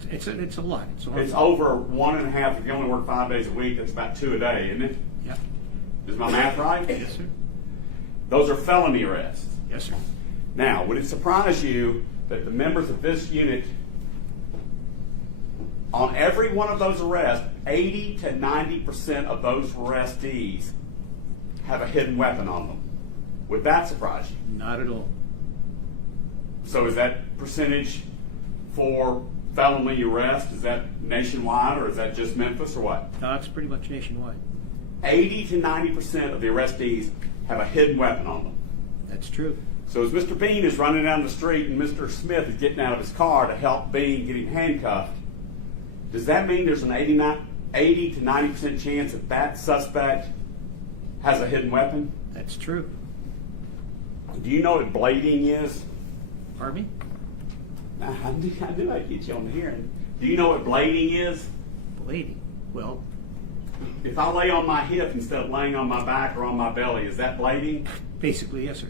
It's a lot. It's over 1.5. If you only work 5 days a week, that's about 2 a day, isn't it? Yeah. Is my math right? Yes, sir. Those are felony arrests. Yes, sir. Now, would it surprise you that the members of this unit, on every one of those arrests, 80 to 90% of those arrestees have a hidden weapon on them? Would that surprise you? Not at all. So is that percentage for felony arrest, is that nationwide or is that just Memphis or what? No, it's pretty much nationwide. 80 to 90% of the arrestees have a hidden weapon on them. That's true. So as Mr. Bean is running down the street and Mr. Smith is getting out of his car to help Bean get him handcuffed, does that mean there's an 80 to 90% chance that that suspect has a hidden weapon? That's true. Do you know what blading is? Pardon me? I knew I'd get you on the hearing. Do you know what blading is? Blading? Well, if I lay on my hip instead of laying on my back or on my belly, is that blading? basically, yes, sir.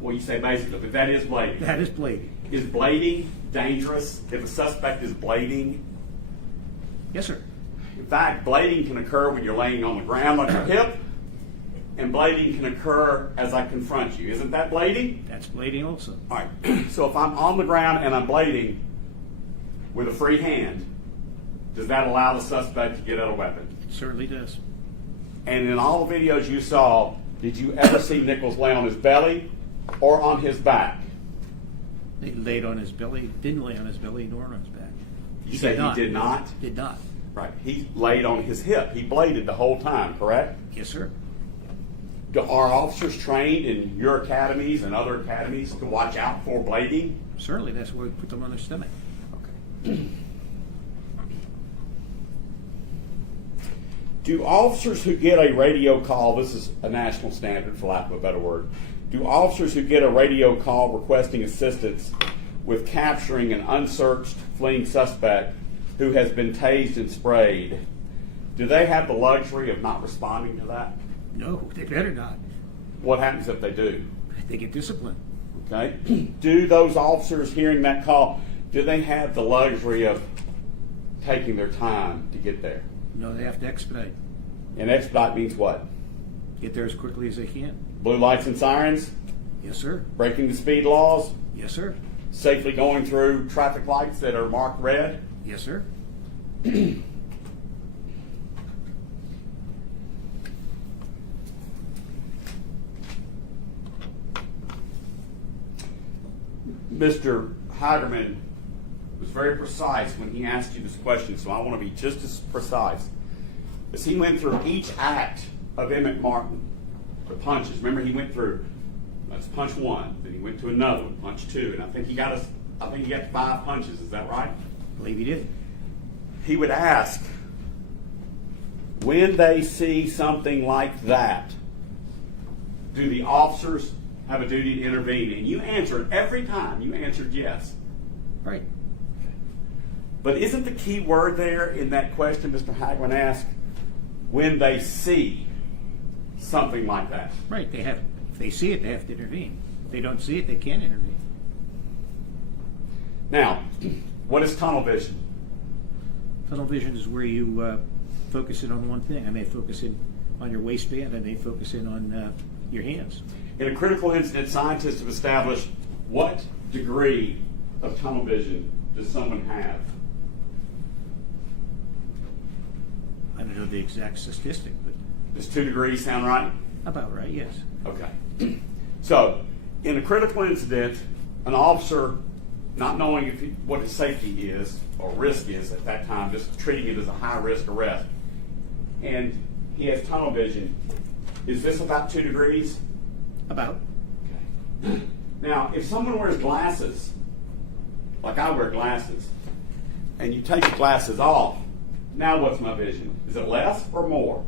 Well, you say basically, but that is blading. That is blading. Is blading dangerous if a suspect is blading? Yes, sir. In fact, blading can occur when you're laying on the ground on your hip, and blading can occur as I confront you. Isn't that blading? That's blading also. All right. So if I'm on the ground and I'm blading with a free hand, does that allow the suspect to get out a weapon? It certainly does. And in all the videos you saw, did you ever see Nichols lay on his belly or on his back? He laid on his belly, didn't lay on his belly nor on his back. You say he did not? Did not. Right. He laid on his hip. He bladed the whole time, correct? Yes, sir. Are officers trained in your academies and other academies to watch out for blading? Certainly, that's why we put them on their stomach. Okay. Do officers who get a radio call, this is a national standard for lack of a better word, do officers who get a radio call requesting assistance with capturing an unsearched fleeing suspect who has been tased and sprayed, do they have the luxury of not responding to that? No, they better not. What happens if they do? They get disciplined. Okay. Do those officers hearing that call, do they have the luxury of taking their time to get there? No, they have to expedite. And expedite means what? Get there as quickly as they can. Blue lights and sirens? Yes, sir. Breaking the speed laws? Yes, sir. Safely going through traffic lights that are marked red? Yes, sir. Mr. Hagerman was very precise when he asked you this question, so I want to be just as precise. As he went through each act of Emmitt Martin, the punches, remember he went through, that's punch 1, then he went to another one, punch 2, and I think he got 5 punches, is that right? I believe he did. He would ask, when they see something like that, do the officers have a duty to intervene? And you answered every time. You answered yes. Right. But isn't the key word there in that question Mr. Hagerman asked, when they see something like that? Right. If they see it, they have to intervene. If they don't see it, they can't intervene. Now, what is tunnel vision? Tunnel vision is where you focus in on one thing. I may focus in on your waistband. I may focus in on your hands. In a critical incident, scientists have established what degree of tunnel vision does someone have? I don't know the exact statistic, but Does 2 degrees sound right? about right, yes. Okay. So, in a critical incident, an officer, not knowing what his safety is or risk is at that time, just treating it as a high-risk arrest, and he has tunnel vision, is this about 2 degrees? About. Okay. Now, if someone wears glasses, like I wear glasses, and you take the glasses off, now what's my vision? Is it less or more?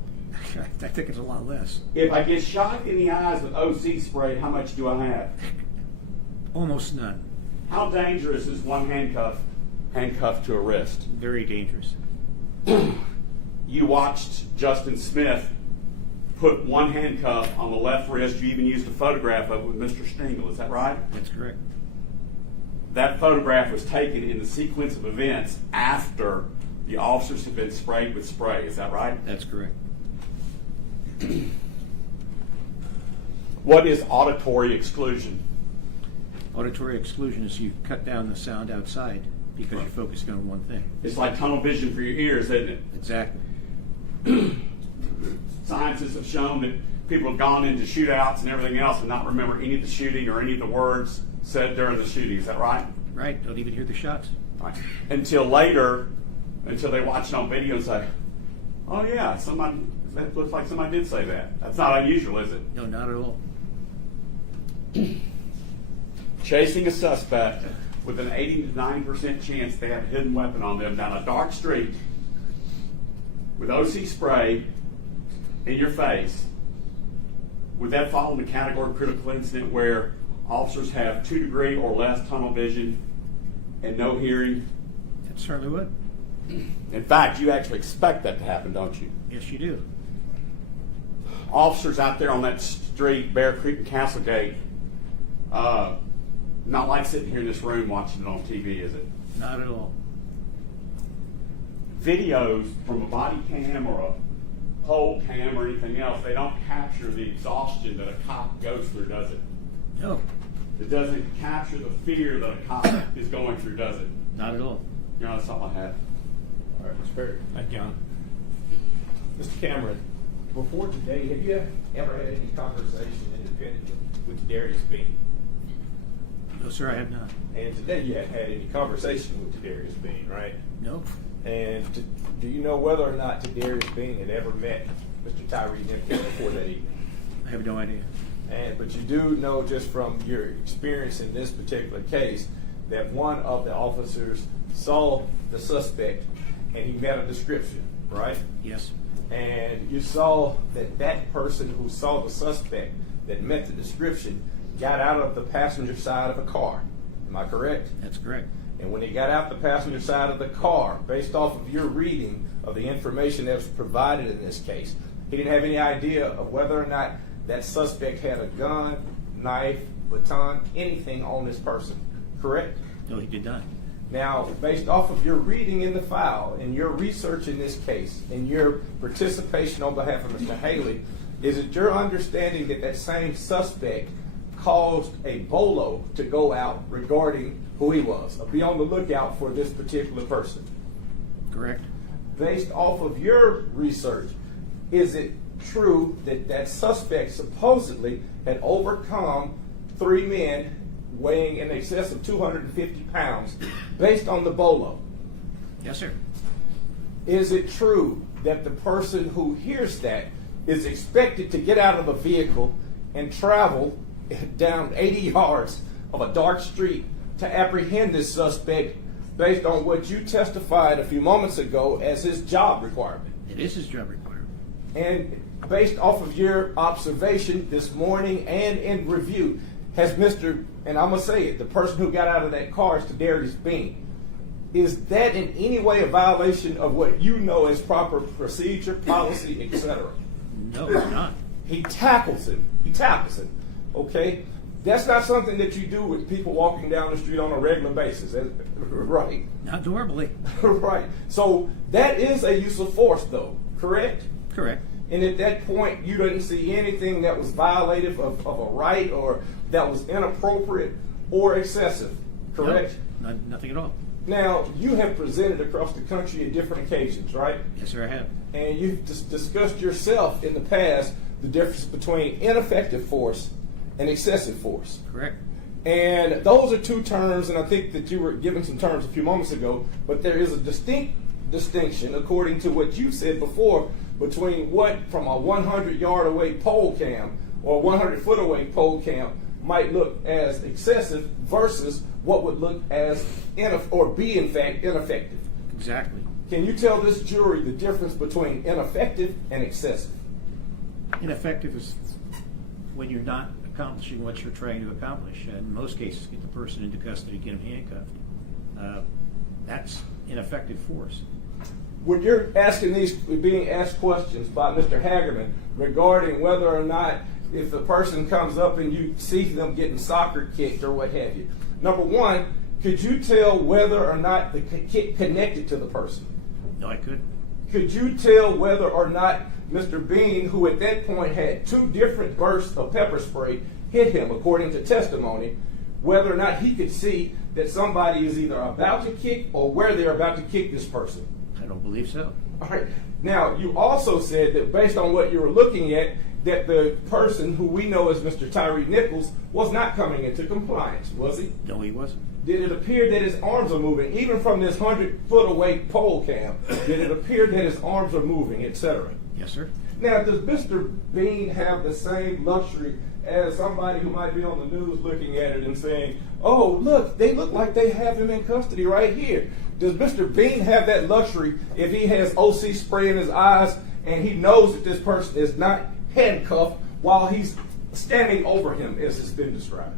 I think it's a lot less. If I get shot in the eyes with OC spray, how much do I have? Almost none. How dangerous is one handcuff to a wrist? Very dangerous. You watched Justin Smith put one handcuff on the left wrist. You even used a photograph of it with Mr. Stingle. Is that right? That's correct. That photograph was taken in the sequence of events after the officers had been sprayed with spray. Is that right? That's correct. What is auditory exclusion? Auditory exclusion is you cut down the sound outside because you're focusing on one thing. It's like tunnel vision for your ears, isn't it? Exactly. Scientists have shown that people have gone into shootouts and everything else and not remember any of the shooting or any of the words said during the shooting. Is that right? Right. Don't even hear the shots. Right. Until later, until they watch it on video and say, oh yeah, that looks like somebody did say that. That's not unusual, is it? No, not at all. Chasing a suspect with an 80 to 90% chance they have a hidden weapon on them down a dark street with OC spray in your face, would that fall in the category of critical incident where officers have 2 degree or less tunnel vision and no hearing? It certainly would. In fact, you actually expect that to happen, don't you? Yes, you do. Officers out there on that street, Bear Creek and Castlegate, not like sitting here in this room watching it on TV, is it? Not at all. Videos from a body cam or a pole cam or anything else, they don't capture the exhaustion that a cop goes through, does it? No. It doesn't capture the fear that a cop is going through, does it? Not at all. You know, that's something I had. All right, Mr. Perry. Thank you, John. Mr. Cameron, before today, have you ever had any conversation independently with Tadarrius Bean? No, sir, I have not. And today you have had any conversation with Tadarrius Bean, right? No. And do you know whether or not Tadarrius Bean had ever met Mr. Tyre Nichols before that evening? I have no idea. But you do know just from your experience in this particular case that one of the officers saw the suspect and he met a description, right? Yes. And you saw that person who saw the suspect that met the description got out of the passenger side of a car. Am I correct? That's correct. And when he got out the passenger side of the car, based off of your reading of the information that was provided in this case, he didn't have any idea of whether or not that suspect had a gun, knife, baton, anything on this person, correct? No, he did not. Now, based off of your reading in the file and your research in this case and your participation on behalf of Mr. Haley, is it your understanding that that same suspect caused a bolo to go out regarding who he was? Be on the lookout for this particular person. Correct. Based off of your research, is it true that that suspect supposedly had overcome 3 men weighing in excess of 250 pounds based on the BOLO. Yes, sir. Is it true that the person who hears that is expected to get out of a vehicle and travel down 80 yards of a dark street to apprehend this suspect based on what you testified a few moments ago as his job requirement? It is his job requirement. And based off of your observation this morning and in review, has Mr., and I'm going to say it, the person who got out of that car is Tadarrius Bean. Is that in any way a violation of what you know as proper procedure, policy, etc.? No, it's not. He tackles him. Okay? That's not something that you do with people walking down the street on a regular basis, right? Not normally. Right. So that is a use of force, though, correct? Correct. And at that point, you didn't see anything that was violative of a right or that was inappropriate or excessive, correct? No, nothing at all. Now, you have presented across the country at different occasions, right? Yes, sir, I have. And you've discussed yourself in the past the difference between ineffective force and excessive force. Correct. And those are two terms, and I think that you were given some terms a few moments ago, but there is a distinct distinction, according to what you said before, between what from a 100-yard away pole cam or 100-foot away pole cam might look as excessive versus what would look as be in fact ineffective. Exactly. Can you tell this jury the difference between ineffective and excessive? Ineffective is when you're not accomplishing what you're trying to accomplish. In most cases, get the person into custody, get them handcuffed. That's ineffective force. When you're being asked questions by Mr. Hagerman regarding whether or not if the person comes up and you see them getting soccer kicked or what have you, number one, could you tell whether or not the kick connected to the person? No, I couldn't. Could you tell whether or not Mr. Bean, who at that point had two different bursts of pepper spray, hit him, according to testimony, whether or not he could see that somebody is either about to kick or where they're about to kick this person? I don't believe so. All right. Now, you also said that based on what you were looking at, that the person who we know as Mr. Tyre Nichols was not coming into compliance, was he? No, he wasn't. Did it appear that his arms are moving, even from this 100-foot away pole cam? Did it appear that his arms are moving, etc.? Yes, sir. Now, does Mr. Bean have the same luxury as somebody who might be on the news looking at it and saying, oh, look, they look like they have him in custody right here? Does Mr. Bean have that luxury if he has OC spray in his eyes and he knows that this person is not handcuffed while he's standing over him, as has been described?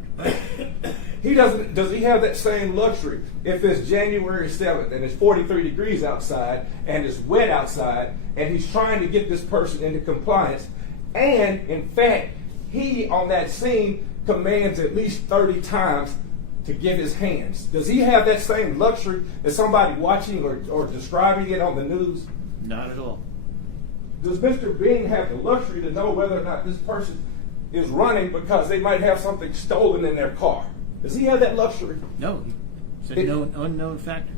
He doesn't. Does he have that same luxury if it's January 7th and it's 43 degrees outside and it's wet outside and he's trying to get this person into compliance, and in fact he on that scene commands at least 30 times to give his hands? Does he have that same luxury as somebody watching or describing it on the news? Not at all. Does Mr. Bean have the luxury to know whether or not this person is running because they might have something stolen in their car? Does he have that luxury? No. It's a known, unknown factor.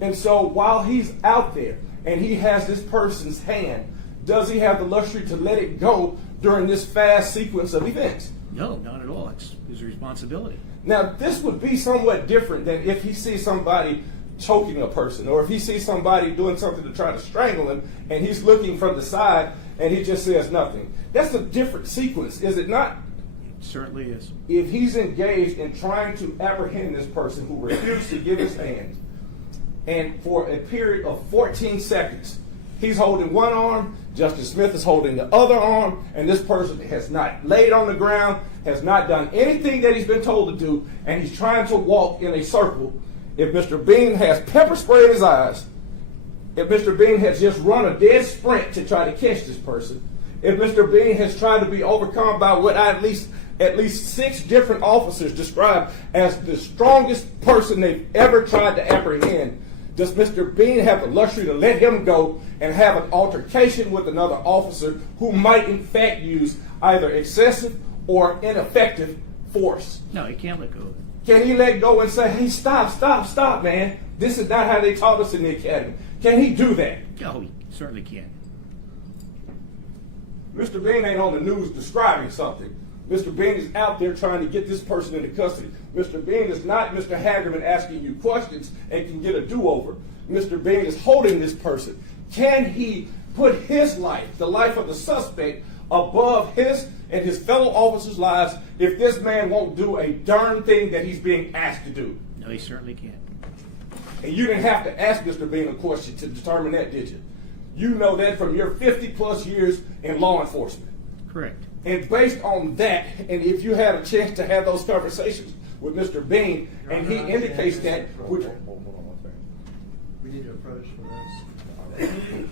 And so while he's out there and he has this person's hand, does he have the luxury to let it go during this fast sequence of events? No, not at all. It's his responsibility. Now, this would be somewhat different than if he sees somebody choking a person or if he sees somebody doing something to try to strangle him and he's looking from the side and he just says nothing. That's a different sequence, is it not? It certainly is. If he's engaged in trying to apprehend this person who refused to give his hand, and for a period of 14 seconds, he's holding one arm, Justice Smith is holding the other arm, and this person has not laid on the ground, has not done anything that he's been told to do, and he's trying to walk in a circle. If Mr. Bean has pepper spray in his eyes, if Mr. Bean has just run a dead sprint to try to catch this person, if Mr. Bean has tried to be overcome by what at least 6 different officers described as the strongest person they've ever tried to apprehend, does Mr. Bean have the luxury to let him go and have an altercation with another officer who might in fact use either excessive or ineffective force? No, he can't let go of it. Can he let go and say, hey, stop, man. This is not how they taught us in the academy. Can he do that? No, he certainly can't. Mr. Bean ain't on the news describing something. Mr. Bean is out there trying to get this person into custody. Mr. Bean is not Mr. Hagerman asking you questions and can get a do-over. Mr. Bean is holding this person. Can he put his life, the life of the suspect, above his and his fellow officers' lives if this man won't do a darn thing that he's being asked to do? No, he certainly can't. And you didn't have to ask Mr. Bean a question to determine that, did you? You know that from your 50-plus years in law enforcement. Correct. And based on that, and if you had a chance to have those conversations with Mr. Bean, and he indicates that, which, Hold on one second. We need to approach for this.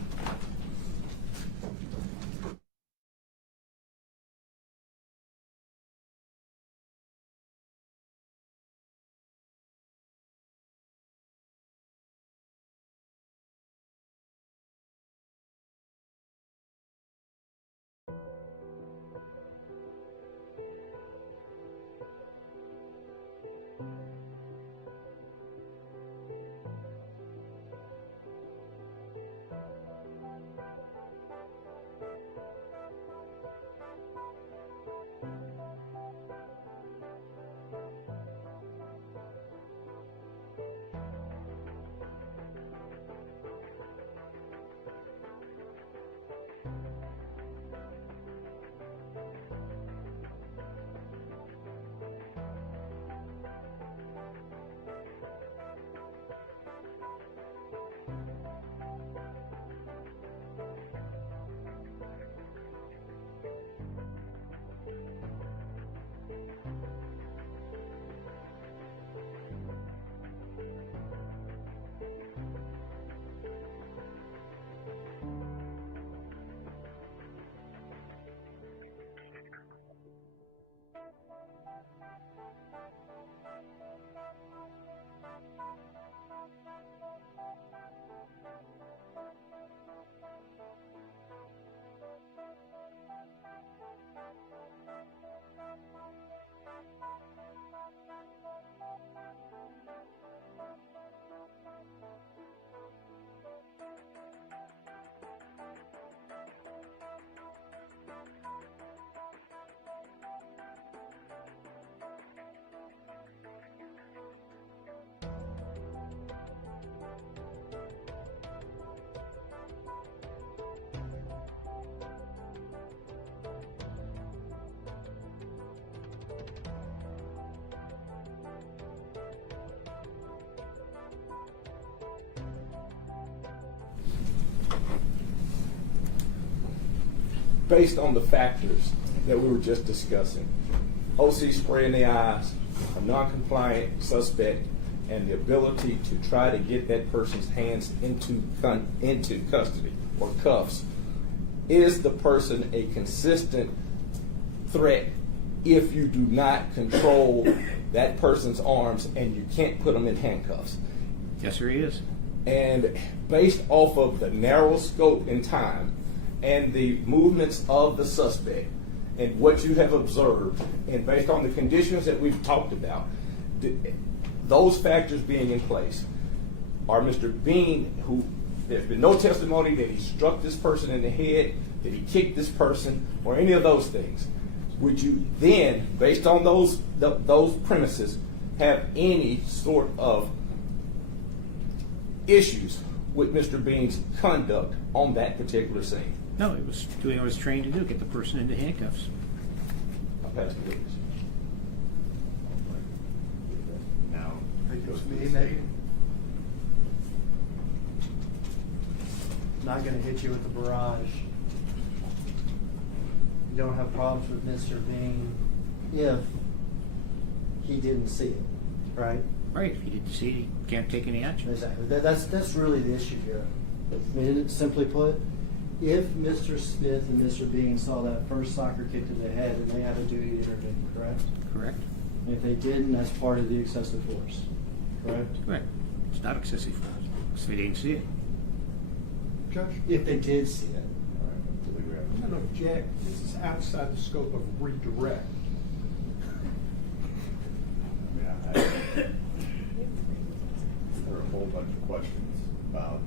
based on the factors that we were just discussing, OC spray in the eyes, a non-compliant suspect, and the ability to try to get that person's hands into custody or cuffs, is the person a consistent threat if you do not control that person's arms and you can't put them in handcuffs? Yes, sir, he is. And based off of the narrow scope and time and the movements of the suspect and what you have observed, and based on the conditions that we've talked about, those factors being in place, are Mr. Bean, who there's been no testimony that he struck this person in the head, that he kicked this person, or any of those things, would you then, based on those premises, have any sort of issues with Mr. Bean's conduct on that particular scene? No, it was doing what I was trained to do, get the person into handcuffs. I'll pass the witness. Now, it goes to the Emmitt. state. Not going to hit you with the barrage. You don't have problems with Mr. Bean if he didn't see it, right? Right, if he didn't see it, he can't take any action. Exactly. That's really the issue here. I mean, simply put, if Mr. Smith and Mr. Bean saw that first soccer kick to the head, and they had a duty to intervene, correct? Correct? And if they didn't, that's part of the excessive force, correct? Correct. It's not excessive force, because they didn't see it. Judge, If they did see it. All right, completely agree. I'm going to object. This is outside the scope of redirect. I mean, there are a whole bunch of questions about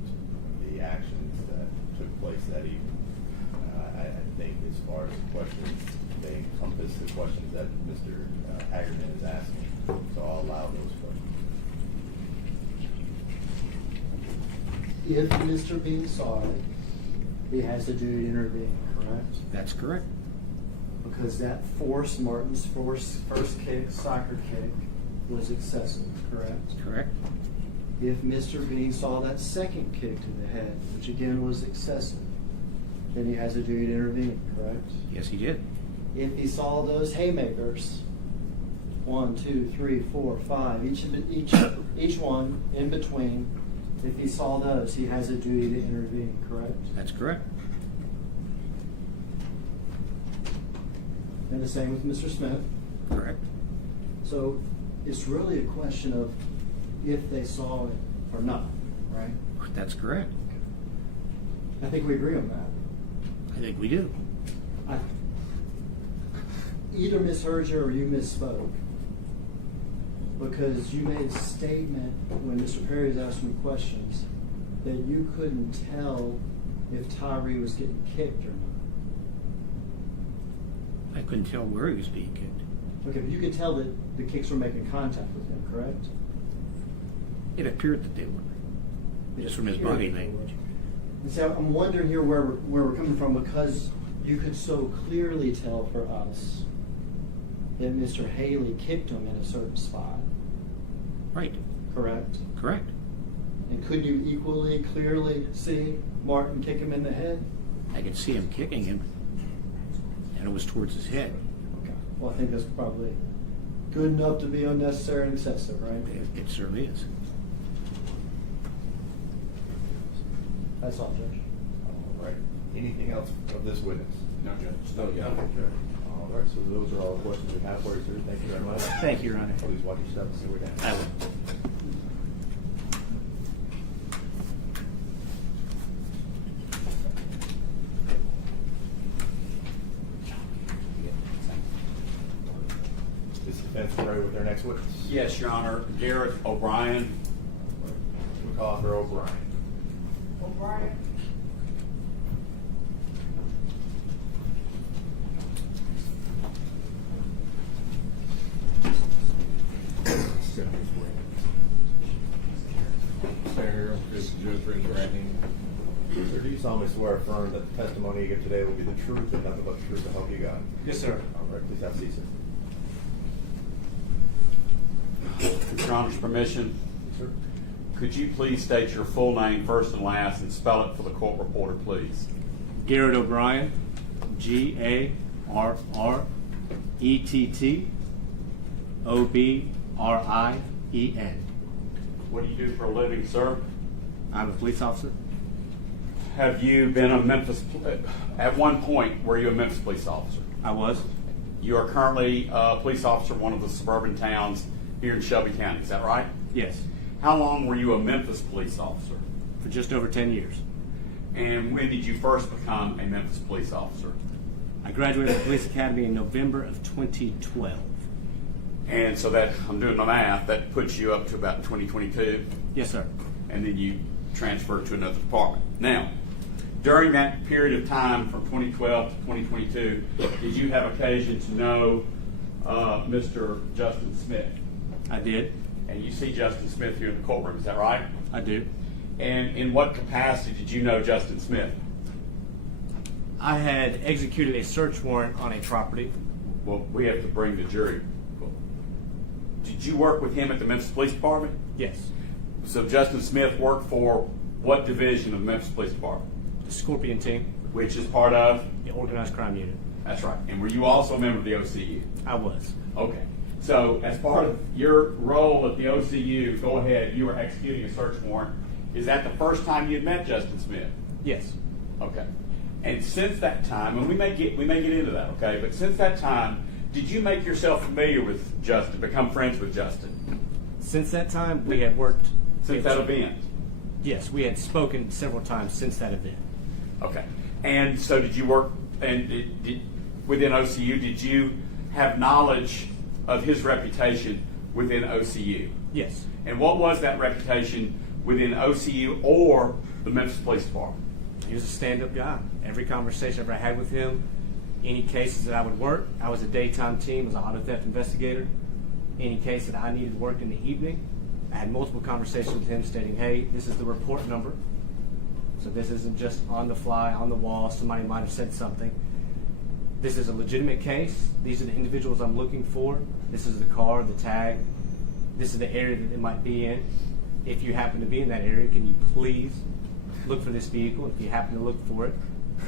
the actions that took place that evening. think as far as the questions, they encompass the questions that Mr. Hagerman is asking. So I'll allow those questions. If Mr. Bean saw it, he has a duty to intervene, correct? That's correct. Because that force, Martin's first kick, soccer kick, was excessive, correct? Correct. If Mr. Bean saw that second kick to the head, which again was excessive, then he has a duty to intervene, correct? Yes, he did. If he saw those haymakers, 1, 2, 3, 4, 5, each one in between, if he saw those, he has a duty to intervene, correct? That's correct. And the same with Mr. Smith. Correct. So it's really a question of if they saw it or not, right? That's correct. I think we agree on that. I think we do. I either misheard you or you misspoke, because you made a statement when Mr. Perry was asking me questions that you couldn't tell if Tyre was getting kicked or not. I couldn't tell where he was being kicked. Okay, but you could tell that the kicks were making contact with him, correct? It appeared that they were, just from his body language. And so I'm wondering here where we're coming from, because you could so clearly tell for us that Mr. Haley kicked him in a certain spot. Right. Correct? Correct. And could you equally clearly see Martin kick him in the head? I could see him kicking him, and it was towards his head. Okay. Well, I think that's probably good enough to be unnecessary and excessive, right? It certainly is. That's all, Judge. All right. Anything else of this witness? No, Judge. No, yeah. All right, so those are all the questions we have for you, sir. Thank you very much. Thank you, Your Honor. Please watch yourself and see where down. I will. Is defense ready with their next witness? Yes, Your Honor. Garrett O'Brien. We call her O'Brien. O'Brien. Sir, do you solemnly swear or affirm that the testimony you give today will be the truth and nothing but the truth to help you God? Yes, sir. All right, please have a seat, sir. With Your Honor's permission, Yes, sir. could you please state your full name first and last and spell it for the court reporter, please? Garrett O'Brien, Garrett Obrien. What do you do for a living, sir? I'm a police officer. Have you been a Memphis, at one point, were you a Memphis police officer? I was. You are currently a police officer in one of the suburban towns here in Shelby County, is that right? Yes. How long were you a Memphis police officer? For just over 10 years. And when did you first become a Memphis police officer? I graduated from the police academy in November of 2012. And so that, I'm doing my math, that puts you up to about 2022, Yes, sir. and then you transferred to another department. Now, during that period of time from 2012 to 2022, did you have occasion to know Mr. Justin Smith? I did. And you see Justin Smith here in the courtroom, is that right? I do. And in what capacity did you know Justin Smith? I had executed a search warrant on a property. Well, we have to bring the jury. Did you work with him at the Memphis Police Department? Yes. So Justin Smith worked for what division of the Memphis Police Department? The Scorpion team, Which is part of? the organized crime unit. That's right. And were you also a member of the OCU? I was. Okay. So as part of your role at the OCU, go ahead, you were executing a search warrant. Is that the first time you had met Justin Smith? Yes. Okay. And since that time, and we may get into that, okay, but since that time, did you make yourself familiar with Justin, become friends with Justin? Since that time, we had worked. Since that event? Yes, we had spoken several times since that event. Okay. And so did you work, and within OCU, did you have knowledge of his reputation within OCU? Yes. And what was that reputation within OCU or the Memphis Police Department? He was a stand-up guy. Every conversation I ever had with him, any cases that I would work, I was a daytime team as an auto theft investigator. Any case that I needed work in the evening, I had multiple conversations with him stating, hey, this is the report number. So this isn't just on the fly, on the wall, somebody might have said something. This is a legitimate case. These are the individuals I'm looking for. This is the car, the tag. This is the area that it might be in. If you happen to be in that area, can you please look for this vehicle? If you happen to look for it,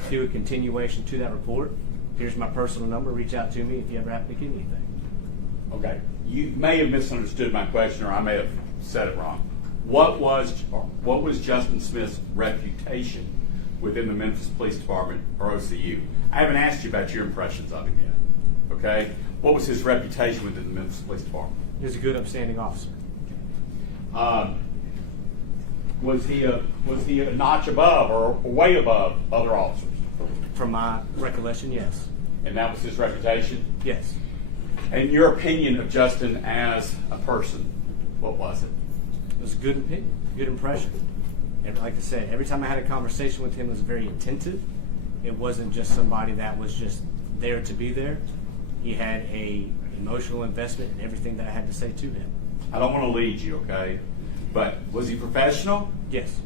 do a continuation to that report. Here's my personal number. Reach out to me if you ever happen to get anything. Okay. You may have misunderstood my question, or I may have said it wrong. What was Justin Smith's reputation within the Memphis Police Department or OCU? I haven't asked you about your impressions of him yet. Okay. What was his reputation within the Memphis Police Department? He was a good, upstanding officer. Was he a notch above or way above other officers? From my recollection, yes. And that was his reputation? Yes. And your opinion of Justin as a person, what was it? It was a good opinion, good impression. And like I said, every time I had a conversation with him, it was very attentive. It wasn't just somebody that was just there to be there. He had a emotional investment in everything that I had to say to him. I don't want to lead you, okay? But was he professional? Yes.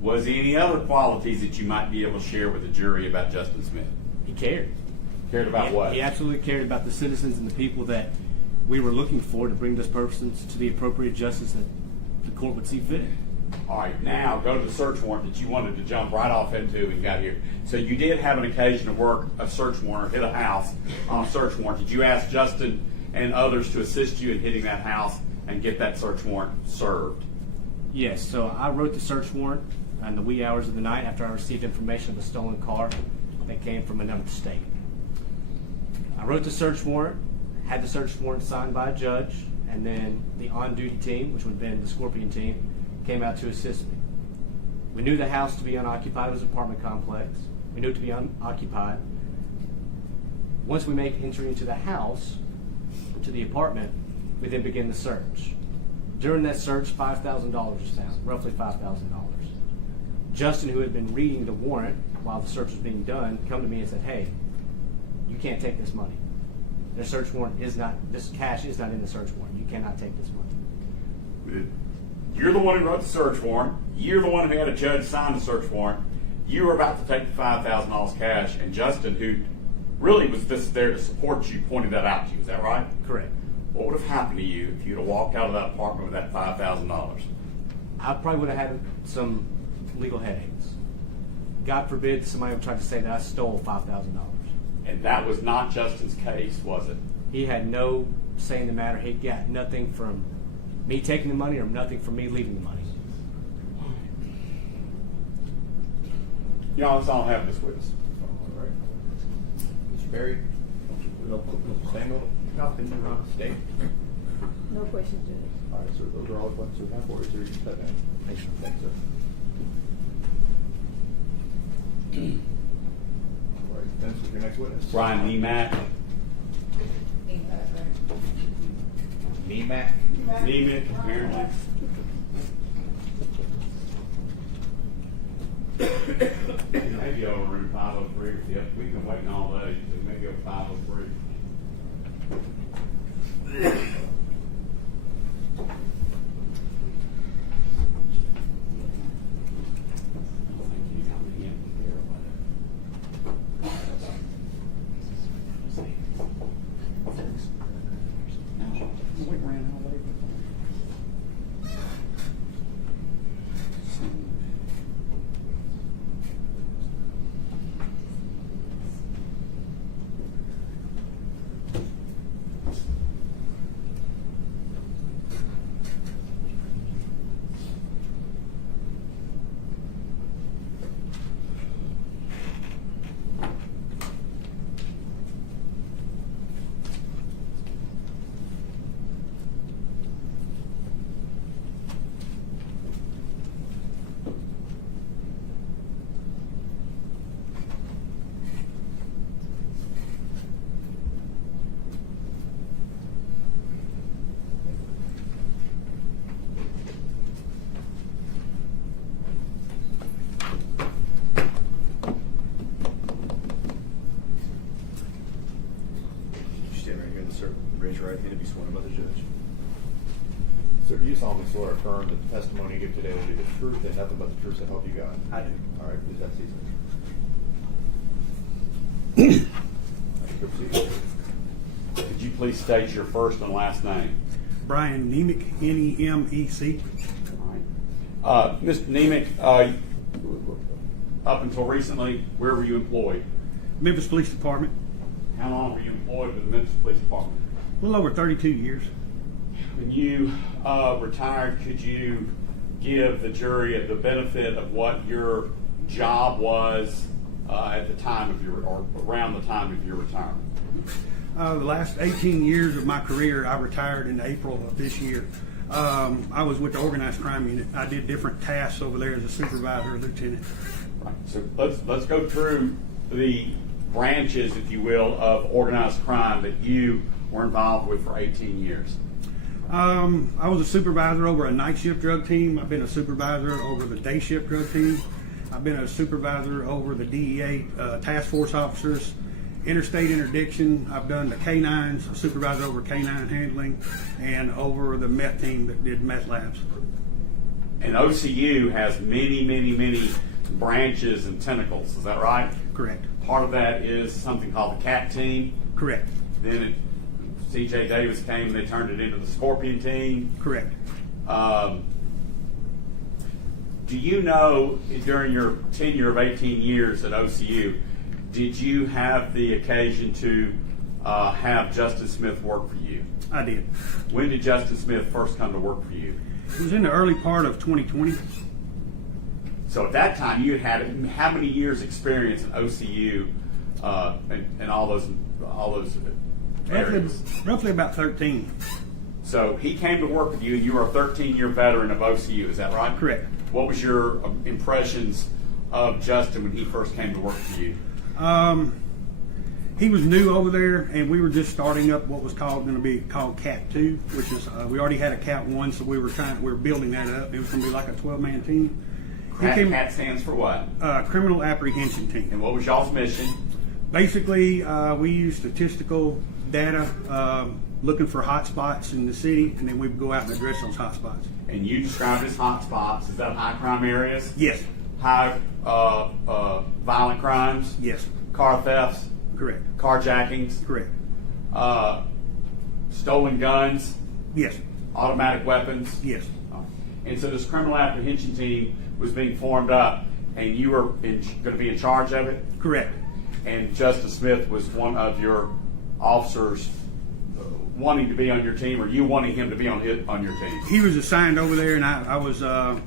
Was there any other qualities that you might be able to share with the jury about Justin Smith? He cared. Cared about what? He absolutely cared about the citizens and the people that we were looking for to bring those persons to the appropriate justice that the court would see fit. All right, now go to the search warrant that you wanted to jump right off into and got here. So you did have an occasion to work a search warrant, hit a house on a search warrant. Did you ask Justin and others to assist you in hitting that house and get that search warrant served? Yes, so I wrote the search warrant in the wee hours of the night after I received information of a stolen car that came from another state. I wrote the search warrant, had the search warrant signed by a judge, and then the on-duty team, which would have been the Scorpion team, came out to assist me. We knew the house to be unoccupied. It was an apartment complex. We knew it to be unoccupied. Once we make entry into the house, to the apartment, we then begin the search. During that search, $5,000 was found, roughly $5,000. Justin, who had been reading the warrant while the search was being done, come to me and said, hey, you can't take this money. The search warrant is not, this cash is not in the search warrant. You cannot take this money. You're the one who wrote the search warrant. You're the one who had a judge sign the search warrant. You were about to take the $5,000 cash, and Justin, who really was just there to support you, pointed that out to you. Is that right? Correct. What would have happened to you if you'd have walked out of that apartment with that $5,000? I probably would have had some legal headaches. God forbid somebody would try to say that I stole $5,000. And that was not Justin's case, was it? He had no say in the matter. He got nothing from me taking the money or nothing from me leaving the money. Y'all, let's all have this witness. All right. Mr. Perry? Mr. Samuel? Nothing to state. No questions, Judge. All right, sir. Those are all the questions we have for you, sir. You can step down. Thanks. Thanks, sir. All right, Vince is your next witness. Brian Neim. Neim, apparently. Maybe over room 503 with you. We've been waiting all day, so maybe over 503. Yes, sir. Raise your right hand and be sworn by the judge. Sir, do you solemnly swear or affirm that the testimony you give today will be the truth and nothing but the truth, so help you God? I do. All right, please have a seat, sir. Proceed. Could you please state your first and last name? Brian Nemec, Nemec. All right. Mr. Nemec, up until recently, where were you employed? Memphis Police Department. How long were you employed with the Memphis Police Department? A little over 32 years. When you retired, could you give the jury the benefit of what your job was at the time of your, or around the time of your retirement? The last 18 years of my career, I retired in April of this year. I was with the organized crime unit. I did different tasks over there as a supervisor or lieutenant. Right. So let's go through the branches, if you will, of organized crime that you were involved with for 18 years. I was a supervisor over a night shift drug team. I've been a supervisor over the day shift drug team. I've been a supervisor over the DEA task force officers, interstate interdiction. I've done the canines, a supervisor over canine handling, and over the meth team that did meth labs. And OCU has many branches and tentacles. Is that right? Correct. Part of that is something called the CAT team. Correct. Then C.J. Davis came and they turned it into the Scorpion team. Correct. Do you know, during your tenure of 18 years at OCU, did you have the occasion to have Justice Smith work for you? I did. When did Justice Smith first come to work for you? It was in the early part of 2020. So at that time, you had how many years' experience in OCU and all those areas? Roughly about 13. So he came to work with you, and you were a 13-year veteran of OCU. Is that right? Correct. What was your impressions of Justin when he first came to work for you? He was new over there, and we were just starting up what was going to be called Cat 2, which is we already had a Cat 1, so we were building that up. It was going to be like a 12-man team. CAT stands for what? Criminal Apprehension Team. And what was y'all's mission? Basically, we used statistical data looking for hot spots in the city, and then we would go out and address those hot spots. And you described as hot spots. Is that high crime areas? Yes. High violent crimes? Yes. Car thefts? Correct. Carjackings? Correct. Stolen guns? Yes. Automatic weapons? Yes. And so this criminal apprehension team was being formed up, and you were going to be in charge of it? Correct. And Justice Smith was one of your officers wanting to be on your team, or you wanting him to be on your team? He was assigned over there, and I was a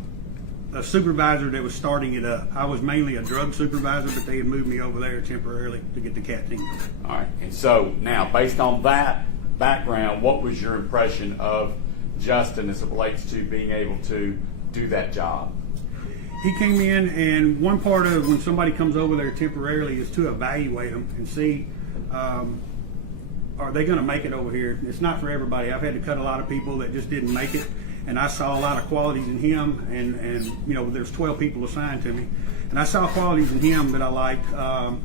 supervisor that was starting it up. I was mainly a drug supervisor, but they had moved me over there temporarily to get the CAT team. All right. And so now, based on that background, what was your impression of Justin as it relates to being able to do that job? He came in, and one part of when somebody comes over there temporarily is to evaluate them and see, are they going to make it over here? It's not for everybody. I've had to cut a lot of people that just didn't make it, and I saw a lot of qualities in him, and you know, there's 12 people assigned to me, and I saw qualities in him that I liked.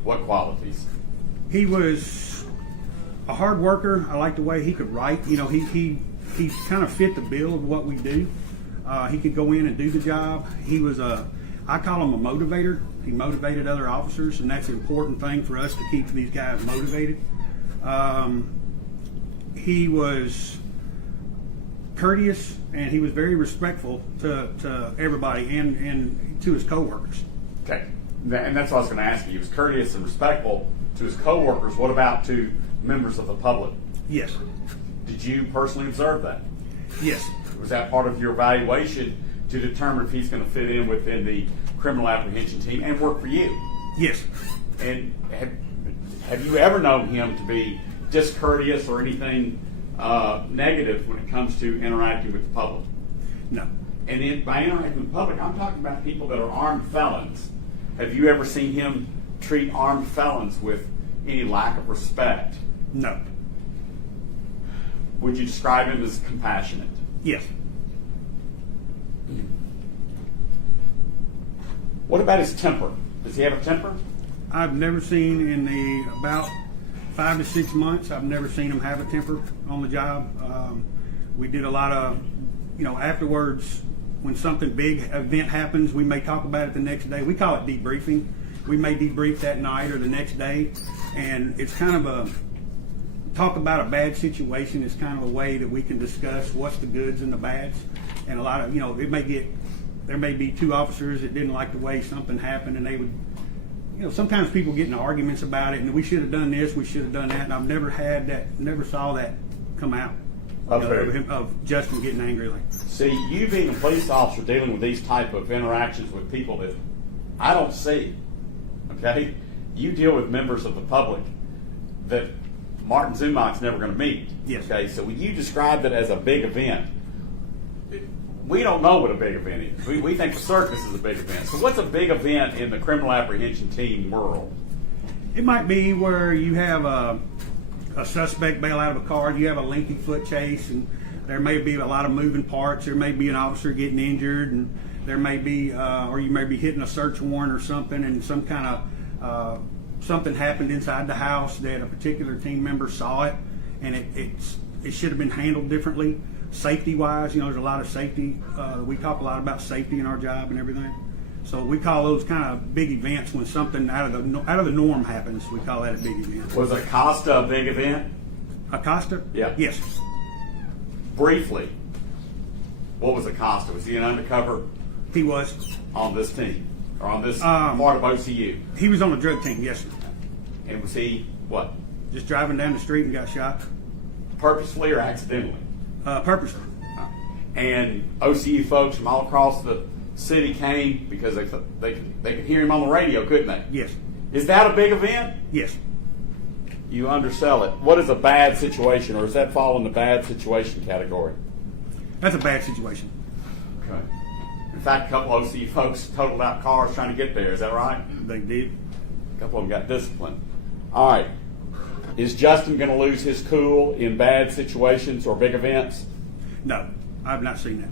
What qualities? He was a hard worker. I liked the way he could write. You know, he kind of fit the bill of what we do. He could go in and do the job. He was I call him a motivator. He motivated other officers, and that's an important thing for us to keep these guys motivated. He was courteous, and he was very respectful to everybody and to his coworkers. Okay. And that's what I was going to ask you. He was courteous and respectful to his coworkers. What about to members of the public? Yes. Did you personally observe that? Yes. Was that part of your evaluation to determine if he's going to fit in within the criminal apprehension team and work for you? Yes. And have you ever known him to be discourteous or anything negative when it comes to interacting with the public? No. And by interacting with the public, I'm talking about people that are armed felons. Have you ever seen him treat armed felons with any lack of respect? No. Would you describe him as compassionate? Yes. What about his temper? Does he have a temper? I've never seen in the about 5 to 6 months. I've never seen him have a temper on the job. We did a lot of, afterwards, when something big event happens, we may talk about it the next day. We call it debriefing. We may debrief that night or the next day, and it's kind of talk about a bad situation is kind of a way that we can discuss what's the goods and the bads. And a lot of, there may be 2 officers that didn't like the way something happened, and they would, sometimes people get in arguments about it, and we should have done this, we should have done that, and I've never saw that come out of Justin getting angry like that. See, you being a police officer dealing with these type of interactions with people that I don't see, okay? You deal with members of the public that Martin Zumach's never going to meet. Yes. Okay, so when you described it as a big event, we don't know what a big event is. We think the circus is a big event. So what's a big event in the criminal apprehension team world? It might be where you have a suspect bail out of a car, you have a lengthy foot chase, and there may be a lot of moving parts. There may be an officer getting injured, and there may be, or you may be hitting a search warrant or something, and some kind of something happened inside the house that a particular team member saw it, and it should have been handled differently. Safety-wise, there's a lot of safety. We talk a lot about safety in our job and everything. So we call those kind of big events when something out of the norm happens. We call that a big event. Was Acosta a big event? Acosta? Yeah. Yes. Briefly, what was Acosta? Was he an undercover? He was. On this team? Or on this part of OCU? He was on the drug team, yes, sir. And was he, what? Just driving down the street and got shot. Purposefully or accidentally? Purposely. And OCU folks from all across the city came because they could hear him on the radio, couldn't they? Yes. Is that a big event? Yes. You undersell it. What is a bad situation, or does that fall in the bad situation category? That's a bad situation. Okay. In fact, a couple of OCU folks totaled out cars trying to get there. Is that right? They did. A couple of them got disciplined. All right. Is Justin going to lose his cool in bad situations or big events? No, I've not seen that.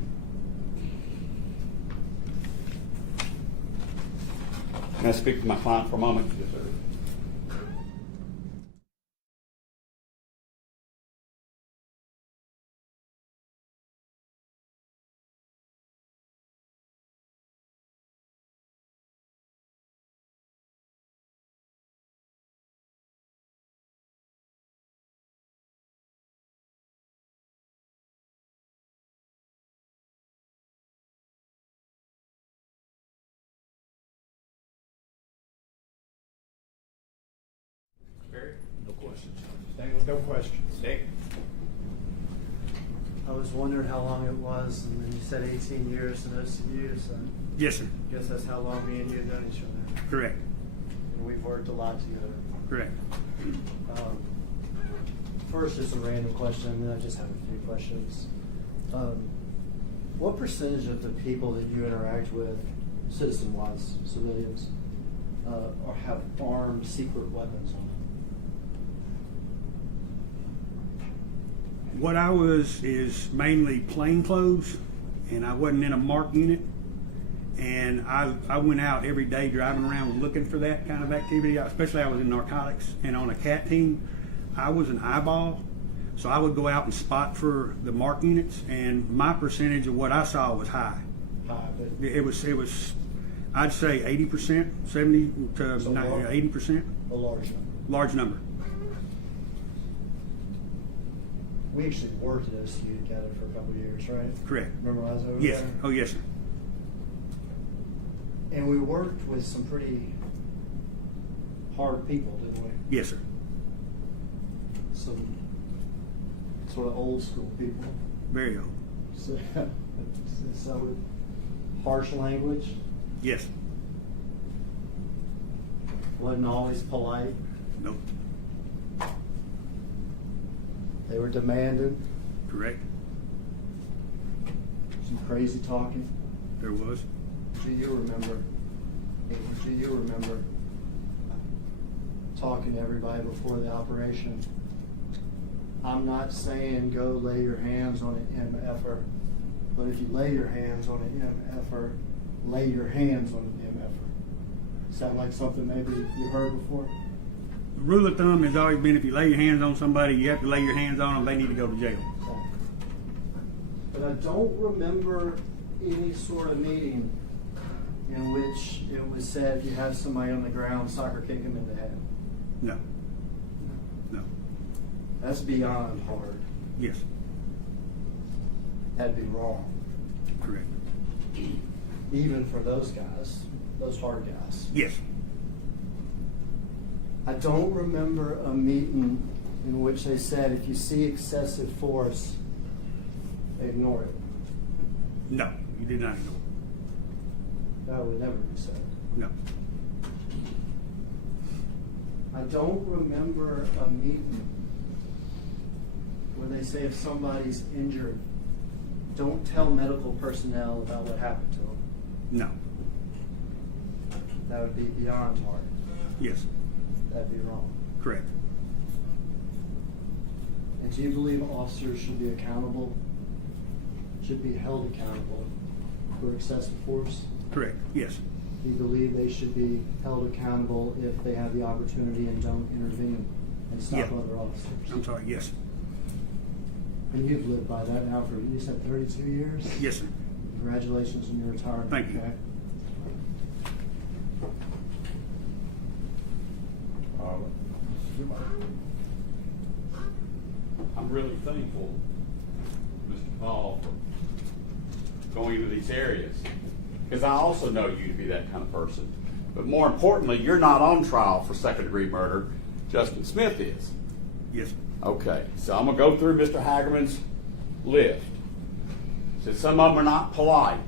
Can I speak to my client for a moment? Yes, sir. No questions. No questions. Nick? I was wondering how long it was, and then you said 18 years in OCU, so Yes, sir. I guess that's how long me and you have known each other. Correct. And we've worked a lot together. Correct. First, just a random question, and then I just have a few questions. What percentage of the people that you interact with, citizen-wise, civilians, or have armed secret weapons on them? What I was is mainly plainclothes, and I wasn't in a marked unit. And I went out every day driving around looking for that kind of activity, especially I was in narcotics. And on a CAT team, I was an eyeball, so I would go out and spot for the marked units, and my percentage of what I saw was high. But It was I'd say 80%, 70 to 80%. a large number. Large number. We actually worked at OCU together for a couple of years, right? Correct. Remember when I was over Yes. there? Oh, yes, sir. And we worked with some pretty hard people, didn't we? Yes, sir. Some sort of old school people. Very old. So with harsh language. Yes. Wasn't always polite. Nope. They were demanding. Correct. Some crazy talking. There was. Do you remember talking to everybody before the operation? I'm not saying go lay your hands on an MFer, but if you lay your hands on an MFer, lay your hands on an MFer. Sound like something maybe you heard before? rule of thumb has always been if you lay your hands on somebody, you have to lay your hands on them, they need to go to jail. But I don't remember any sort of meeting in which it was said if you have somebody on the ground, soccer kick them in the head. No. No. That's beyond hard. Yes. That'd be wrong. Correct. Even for those guys, those hard guys. Yes. I don't remember a meeting in which they said if you see excessive force, ignore it. No, you did not ignore. That would never be said. No. I don't remember a meeting where they say if somebody's injured, don't tell medical personnel about what happened to them. No. That would be beyond hard. Yes. That'd be wrong. Correct. And do you believe officers should be accountable, should be held accountable for excessive force? Correct. Yes. Do you believe they should be held accountable if they have the opportunity and don't intervene and stop Yeah. other officers? I'm sorry. Yes. And you've lived by that now for, you said 32 years? Yes, sir. Congratulations on your retirement. Thank you. Okay? I'm really thankful, Mr. Paul, for going into these areas, because I also know you to be that kind of person. But more importantly, you're not on trial for second-degree murder. Justin Smith is. Yes. Okay, so I'm going to go through Mr. Hagerman's list. So some of them are not polite.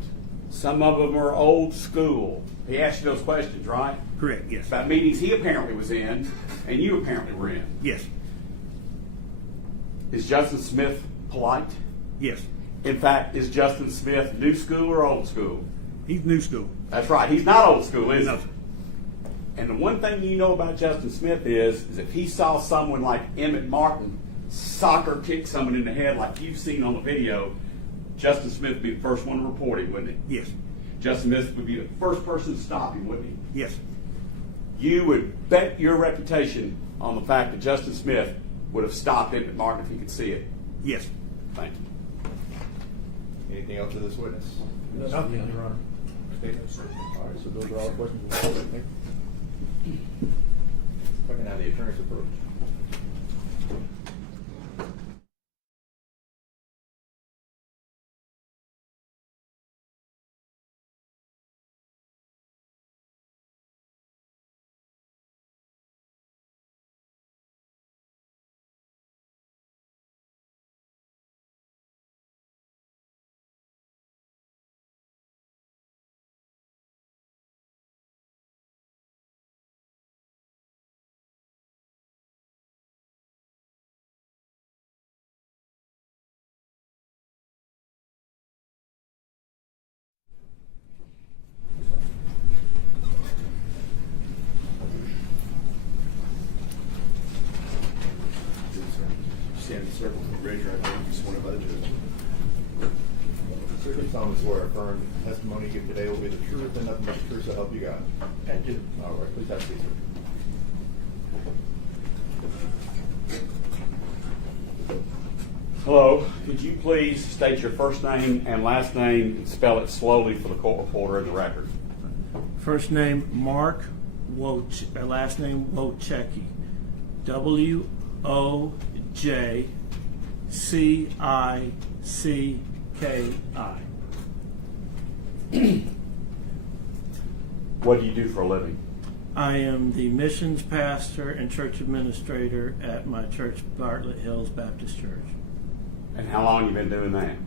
Some of them are old school. He asked you those questions, right? Correct. Yes. About meetings he apparently was in, and you apparently were in. Yes. Is Justin Smith polite? Yes. In fact, is Justin Smith new school or old school? He's new school. That's right. He's not old school, is No. he? And the one thing you know about Justin Smith is if he saw someone like Emmitt Martin soccer kick someone in the head like you've seen on the video, Justin Smith would be the first one to report him, wouldn't he? Yes. Justin Smith would be the first person to stop him, wouldn't he? Yes. You would bet your reputation on the fact that Justin Smith would have stopped Emmitt Martin if he could see it. Yes. Thank you. Anything else to this witness? No, Your Honor. All right, so those are all the questions we'll hold, I think. Looking at the attorney's approach. Stand in circle, raise your right hand, be sworn in by the judge. Please solemnly swear or affirm the testimony you give today will be the truth and nothing but the truth, so help you God. I do. All right, please have a seat, sir. Hello. Could you please state your first name and last name and spell it slowly for the court reporter in the record? First name Mark last name Wojcicki. WOJCICKI. What do you do for a living? I am the missions pastor and church administrator at my church, Bartlett Hills Baptist Church. And how long have you been doing that?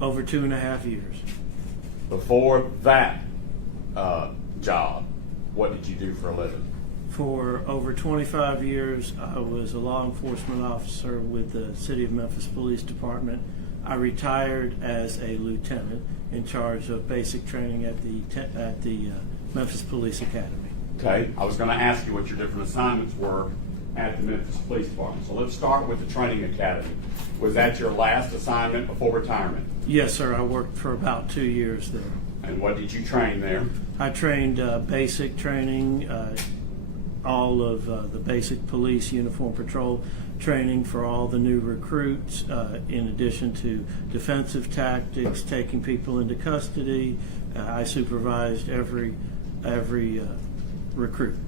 Over 2.5 years. Before that job, what did you do for a living? For over 25 years, I was a law enforcement officer with the City of Memphis Police Department. I retired as a lieutenant in charge of basic training at the Memphis Police Academy. Okay, I was going to ask you what your different assignments were at the Memphis Police Department. So let's start with the training academy. Was that your last assignment before retirement? Yes, sir. I worked for about 2 years there. And what did you train there? I trained basic training, all of the basic police uniform patrol training for all the new recruits, in addition to defensive tactics, taking people into custody. I supervised every recruit.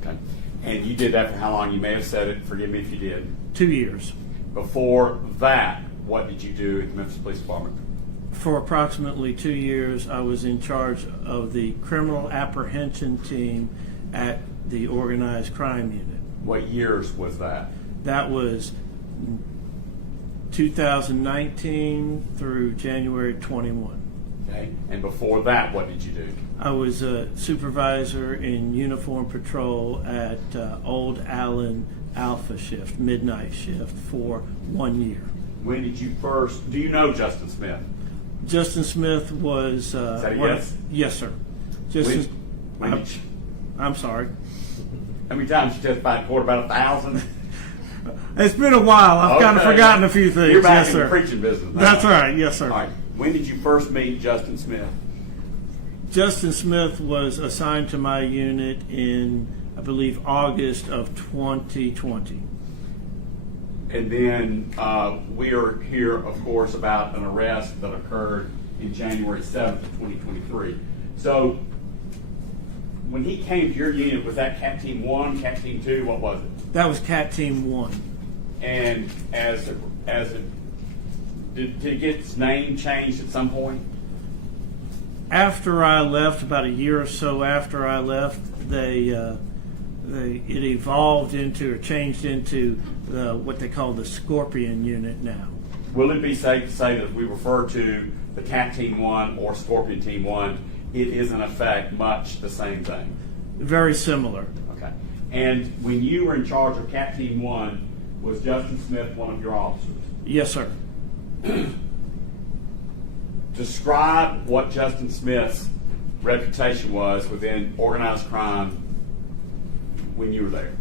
Okay. And you did that for how long? You may have said it. Forgive me if you did. 2 years. Before that, what did you do at the Memphis Police Department? For approximately 2 years, I was in charge of the criminal apprehension team at the organized crime unit. What years was that? That was 2019 through January 21. Okay. And before that, what did you do? I was a supervisor in uniform patrol at Old Allen Alpha shift, midnight shift, for 1 year. When did you first, do you know Justin Smith? Justin Smith was... Is that a yes? Yes, sir. I'm sorry. How many times you testified in court? About 1,000? It's been a while. I've kind of forgotten a few things. You're back yes, in sir. the preaching business now. That's right. Yes, sir. All right. When did you first meet Justin Smith? Justin Smith was assigned to my unit in, I believe, August of 2020. And then we are here, of course, about an arrest that occurred in January 7th of 2023. So when he came to your unit, was that Cat Team 1, Cat Team 2? What was it? That was Cat Team 1. And did it get its name changed at some point? After I left, about a year or so after I left, it evolved into or changed into what they call the Scorpion unit now. Will it be safe to say that if we refer to the Cat Team 1 or Scorpion Team 1, it is in effect much the same thing? Very similar. Okay. And when you were in charge of Cat Team 1, was Justin Smith one of your officers? Yes, sir. Describe what Justin Smith's reputation was within organized crime when you were there.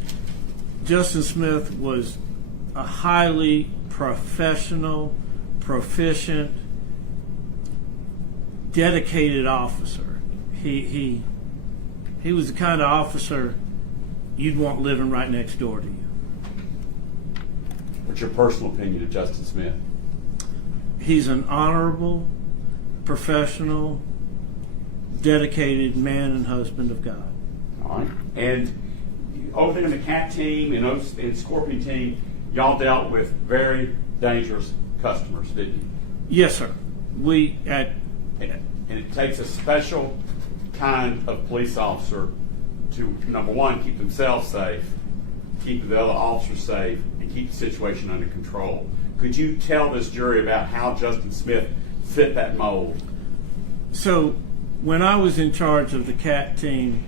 Justin Smith was a highly professional, proficient, dedicated officer. He was the kind of officer you'd want living right next door to you. What's your personal opinion of Justin Smith? He's an honorable, professional, dedicated man and husband of God. All right. And over there in the Cat Team and Scorpion Team, y'all dealt with very dangerous customers, didn't you? Yes, sir. And it takes a special kind of police officer to, number one, keep themselves safe, keep the other officers safe, and keep the situation under control. Could you tell this jury about how Justin Smith fit that mold? So when I was in charge of the Cat Team,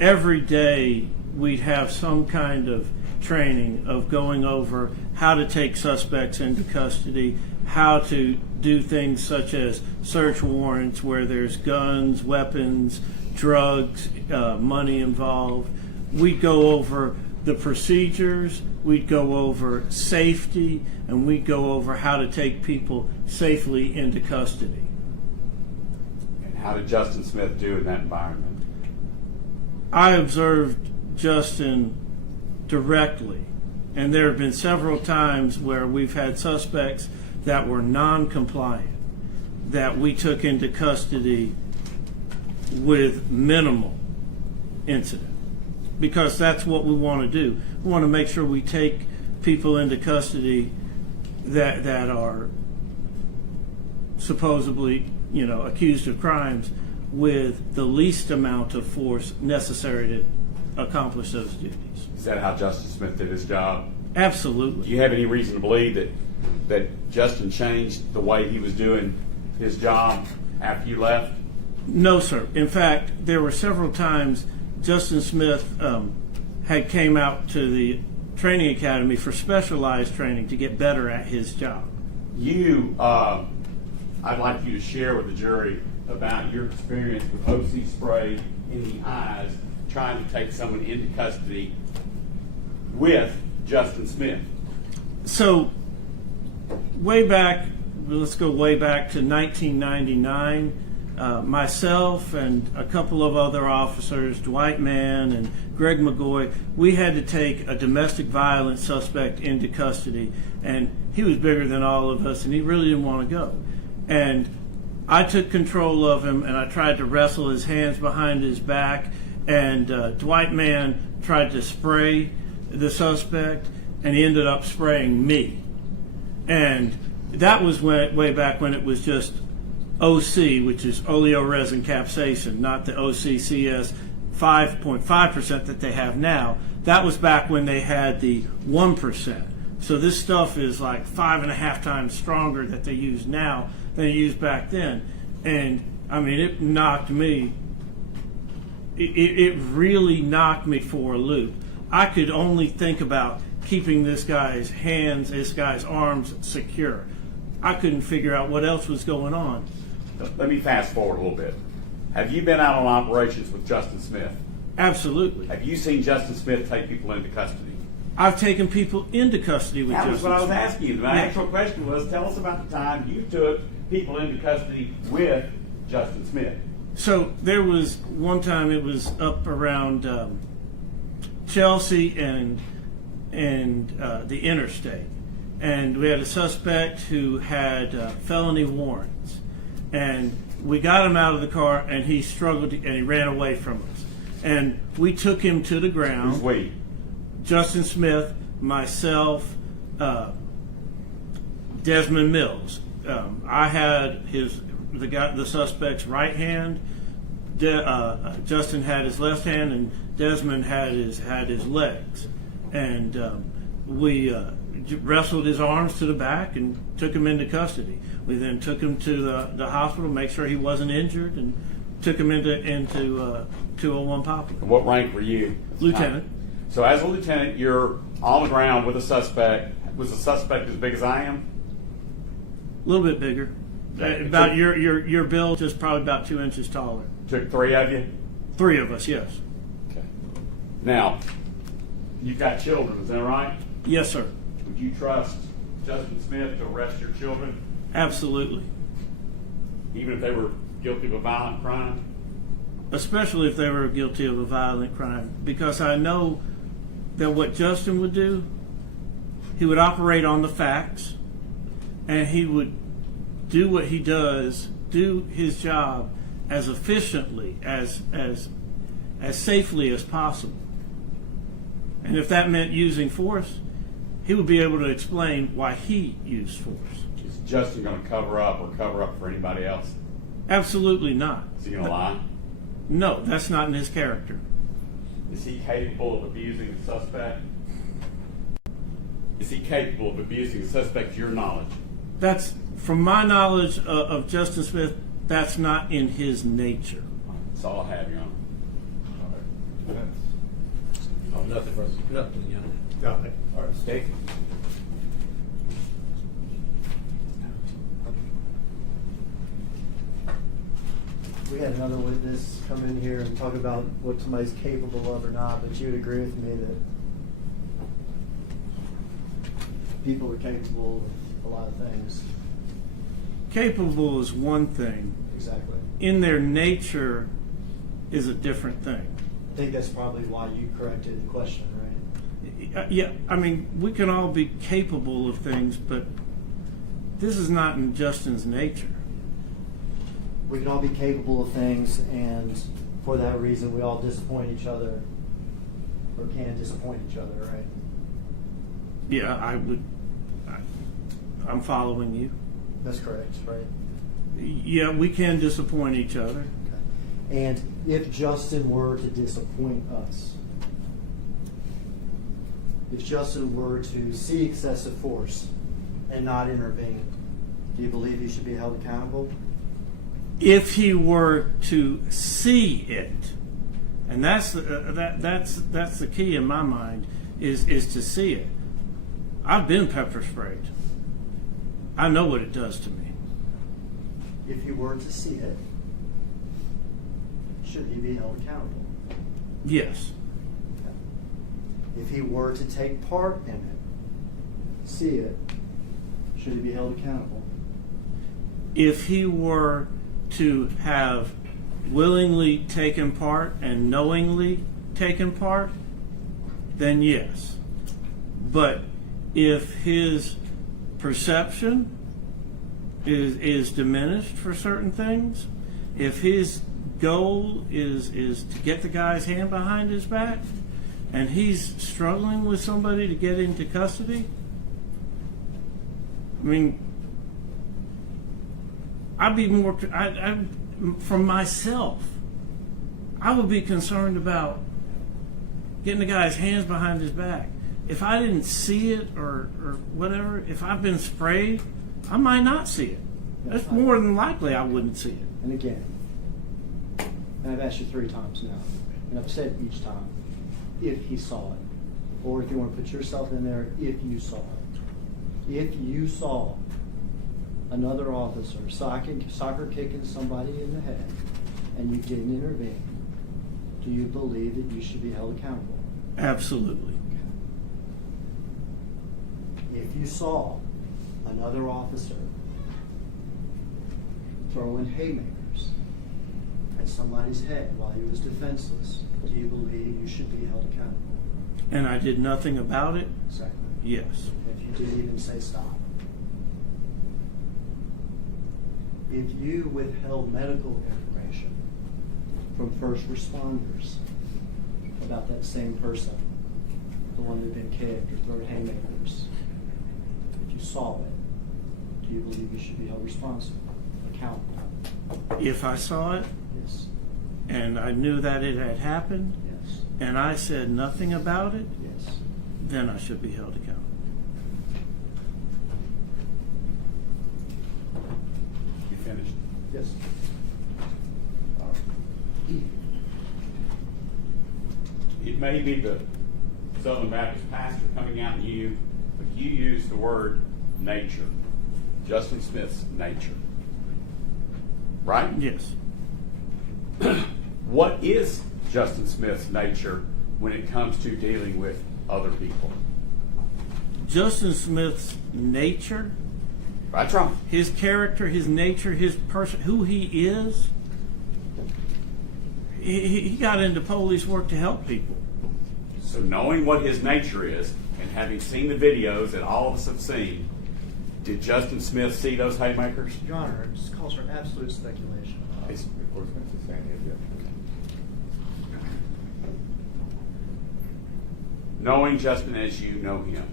every day we'd have some kind of training of going over how to take suspects into custody, how to do things such as search warrants where there's guns, weapons, drugs, money involved. We'd go over the procedures, we'd go over safety, and we'd go over how to take people safely into custody. And how did Justin Smith do in that environment? I observed Justin directly, and there have been several times where we've had suspects that were non-compliant that we took into custody with minimal incident, because that's what we want to do. We want to make sure we take people into custody that are supposedly, accused of crimes with the least amount of force necessary to accomplish those duties. Is that how Justin Smith did his job? Absolutely. Do you have any reason to believe that Justin changed the way he was doing his job after you left? No, sir. In fact, there were several times Justin Smith had came out to the training academy for specialized training to get better at his job. I'd like you to share with the jury about your experience with OC spray in the eyes trying to take someone into custody with Justin Smith. So, let's go way back to 1999. myself and a couple of other officers, Dwight Mann and Greg McGoy, we had to take a domestic violence suspect into custody, and he was bigger than all of us, and he really didn't want to go. And I took control of him, and I tried to wrestle his hands behind his back, and Dwight Mann tried to spray the suspect, and he ended up spraying me. And that was way back when it was just OC, which is oleoresin capsaicin, not the OCCS 5.5% that they have now. That was back when they had the 1%. So this stuff is like 5.5 times stronger that they use now than they used back then. And I mean, it knocked me, it really knocked me for a loop. I could only think about keeping this guy's hands, this guy's arms secure. I couldn't figure out what else was going on. Let me fast forward a little bit. Have you been out on operations with Justin Smith? Absolutely. Have you seen Justin Smith take people into custody? I've taken people into custody with Justin Smith. That was what I was asking you. My actual question was, tell us about the time you took people into custody with Justin Smith. So there was one time, it was up around Chelsea and the interstate. And we had a suspect who had felony warrants. And we got him out of the car, and he struggled, and he ran away from us. And we took him to the ground. Who's we? Justin Smith, myself, Desmond Mills. I had the suspect's right hand. Justin had his left hand, and Desmond had his legs. And we wrestled his arms to the back and took him into custody. We then took him to the hospital, make sure he wasn't injured, and took him into 201 Poplar. What rank were you? Lieutenant. So as a lieutenant, you're on the ground with a suspect. Was the suspect as big as I am? A little bit bigger. About your build, just probably about 2 inches taller. Took 3 of you? 3 of us, yes. Okay. Now, you've got children, is that right? Yes, sir. Would you trust Justin Smith to arrest your children? Absolutely. Even if they were guilty of a violent crime? Especially if they were guilty of a violent crime. Because I know that what Justin would do, he would operate on the facts, and he would do what he does, do his job as efficiently, as safely as possible. And if that meant using force, he would be able to explain why he used force. Is Justin going to cover up for anybody else? Absolutely not. Is he going to lie? No, that's not in his character. Is he capable of abusing the suspect? Is he capable of abusing the suspect to your knowledge? That's, from my knowledge of Justin Smith, that's not in his nature. That's all I have, Your Honor. Oh, nothing, young. Nothing. All right, Steve. We had another witness come in here and talk about what somebody's capable of or not, but you would agree with me that people are capable of a lot of things. Capable is one thing. Exactly. In their nature is a different thing. I think that's probably why you corrected the question, right? Yeah, I mean, we can all be capable of things, but this is not in Justin's nature. We can all be capable of things, and for that reason, we all disappoint each other, or can disappoint each other, right? Yeah, I'm following you. That's correct, right? Yeah, we can disappoint each other. Okay. And if Justin were to disappoint us, if Justin were to see excessive force and not intervene, do you believe he should be held accountable? If he were to see it, and that's the key in my mind, is to see it. I've been pepper sprayed. I know what it does to me. If he were to see it, should he be held accountable? Yes. If he were to take part in it, see it, should he be held accountable? If he were to have willingly taken part and knowingly taken part, then yes. But if his perception is diminished for certain things, if his goal is to get the guy's hand behind his back, and he's struggling with somebody to get into custody, I mean, I'd be more, from myself, I would be concerned about getting the guy's hands behind his back. If I didn't see it or whatever, if I've been sprayed, I might not see it. That's more than likely I wouldn't see it. And again, and I've asked you 3 times now, and I've said each time, if he saw it, or if you want to put yourself in there, if you saw it. If you saw another officer soccer kicking somebody in the head, and you didn't intervene, do you believe that you should be held accountable? Absolutely. If you saw another officer throwing haymakers at somebody's head while he was defenseless, do you believe you should be held accountable? And I did nothing about it? Exactly. Yes. If you didn't even say stop. If you withheld medical information from first responders about that same person, the one that had been kicked or thrown haymakers, if you saw it, do you believe you should be held responsible, accountable? If I saw it, Yes. and I knew that it had happened, Yes. and I said nothing about it, Yes. then I should be held accountable. You finished? Yes. It may be the Southern Baptist pastor coming out in you, but you use the word nature. Justin Smith's nature. Right? Yes. What is Justin Smith's nature when it comes to dealing with other people? Justin Smith's nature, That's right. his character, his nature, his person, who he is, he got into police work to help people. So knowing what his nature is and having seen the videos that all of us have seen, did Justin Smith see those haymakers? Your Honor, it just calls for absolute speculation. Of course, Mr. Sandy, Knowing Justin as you know him,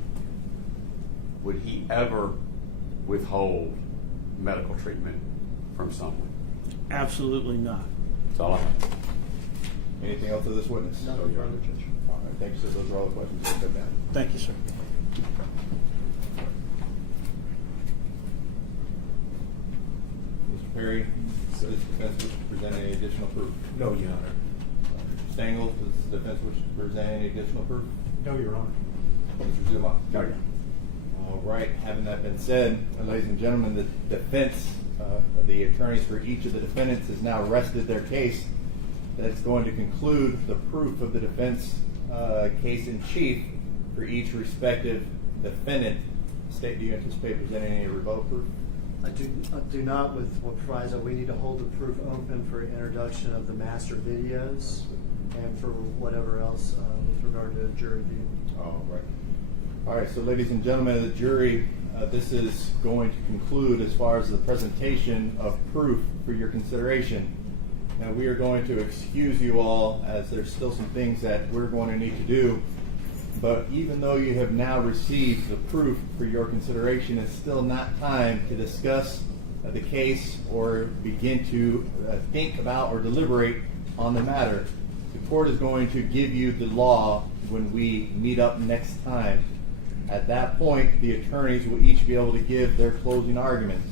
would he ever withhold medical treatment from someone? Absolutely not. That's all I have. Anything else of this witness? Nothing further, Judge. All right, thank you, sir. Those are all the questions. We'll sit down. Thank you, sir. Mr. Perry, does the defense wish to present any additional proof? No, Your Honor. Mr. Stengel, does the defense wish to present any additional proof? No, Your Honor. Mr. Zuma? No, yeah. All right, having that been said, ladies and gentlemen, the defense, the attorneys for each of the defendants has now rested their case. That's going to conclude the proof of the defense case in chief for each respective defendant. State, do you anticipate presenting any rebuttal proof? I do not, with what proviso we need to hold the proof open for introduction of the master videos and for whatever else with regard to jury view. All right. All right, so ladies and gentlemen of the jury, this is going to conclude as far as the presentation of proof for your consideration. Now we are going to excuse you all as there's still some things that we're going to need to do. But even though you have now received the proof for your consideration, it's still not time to discuss the case or begin to think about or deliberate on the matter. The court is going to give you the law when we meet up next time. At that point, the attorneys will each be able to give their closing arguments.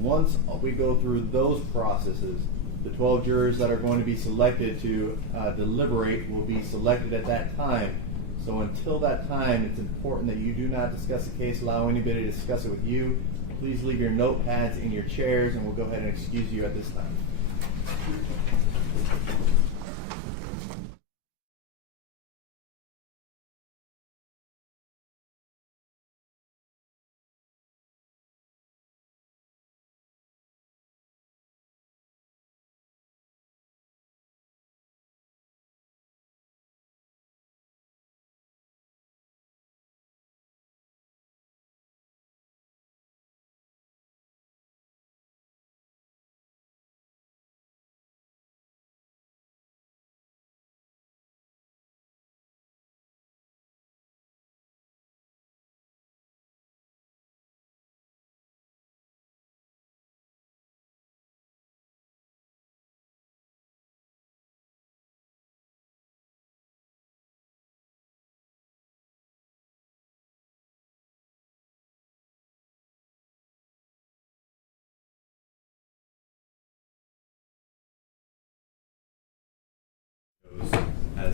Once we go through those processes, the 12 jurors that are going to be selected to deliberate will be selected at that time. So until that time, it's important that you do not discuss the case, allow anybody to discuss it with you. Please leave your notepads in your chairs, and we'll go ahead and excuse you at this time.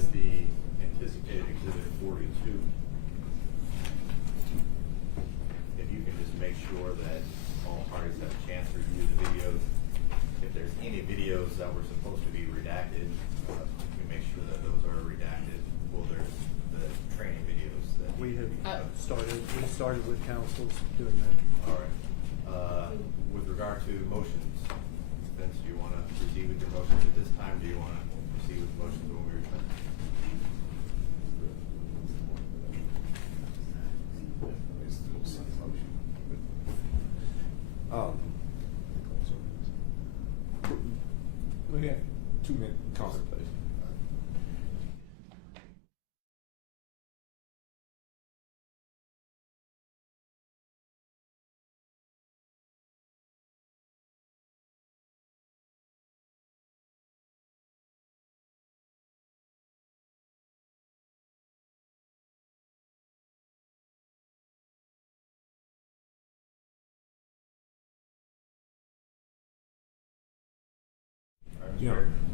as the anticipated exhibit 42. If you can just make sure that all parties have a chance to review the videos. If there's any videos that were supposed to be redacted, you make sure that those are redacted. Well, there's the training videos that We have started. we started with councils doing that. All right. With regard to motions, Vince, do you want to proceed with your motions at this time? Do you want to proceed with motions when we return? We have 2-minute contemplation.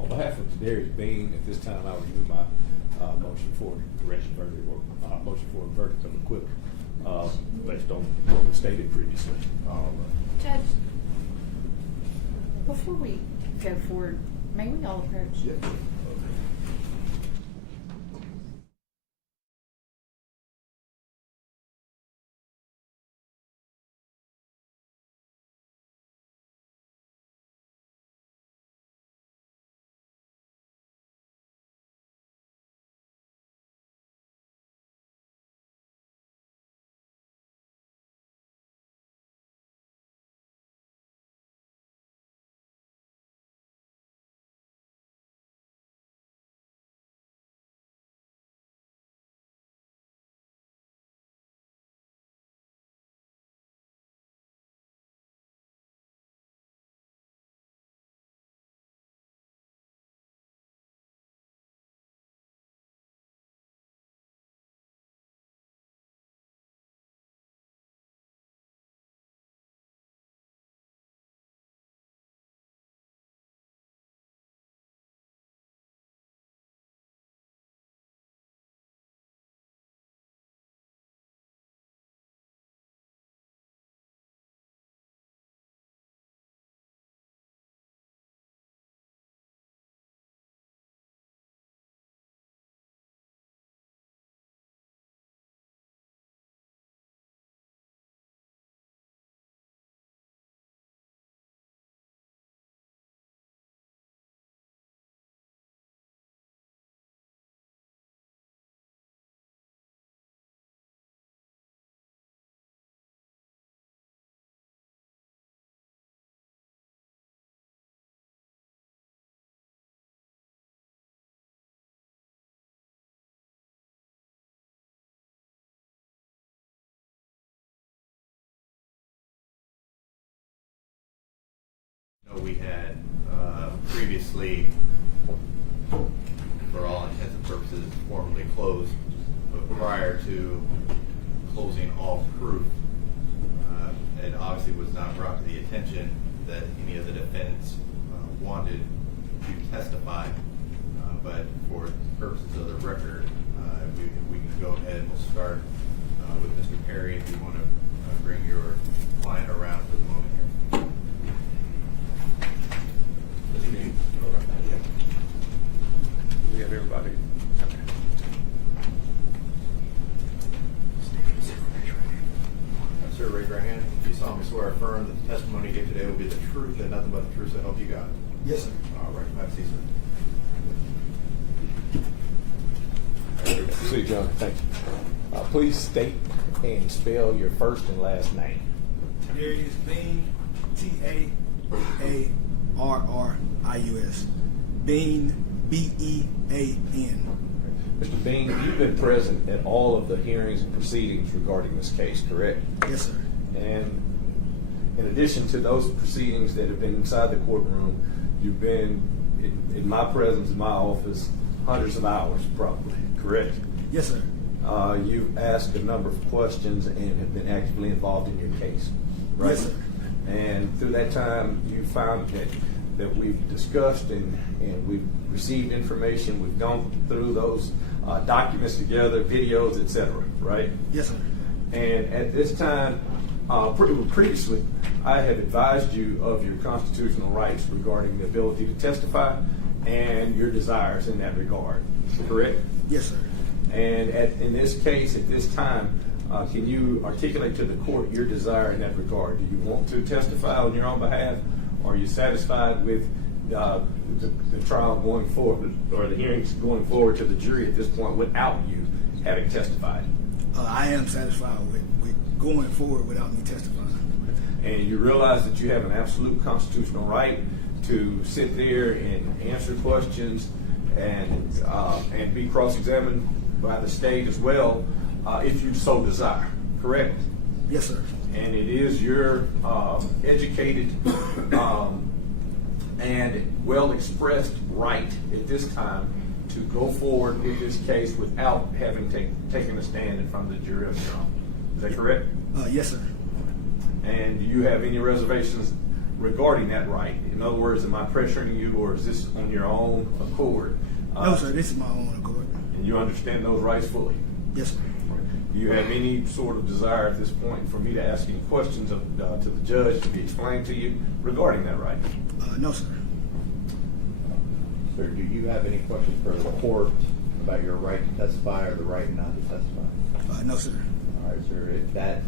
On behalf of Tadarrius Bean, at this time I will remove my motion for direction verdict or motion for a verdict of acquittal based on what was stated previously. Judge, before we go forward, may we all approach? Yeah. We had previously, for all intents and purposes, formally closed, but prior to closing all proof, it obviously was not brought to the attention that any of the defendants wanted to testify, but for purposes of the record, if we can go ahead and we'll start with Mr. Perry, if you want to bring your client around for the moment here. We have everybody. Sir, raise your hand. Do you solemnly swear or affirm that the testimony you give today will be the truth and nothing but the truth, so help you God? Yes, sir. All right, have a seat, sir. See, John, thank you. Please state and spell your first and last name. Tadarrius Bean, Taarrius. Bean, B-E-A-N. Mr. Bean, you've been present at all of the hearings and proceedings regarding this case, correct? Yes, sir. And in addition to those proceedings that have been inside the courtroom, you've been in my presence, in my office, hundreds of hours probably, correct? Yes, sir. You've asked a number of questions and have been actively involved in your case, right? Yes, sir. And through that time, you found that that we've discussed and we've received information. We've gone through those documents together, videos, etc. Right? Yes, sir. And at this time, previously, I have advised you of your constitutional rights regarding the ability to testify and your desires in that regard. Correct? Yes, sir. And in this case, at this time, can you articulate to the court your desire in that regard? Do you want to testify on your own behalf, or are you satisfied with the trial going forward, or the hearings going forward to the jury at this point without you having testified? I am satisfied with going forward without me testifying. And you realize that you have an absolute constitutional right to sit there and answer questions and be cross-examined by the state as well, if you so desire. Correct? Yes, sir. And it is your educated and well-expressed right at this time to go forward with this case without having taken a stand in front of the jury of your own. Is that correct? Yes, sir. And do you have any reservations regarding that right? In other words, am I pressuring you, or is this on your own accord? No, sir. This is my own accord. And you understand those rights fully? Yes, sir. Do you have any sort of desire at this point for me to ask any questions to the judge to be explained to you regarding that right? No, sir. Sir, do you have any questions for the court about your right to testify or the right not to testify? No, sir. All right, sir. If that,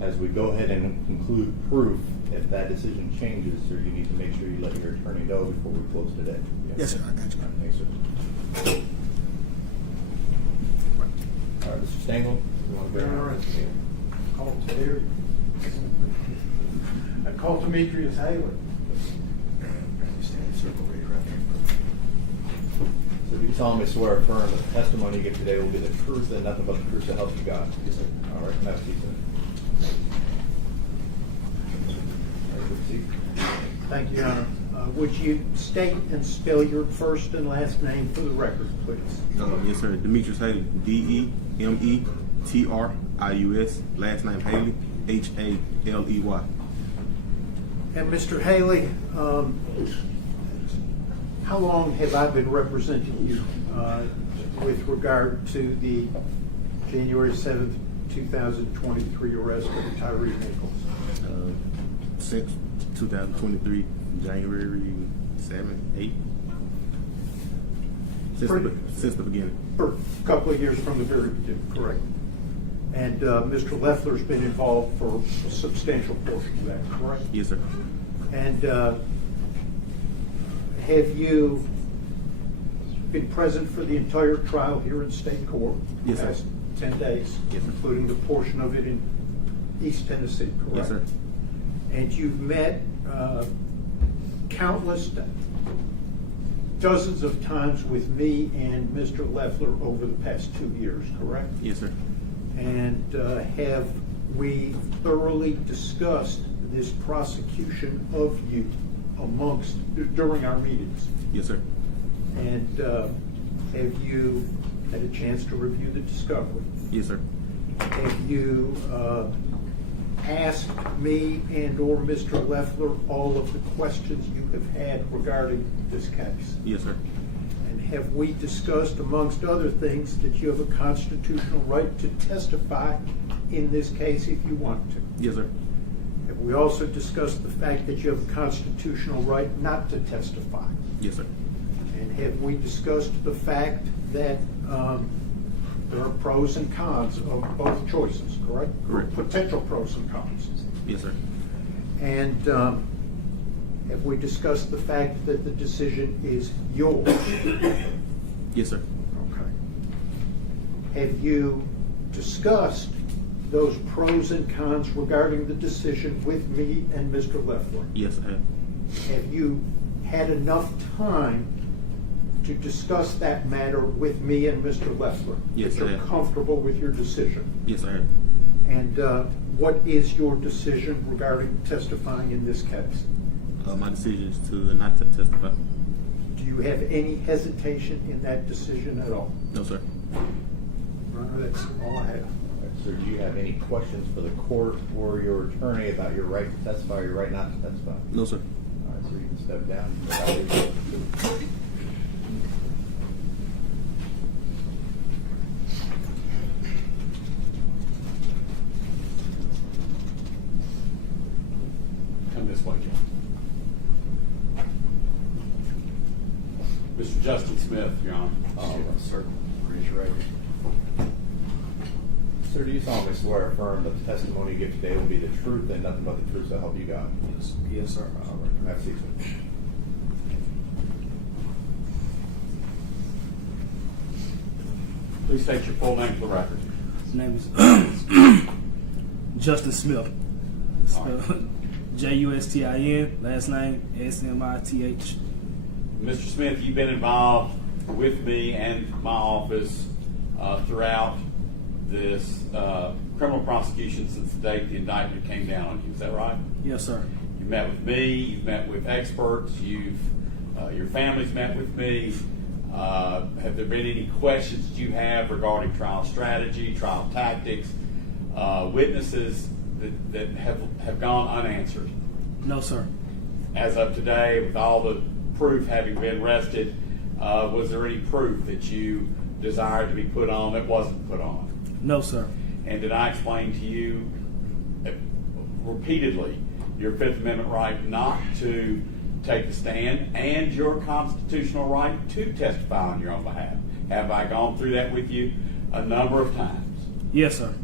as we go ahead and conclude proof, if that decision changes, sir, you need to make sure you let your attorney know before we close today. Yes, sir. I got you. Thanks, sir. All right, Mr. Stengel, you want to bear on? Call Tadarrius. I call Demetrius Haley. So do you solemnly swear or affirm that the testimony you give today will be the truth and nothing but the truth to help you God? Yes, sir. All right, have a seat, sir. All right, good seat. Thank you, Your Honor. Would you state and spell your first and last name for the record, please? Yes, sir. Demetrius Haley, Demetrius, last name Haley, Haley. And Mr. Haley, how long have I been representing you with regard to the January 7th, 2023 arrest of Tyre Nichols? Since 2023, January 7, 8. Since the beginning. For a couple of years from the very beginning, correct. And Mr. Leffler's been involved for a substantial portion of that, correct? Yes, sir. And have you been present for the entire trial here in state court? Yes, sir. Past 10 days, yes, sir. Including the portion of it in East Tennessee, correct? Yes, sir. And you've met countless, dozens of times with me and Mr. Leffler over the past 2 years, correct? Yes, sir. And have we thoroughly discussed this prosecution of you during our meetings? Yes, sir. And have you had a chance to review the discovery? Yes, sir. Have you asked me and or Mr. Leffler all of the questions you have had regarding this case? Yes, sir. And have we discussed, amongst other things, that you have a constitutional right to testify in this case if you want to? Yes, sir. Have we also discussed the fact that you have a constitutional right not to testify? Yes, sir. And have we discussed the fact that there are pros and cons of both choices, correct? Correct. Potential pros and cons. Yes, sir. And have we discussed the fact that the decision is yours? Yes, sir. Okay. Have you discussed those pros and cons regarding the decision with me and Mr. Leffler? Yes, I have. Have you had enough time to discuss that matter with me and Mr. Leffler? Yes, If you're I have. comfortable with your decision? Yes, I have. And what is your decision regarding testifying in this case? My decision is to not testify. Do you have any hesitation in that decision at all? No, sir. That's all I have. Sir, do you have any questions for the court or your attorney about your right to testify or your right not to testify? No, sir. All So you can step down. Come this way, John. Mr. Justin Smith, Your Honor. Sir, raise your right hand. Sir, do you solemnly swear or affirm that the testimony you give today will be the truth and nothing but the truth, so help you God? Yes, sir. All right, have a seat, sir. Please state your full name for the record. His name is Justin Smith. Spelled Justin, last name Smith. Mr. Smith, you've been involved with me and my office throughout this criminal prosecution since the date the indictment came down on you. Is that right? Yes, sir. You met with me. You've met with experts. Your family's met with me. Have there been any questions that you have regarding trial strategy, trial tactics, witnesses that have gone unanswered? No, sir. As of today, with all the proof having been rested, was there any proof that you desired to be put on that wasn't put on? No, sir. And did I explain to you repeatedly your Fifth Amendment right not to take the stand and your constitutional right to testify on your own behalf? Have I gone through that with you a number of times? Yes, sir.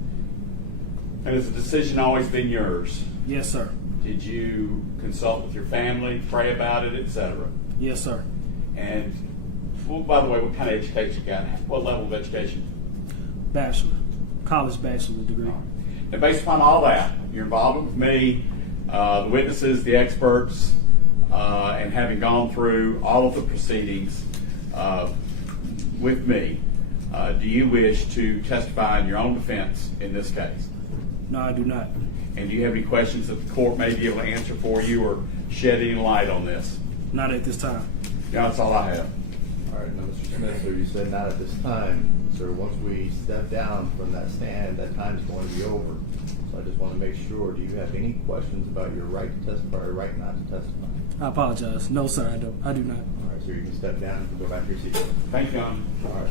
And has the decision always been yours? Yes, sir. Did you consult with your family, pray about it, etc.? Yes, sir. And, well, by the way, what kind of education you got? What level of education? Bachelor. College bachelor degree. Now, based upon all that, your involvement with me, the witnesses, the experts, and having gone through all of the proceedings with me, do you wish to testify in your own defense in this case? No, I do not. And do you have any questions that the court may be able to answer for you or shed any light on this? Not at this time. Yeah, that's all I have. All right, now, Mr. Smith, sir, you said not at this time. Sir, once we step down from that stand, that time is going to be over. So I just want to make sure, do you have any questions about your right to testify or right not to testify? I apologize. No, sir, I don't. I do not. All right, so you can step down and go back to your seat. Thank you, Your Honor. All right.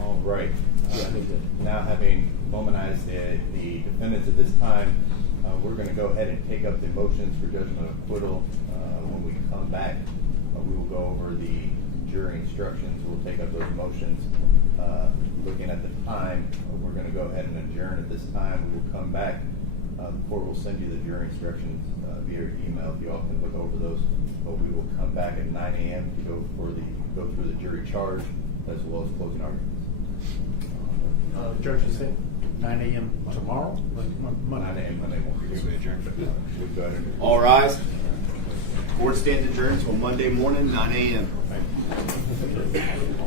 All right. Now, having momentized the defendants at this time, we're going to go ahead and take up the motions for judgment of acquittal. When we come back, we will go over the jury instructions. We'll take up those motions. Looking at the time, we're going to go ahead and adjourn at this time. We will come back. The court will send you the jury instructions via your email if you all can look over those. But we will come back at 9 a.m. to go through the jury charge as well as closing arguments. Judge is saying 9 a.m. tomorrow? 9 a.m. Monday morning. We'll go ahead and All rise. Court stands adjourned until Monday morning, 9 a.m. Thank you.